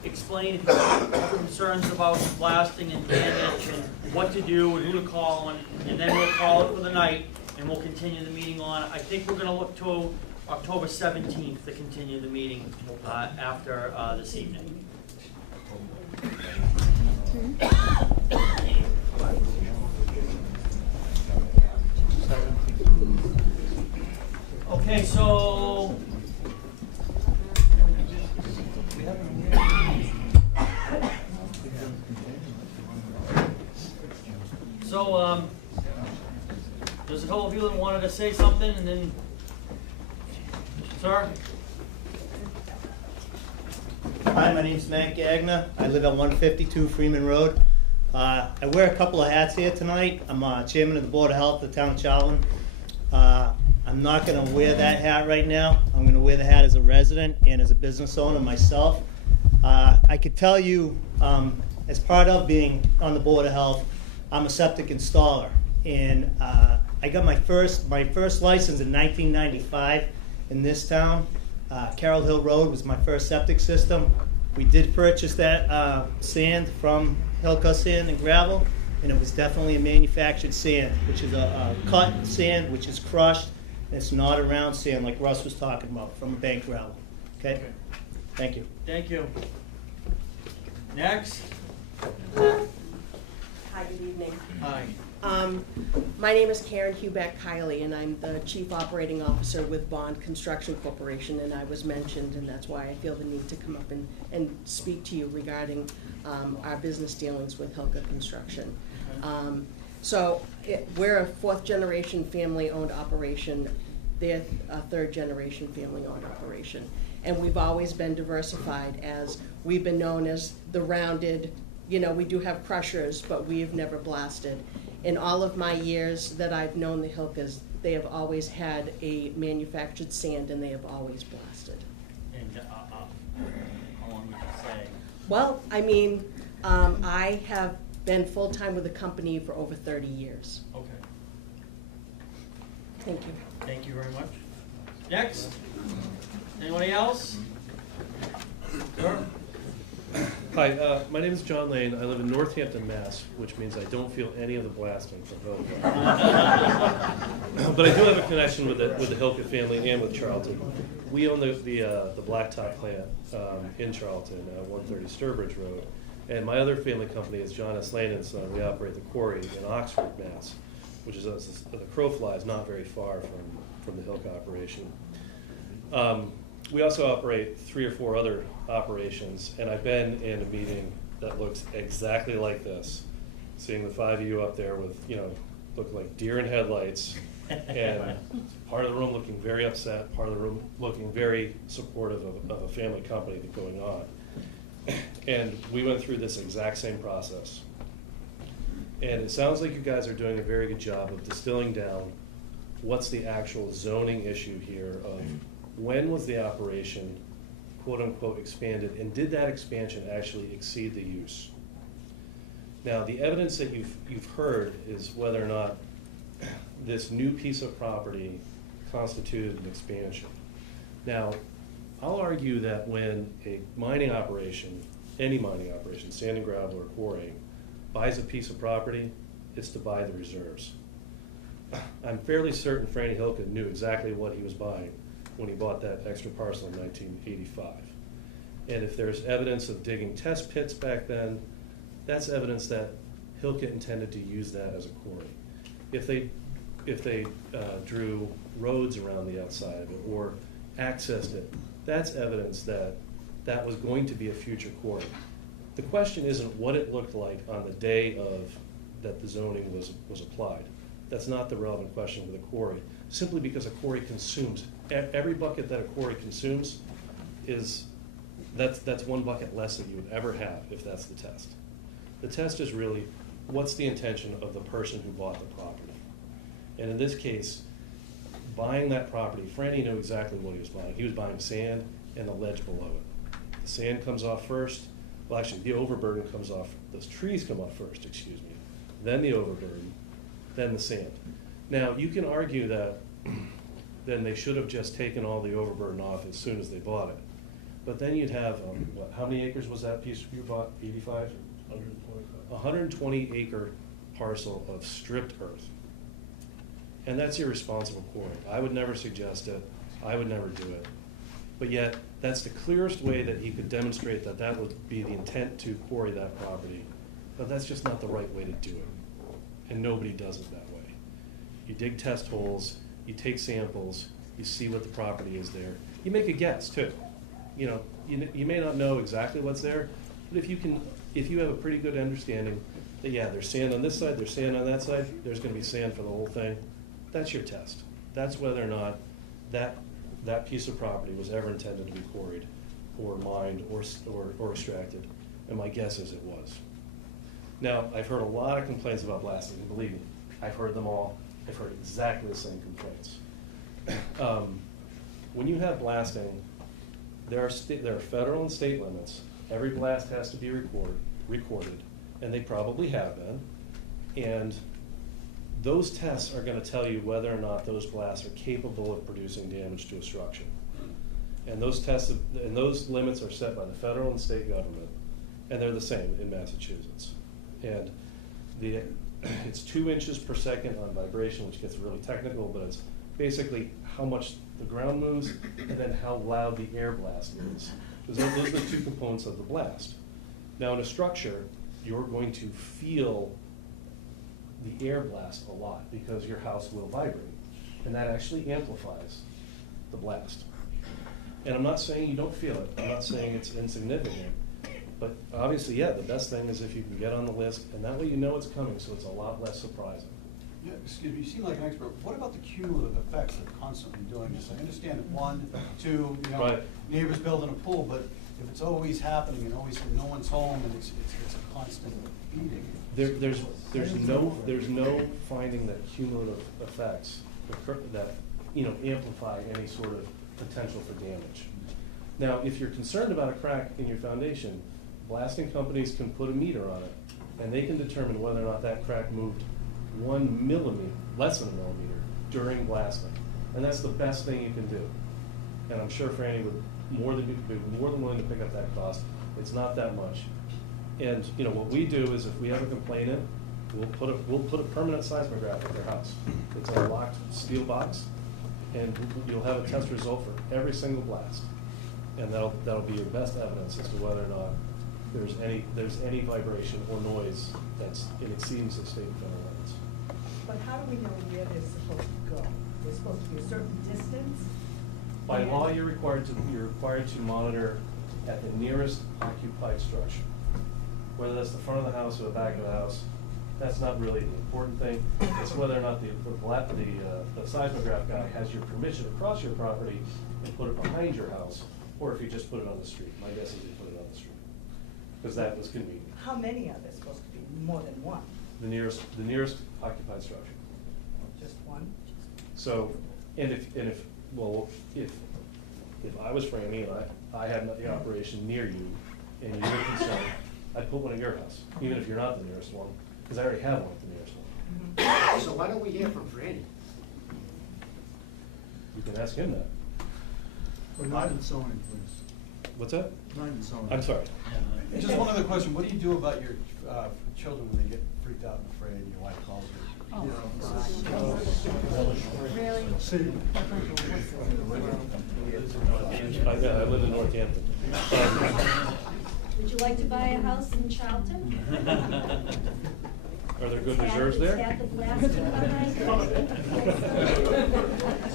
explain if you have concerns about blasting and damage, and what to do, and who to call, and then we'll call it for the night, and we'll continue the meeting on. I think we're going to look to October 17th to continue the meeting after this evening. Okay, so there's a couple of you that wanted to say something, and then, sir? Hi, my name's Matt Gagner. I live at 152 Freeman Road. I wear a couple of hats here tonight. I'm chairman of the Board of Health of the town of Charlton. I'm not going to wear that hat right now. I'm going to wear the hat as a resident and as a business owner myself. I could tell you, as part of being on the Board of Health, I'm a septic installer. And I got my first license in 1995 in this town. Carroll Hill Road was my first septic system. We did purchase that sand from Hilka Sand and Gravel, and it was definitely a manufactured sand, which is a cut sand, which is crushed. And it's not a round sand like Russ was talking about from a bank gravel. Okay? Thank you. Thank you. Next. Hi, good evening. Hi. My name is Karen Hubeck-Kiley, and I'm the Chief Operating Officer with Bond Construction Corporation, and I was mentioned, and that's why I feel the need to come up and speak to you regarding our business dealings with Hilka Construction. We're a fourth-generation family-owned operation. They're a third-generation family-owned operation. And we've always been diversified, as we've been known as the rounded, we do have crushers, but we have never blasted. In all of my years that I've known the Hilkas, they have always had a manufactured sand, and they have always blasted. And how long would you say? Well, I have been full-time with the company for over 30 years. Okay. Thank you. Thank you very much. Next. Anybody else? Sir? Hi, my name is John Lane. I live in Northampton, Mass., which means I don't feel any of the blasting from Hilka. But I do have a connection with the Hilka family and with Charlton. We own the blacktop plant in Charlton, 130 Sturbridge Road. And my other family company is John S. Lane and Son. We operate the quarry in Oxford, Mass., which is, the crow flies not very far from the Hilka operation. We also operate 3 or 4 other operations, and I've been in a meeting that looks exactly like this. Seeing the 5 of you up there with, look like deer in headlights, and part of the room looking very upset, part of the room looking very supportive of a family company that's going on. And we went through this exact same process. And it sounds like you guys are doing a very good job of distilling down what's the actual zoning issue here of when was the operation, quote unquote, expanded, and did that expansion actually exceed the use? Now, the evidence that you've heard is whether or not this new piece of property constituted an expansion. Now, I'll argue that when a mining operation, any mining operation, sand and gravel or quarry, buys a piece of property, it's to buy the reserves. I'm fairly certain Franny Hilka knew exactly what he was buying when he bought that extra parcel in 1985. And if there's evidence of digging test pits back then, that's evidence that Hilka intended to use that as a quarry. If they drew roads around the outside of it or accessed it, that's evidence that that was going to be a future quarry. The question isn't what it looked like on the day that the zoning was applied. That's not the relevant question with a quarry, simply because a quarry consumes. Every bucket that a quarry consumes that's one bucket less than you would ever have if that's the test. The test is really, what's the intention of the person who bought the property? And in this case, buying that property, Franny knew exactly what he was buying. He was buying sand and the ledge below it. The sand comes off first. Well, actually, the overburden comes off. Those trees come off first, excuse me. Then the overburden, then the sand. Now, you can argue that then they should have just taken all the overburden off as soon as they bought it. But then you'd have, what, how many acres was that piece you bought, 85? 125. 120 acre parcel of stripped earth. And that's irresponsible quarrying. I would never suggest it, I would never do it. But yet, that's the clearest way that he could demonstrate that that would be the intent to quarry that property. But that's just not the right way to do it. And nobody does it that way. You dig test holes, you take samples, you see what the property is there. You make a guess too. You know, you may not know exactly what's there, but if you have a pretty good understanding that, yeah, there's sand on this side, there's sand on that side, there's gonna be sand for the whole thing, that's your test. That's whether or not that piece of property was ever intended to be quarried or mined or extracted. And my guess is it was. Now, I've heard a lot of complaints about blasting, and believe me, I've heard them all. I've heard exactly the same complaints. When you have blasting, there are federal and state limits. Every blast has to be recorded, and they probably have been. And those tests are going to tell you whether or not those blasts are capable of producing damage to a structure. And those tests and those limits are set by the federal and state government, and they're the same in Massachusetts. And it's 2 inches per second on vibration, which gets really technical, but it's basically how much the ground moves and then how loud the air blast is. Because those are the 2 components of the blast. Now in a structure, you're going to feel the air blast a lot because your house will vibrate. And that actually amplifies the blast. And I'm not saying you don't feel it. I'm not saying it's insignificant. But obviously, yeah, the best thing is if you can get on the list, and that way you know it's coming, so it's a lot less surprising. Yeah, excuse me, you seem like an expert. What about the cumulative effects of constantly doing this? I understand that 1, 2, you know, Right. neighbors building a pool, but if it's always happening and always no one's home and it's a constant feeding. There's no finding that cumulative effects occur, that, you know, amplify any sort of potential for damage. Now, if you're concerned about a crack in your foundation, blasting companies can put a meter on it, and they can determine whether or not that crack moved 1 millimeter, less than a millimeter, during blasting. And that's the best thing you can do. And I'm sure Franny would be more than willing to pick up that cost. It's not that much. And you know what we do is if we have a complainant, we'll put a permanent seismograph at their house. It's a locked steel box, and you'll have a test result for every single blast. And that'll be your best evidence as to whether or not there's any vibration or noise that's exceeding the state and federal limits. But how do we know where they're supposed to go? They're supposed to be a certain distance? By law, you're required to monitor at the nearest occupied structure. Whether that's the front of the house or the back of the house, that's not really the important thing. It's whether or not the seismograph guy has your permission to cross your property and put it behind your house, or if you just put it on the street. My guess is you put it on the street, because that was convenient. How many are there supposed to be? More than one? The nearest occupied structure. Just one? So, if I was Franny and I had the operation near you and you were concerned, I'd put one at your house, even if you're not the nearest one, because I already have one at the nearest one. So why don't we hear from Franny? You can ask him that. Or not in zoning, please. What's that? Not in zoning. I'm sorry. And just one other question, what do you do about your children when they get freaked out and afraid and your wife calls you? Really? I live in Northampton. Would you like to buy a house in Charlton? Are there good reserves there? Is that the blasting behind it?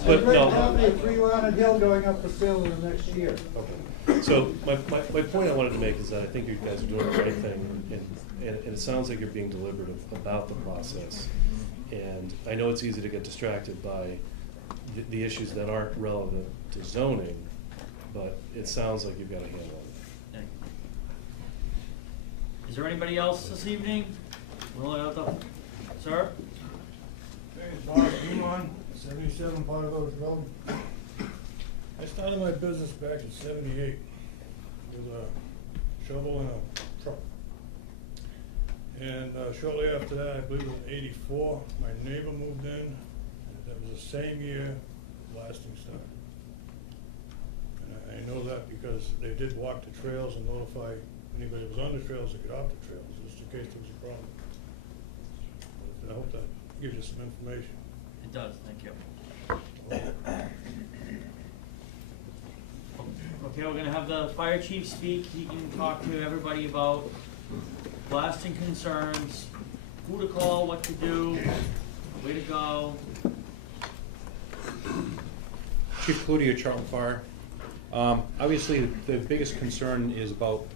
But no. Probably a 300 hill going up for sale in the next year. Okay. So my point I wanted to make is that I think you guys are doing the right thing, and it sounds like you're being deliberative about the process. And I know it's easy to get distracted by the issues that aren't relevant to zoning, but it sounds like you've got a handle on it. Is there anybody else this evening? Sir? Hey, Bob Dumont, 77 Potter Village Road. I started my business back in '78 with a shovel and a truck. And shortly after that, I believe it was '84, my neighbor moved in That was the same year blasting started. And I know that because they did walk the trails and notify anybody that was on the trails to get off the trails, just in case there was a problem. But I hope that gives you some information. It does, thank you. Okay, we're gonna have the fire chief speak. He can talk to everybody about blasting concerns, who to call, what to do, where to go. Chief Cloutier, Charlton Fire. Obviously, the biggest concern is about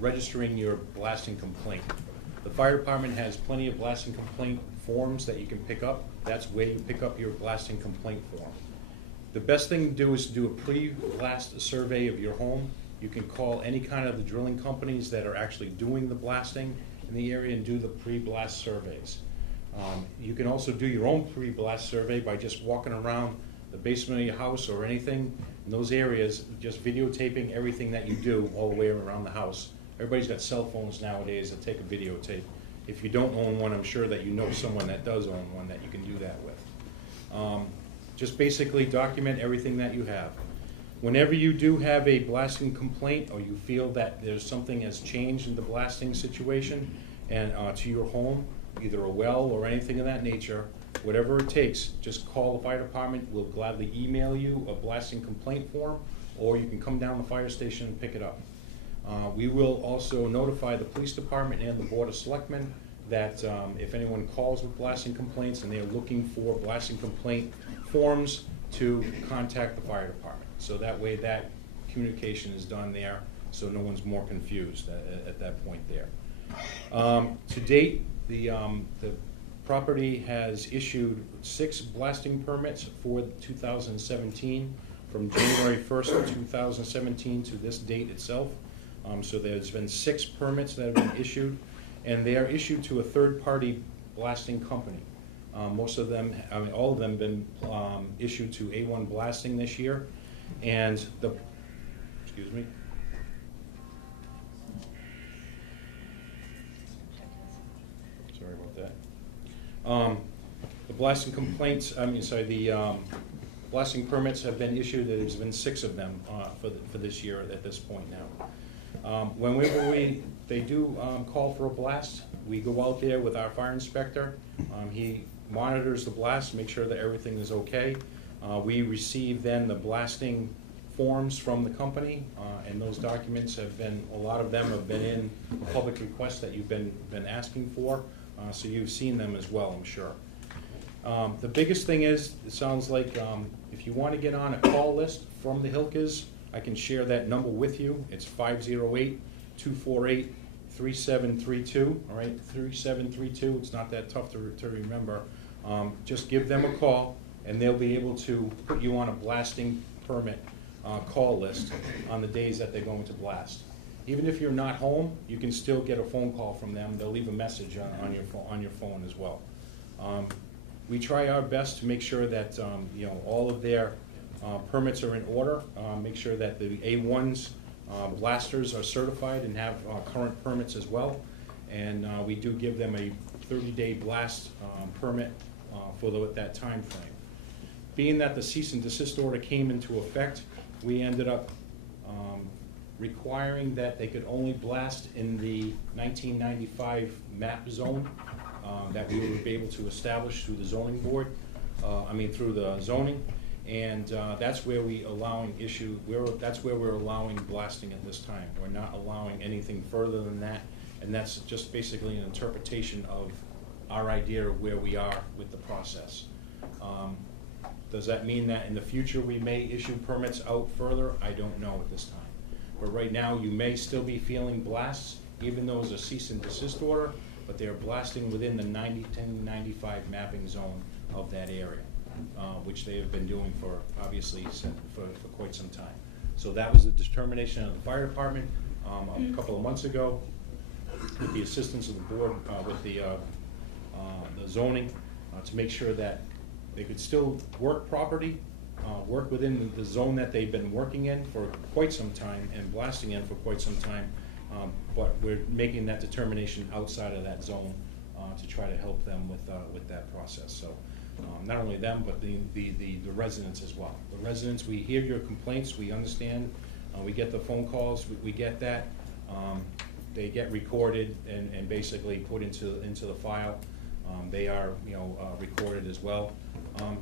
registering your blasting complaint. The fire department has plenty of blasting complaint forms that you can pick up. That's where you pick up your blasting complaint form. The best thing to do is to do a pre-blast survey of your home. You can call any kind of the drilling companies that are actually doing the blasting in the area and do the pre-blast surveys. You can also do your own pre-blast survey by just walking around the basement of your house or anything in those areas, just videotaping everything that you do all the way around the house. Everybody's got cell phones nowadays that take a videotape. If you don't own one, I'm sure that you know someone that does own one that you can do that with. Just basically document everything that you have. Whenever you do have a blasting complaint or you feel that there's something has changed in the blasting situation and to your home, either a well or anything of that nature, whatever it takes, just call the fire department. We'll gladly email you a blasting complaint form, or you can come down to the fire station and pick it up. We will also notify the police department and the Board of Selectmen that if anyone calls with blasting complaints and they're looking for blasting complaint forms, to contact the fire department. So that way that communication is done there, so no one's more confused at that point there. To date, the property has issued 6 blasting permits for 2017, from January 1st of 2017 to this date itself. So there's been 6 permits that have been issued, and they are issued to a third-party blasting company. Most of them, I mean, all of them have been issued to A1 Blasting this year, and the, excuse me. Sorry about that. The blasting complaints, the blasting permits have been issued. There's been 6 of them for this year at this point now. Whenever they do call for a blast, we go out there with our fire inspector. He monitors the blast, make sure that everything is okay. We receive then the blasting forms from the company, and those documents have been, a lot of them have been in the public requests that you've been asking for, so you've seen them as well, I'm sure. The biggest thing is, it sounds like if you want to get on a call list from the Hilkers, I can share that number with you. It's 508-248-3732, all right, 3732. It's not that tough to remember. Just give them a call, and they'll be able to put you on a blasting permit call list on the days that they're going to blast. Even if you're not home, you can still get a phone call from them. They'll leave a message on your phone as well. We try our best to make sure that all of their permits are in order. Make sure that the A1s blasters are certified and have current permits as well. And we do give them a 30-day blast permit for that time frame. Being that the cease and desist order came into effect, we ended up requiring that they could only blast in the 1995 map zone that we would be able to establish through the zoning board, through the zoning. And that's where we're allowing blasting at this time. We're not allowing anything further than that, and that's just basically an interpretation of our idea of where we are with the process. Does that mean that in the future we may issue permits out further? I don't know at this time. But right now you may still be feeling blasts, even though it's a cease and desist order, but they're blasting within the 90-95 mapping zone of that area. Which they have been doing for, obviously, for quite some time. So that was the determination of the fire department a couple of months ago, with the assistance of the board, with the zoning, to make sure that they could still work property, work within the zone that they've been working in for quite some time and blasting in for quite some time, but we're making that determination outside of that zone to try to help them with that process. So not only them, but the residents as well. The residents, we hear your complaints, we understand, we get the phone calls, we get that. They get recorded and basically put into the file. They are, recorded as well.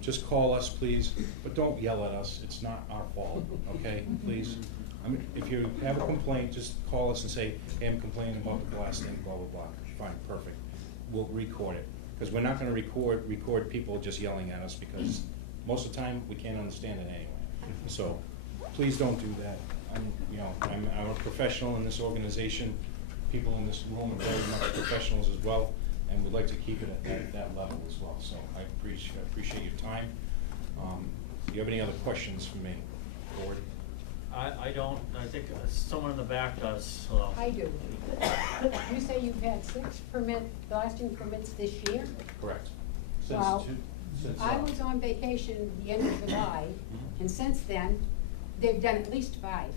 Just call us, please, but don't yell at us. It's not our fault, okay? Please. I mean, if you have a complaint, just call us and say, hey, I'm complaining about the blasting, blah, blah, blah. Fine, perfect. We'll record it. Because we're not gonna record people just yelling at us, because most of the time, we can't understand it anyway. So, please don't do that. I'm a professional in this organization. People in this room are very much professionals as well, and would like to keep it at that level as well. So I appreciate your time. Do you have any other questions for me, Board? I don't, I think someone in the back does, so. I do. You say you've had 6 blasting permits this year? Correct. Well, I was on vacation the end of July, and since then, they've done at least 5.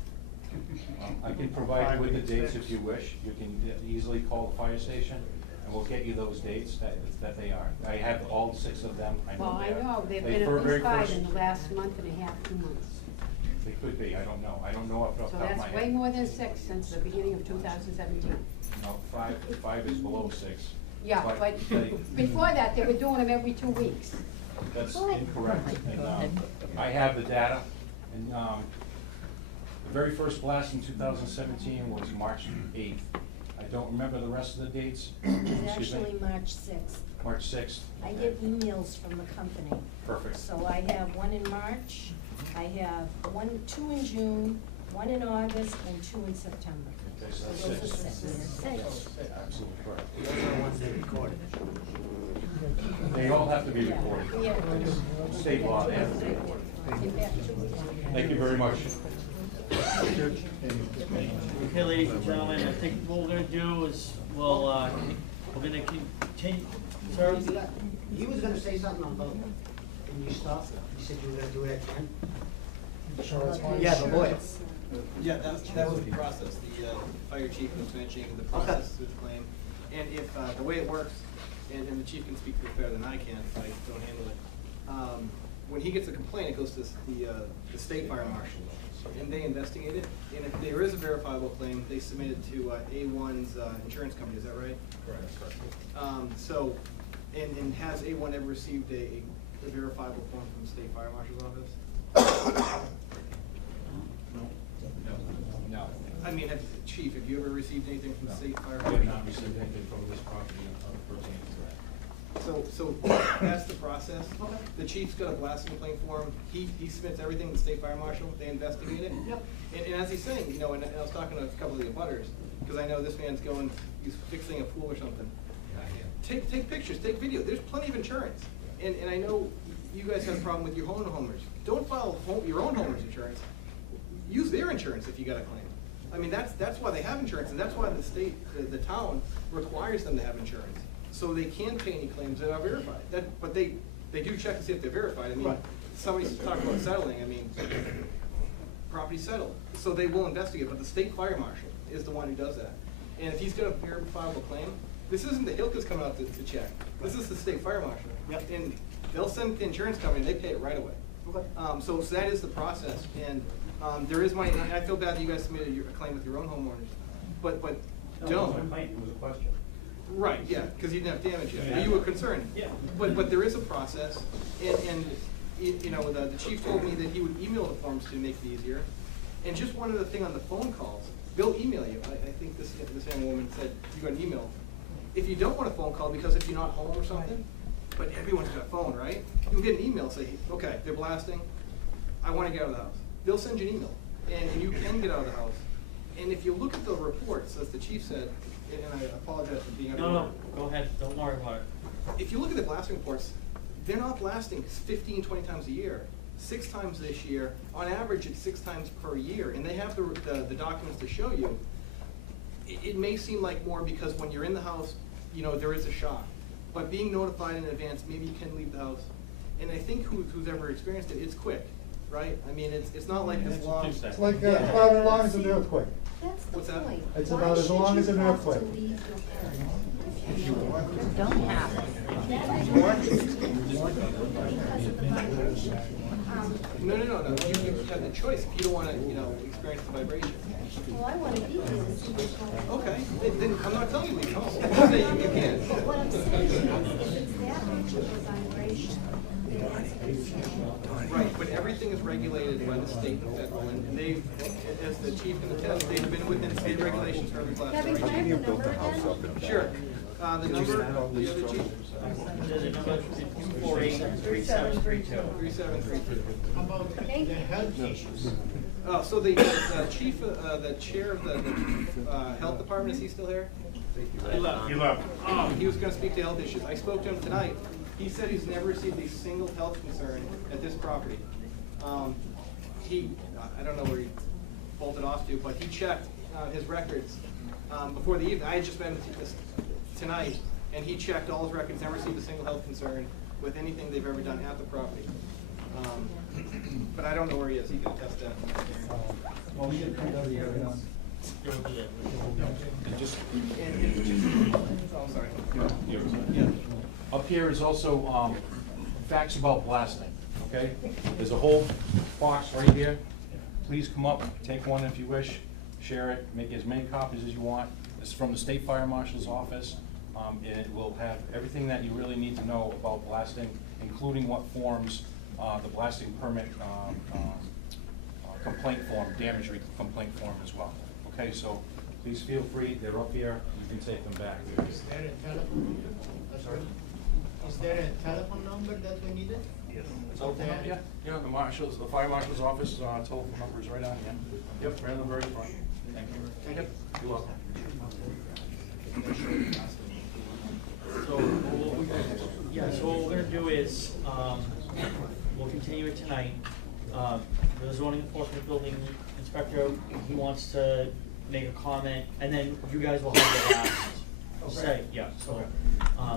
I can provide you with the dates if you wish. You can easily call the fire station, and we'll get you those dates that they are. I have all 6 of them. Well, I know, they've been at least 5 in the last month and a half, 2 months. They could be, I don't know. I don't know off the top So of my head. that's way more than 6 since the beginning of 2017. No, five is below 6. Yeah, but before that, they were doing them every 2 weeks. That's incorrect. And, I have the data, and, the very first blast in 2017 was March 8th. I don't remember the rest of the dates. It's actually March 6th. March 6th. I get emails from the company. Perfect. So I have one in March, I have 2 in June, 1 in August, and 2 in September. Okay, so So that's those are 6. 6. Absolutely correct. Those are the ones they recorded. They all have to be Yeah. recorded. Yeah. State law, they have to be recorded. Thank you very much. Okay, ladies and gentlemen, I think what we're gonna do is, we're gonna continue, sir? He was gonna say something on both, and you stopped. You said you were gonna do it at the end. Yeah, the lawyer. Yeah, that was the process. The fire chief was mentioning the process with the claim. And if, the way it works, and the chief can speak to it better than I can, if I don't handle it. When he gets a complaint, it goes to the state fire marshal, and they investigate it. And if there is a verifiable claim, they submit it to A1's insurance company, is that right? Correct. So, and has A1 ever received a verifiable form from the state fire marshal's office? No. I mean, chief, have you ever received anything from the state fire? I have not received anything from this property pertaining to that. So that's the process. The chief's got a blasting complaint form. He submits everything to the state fire marshal. They investigate it. Yep. And as he's saying, and I was talking to a couple of the abutters, because I know this man's he's fixing a pool or something. Take pictures, take video. There's plenty of insurance. And I know you guys have a problem with your homeowners. Don't file your own homeowner's insurance. Use their insurance if you got a claim. I mean, that's why they have insurance, and that's why the state, the town requires them to have insurance. So they can pay any claims that are verified. But they do check to see if they're verified. I mean, somebody's talking about settling, I mean, property settled. So they will investigate, but the state fire marshal is the one who does that. And if he's got a verifiable claim, this isn't the Hilkas coming out to check. This is the state fire marshal. Yep. And they'll send the insurance company, and they pay it right away. Okay. So that is the process. And there is money, and I feel bad that you guys submitted a claim with your own homeowners, but don't. It was a question. Right, yeah, because you didn't have damage yet, but you were concerned. Yeah. But there is a process, and the chief told me that he would email the forms to make it easier. And just one other thing on the phone calls, they'll email you. I think this young woman said you got an email. If you don't want a phone call because if you're not home or something, but everyone's got a phone, right? You'll get an email say, okay, they're blasting, I want to get out of the house. They'll send you an email, and you can get out of the house. And if you look at the reports, as the chief said, and I apologize for being No, go ahead, don't worry about it. If you look at the blasting reports, they're not blasting 15, 20 times a year. 6 times this year. On average, it's 6 times per year, and they have the documents to show you. It may seem like more because when you're in the house, there is a shock. But being notified in advance, maybe you can leave the house. And I think who's ever experienced it, it's quick, right? I mean, it's not like this long. It's like about as long as an earthquake. That's the What's that? point. It's about as long as an earthquake. You don't have to. No, you have the choice if you don't wanna, experience the vibration. Well, I wanna be here to see what's going on. Okay, then I'm not telling you to come. I'm saying you can. But what I'm saying is, if it's that much of a vibration, then that's Right, but everything is regulated by the state and federal, and they've, as the chief can attest, they've been within state regulations for every class. Kevin, can I have the number again? Sure. The number, the other chief? There's a number, 248-3732. 3732. Thank you. health issues. So the chief, the chair of the health department, is he still here? He left. He was gonna speak to health issues. I spoke to him tonight. He said he's never received a single health concern at this property. I don't know where he bolted off to, but he checked his records before the evening. I had just been with this tonight, and he checked all his records, never received a single health concern with anything they've ever done at the property. But I don't know where he is. He can attest that. Well, we get out of the area. And just, Oh, I'm sorry. yeah. Up here is also facts about blasting, okay? There's a whole box right here. Please come up, take one if you wish, share it, make as many copies as you want. This is from the State Fire Marshal's office. It will have everything that you really need to know about blasting, including what forms the blasting permit complaint form, damage complaint form as well. Okay, so please feel free, they're up here, you can take them back. Is there a telephone number? Sorry? Is there a telephone number that we needed? Yes. Telephone number, yeah, the marshal's, the fire marshal's office, telephone number is right on here. Yep, right on the very front. Thank you. Thank you. You're welcome. So what we're gonna do is, we'll continue it tonight. The zoning enforcement building inspector, he wants to make a comment, and then you guys will have the last say, yeah, so.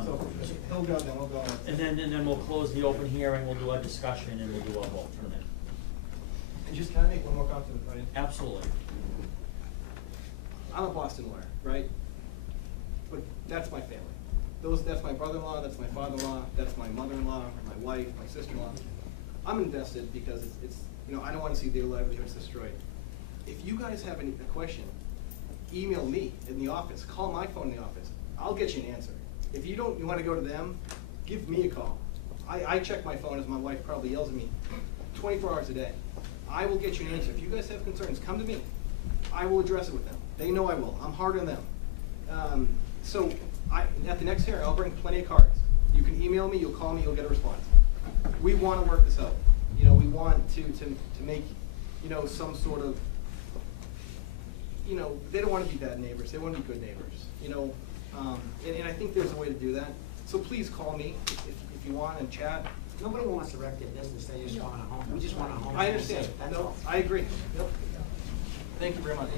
So he'll go, then we'll go. And then we'll close the open hearing, we'll do our discussion, and we'll do our vote from there. And just, can I make one more comment, right? Absolutely. I'm a Boston lawyer, right? But that's my family. That's my brother-in-law, that's my father-in-law, that's my mother-in-law, my wife, my sister-in-law. I'm invested because it's I don't want to see their livelihoods destroyed. If you guys have a question, email me in the office, call my phone in the office. I'll get you an answer. If you want to go to them, give me a call. I check my phone, as my wife probably yells at me, 24 hours a day. I will get you an answer. If you guys have concerns, come to me. I will address it with them. They know I will. I'm hard on them. So at the next hearing, I'll bring plenty of cards. You can email me, you'll call me, you'll get a response. We want to work this out. We want to make, some sort of, they don't want to be bad neighbors. They want to be good neighbors, and I think there's a way to do that. So please call me if you want and chat. Nobody wants to wreck their business, they just want a home, we just want a home. I understand. That's No, all. I agree. Yep. Thank you very much.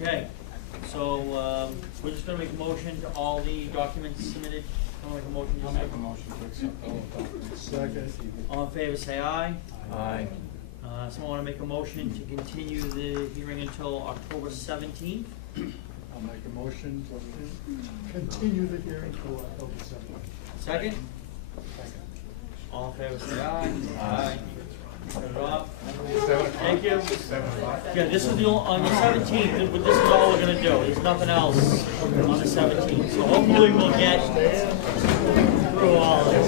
Okay, so, we're just gonna make a motion to all the documents submitted. I'll make a motion. I'll make a motion to accept all of them. Second. All in favor, say aye. Aye. Someone wanna make a motion to continue the hearing until October 17th? I'll make a motion to continue the hearing to October 7th. Second? All in favor, say aye. Aye. Cut it off. Thank you. Yeah, this is on the 17th, this is all we're gonna do, there's nothing else on the 17th, so hopefully we'll get through all of this.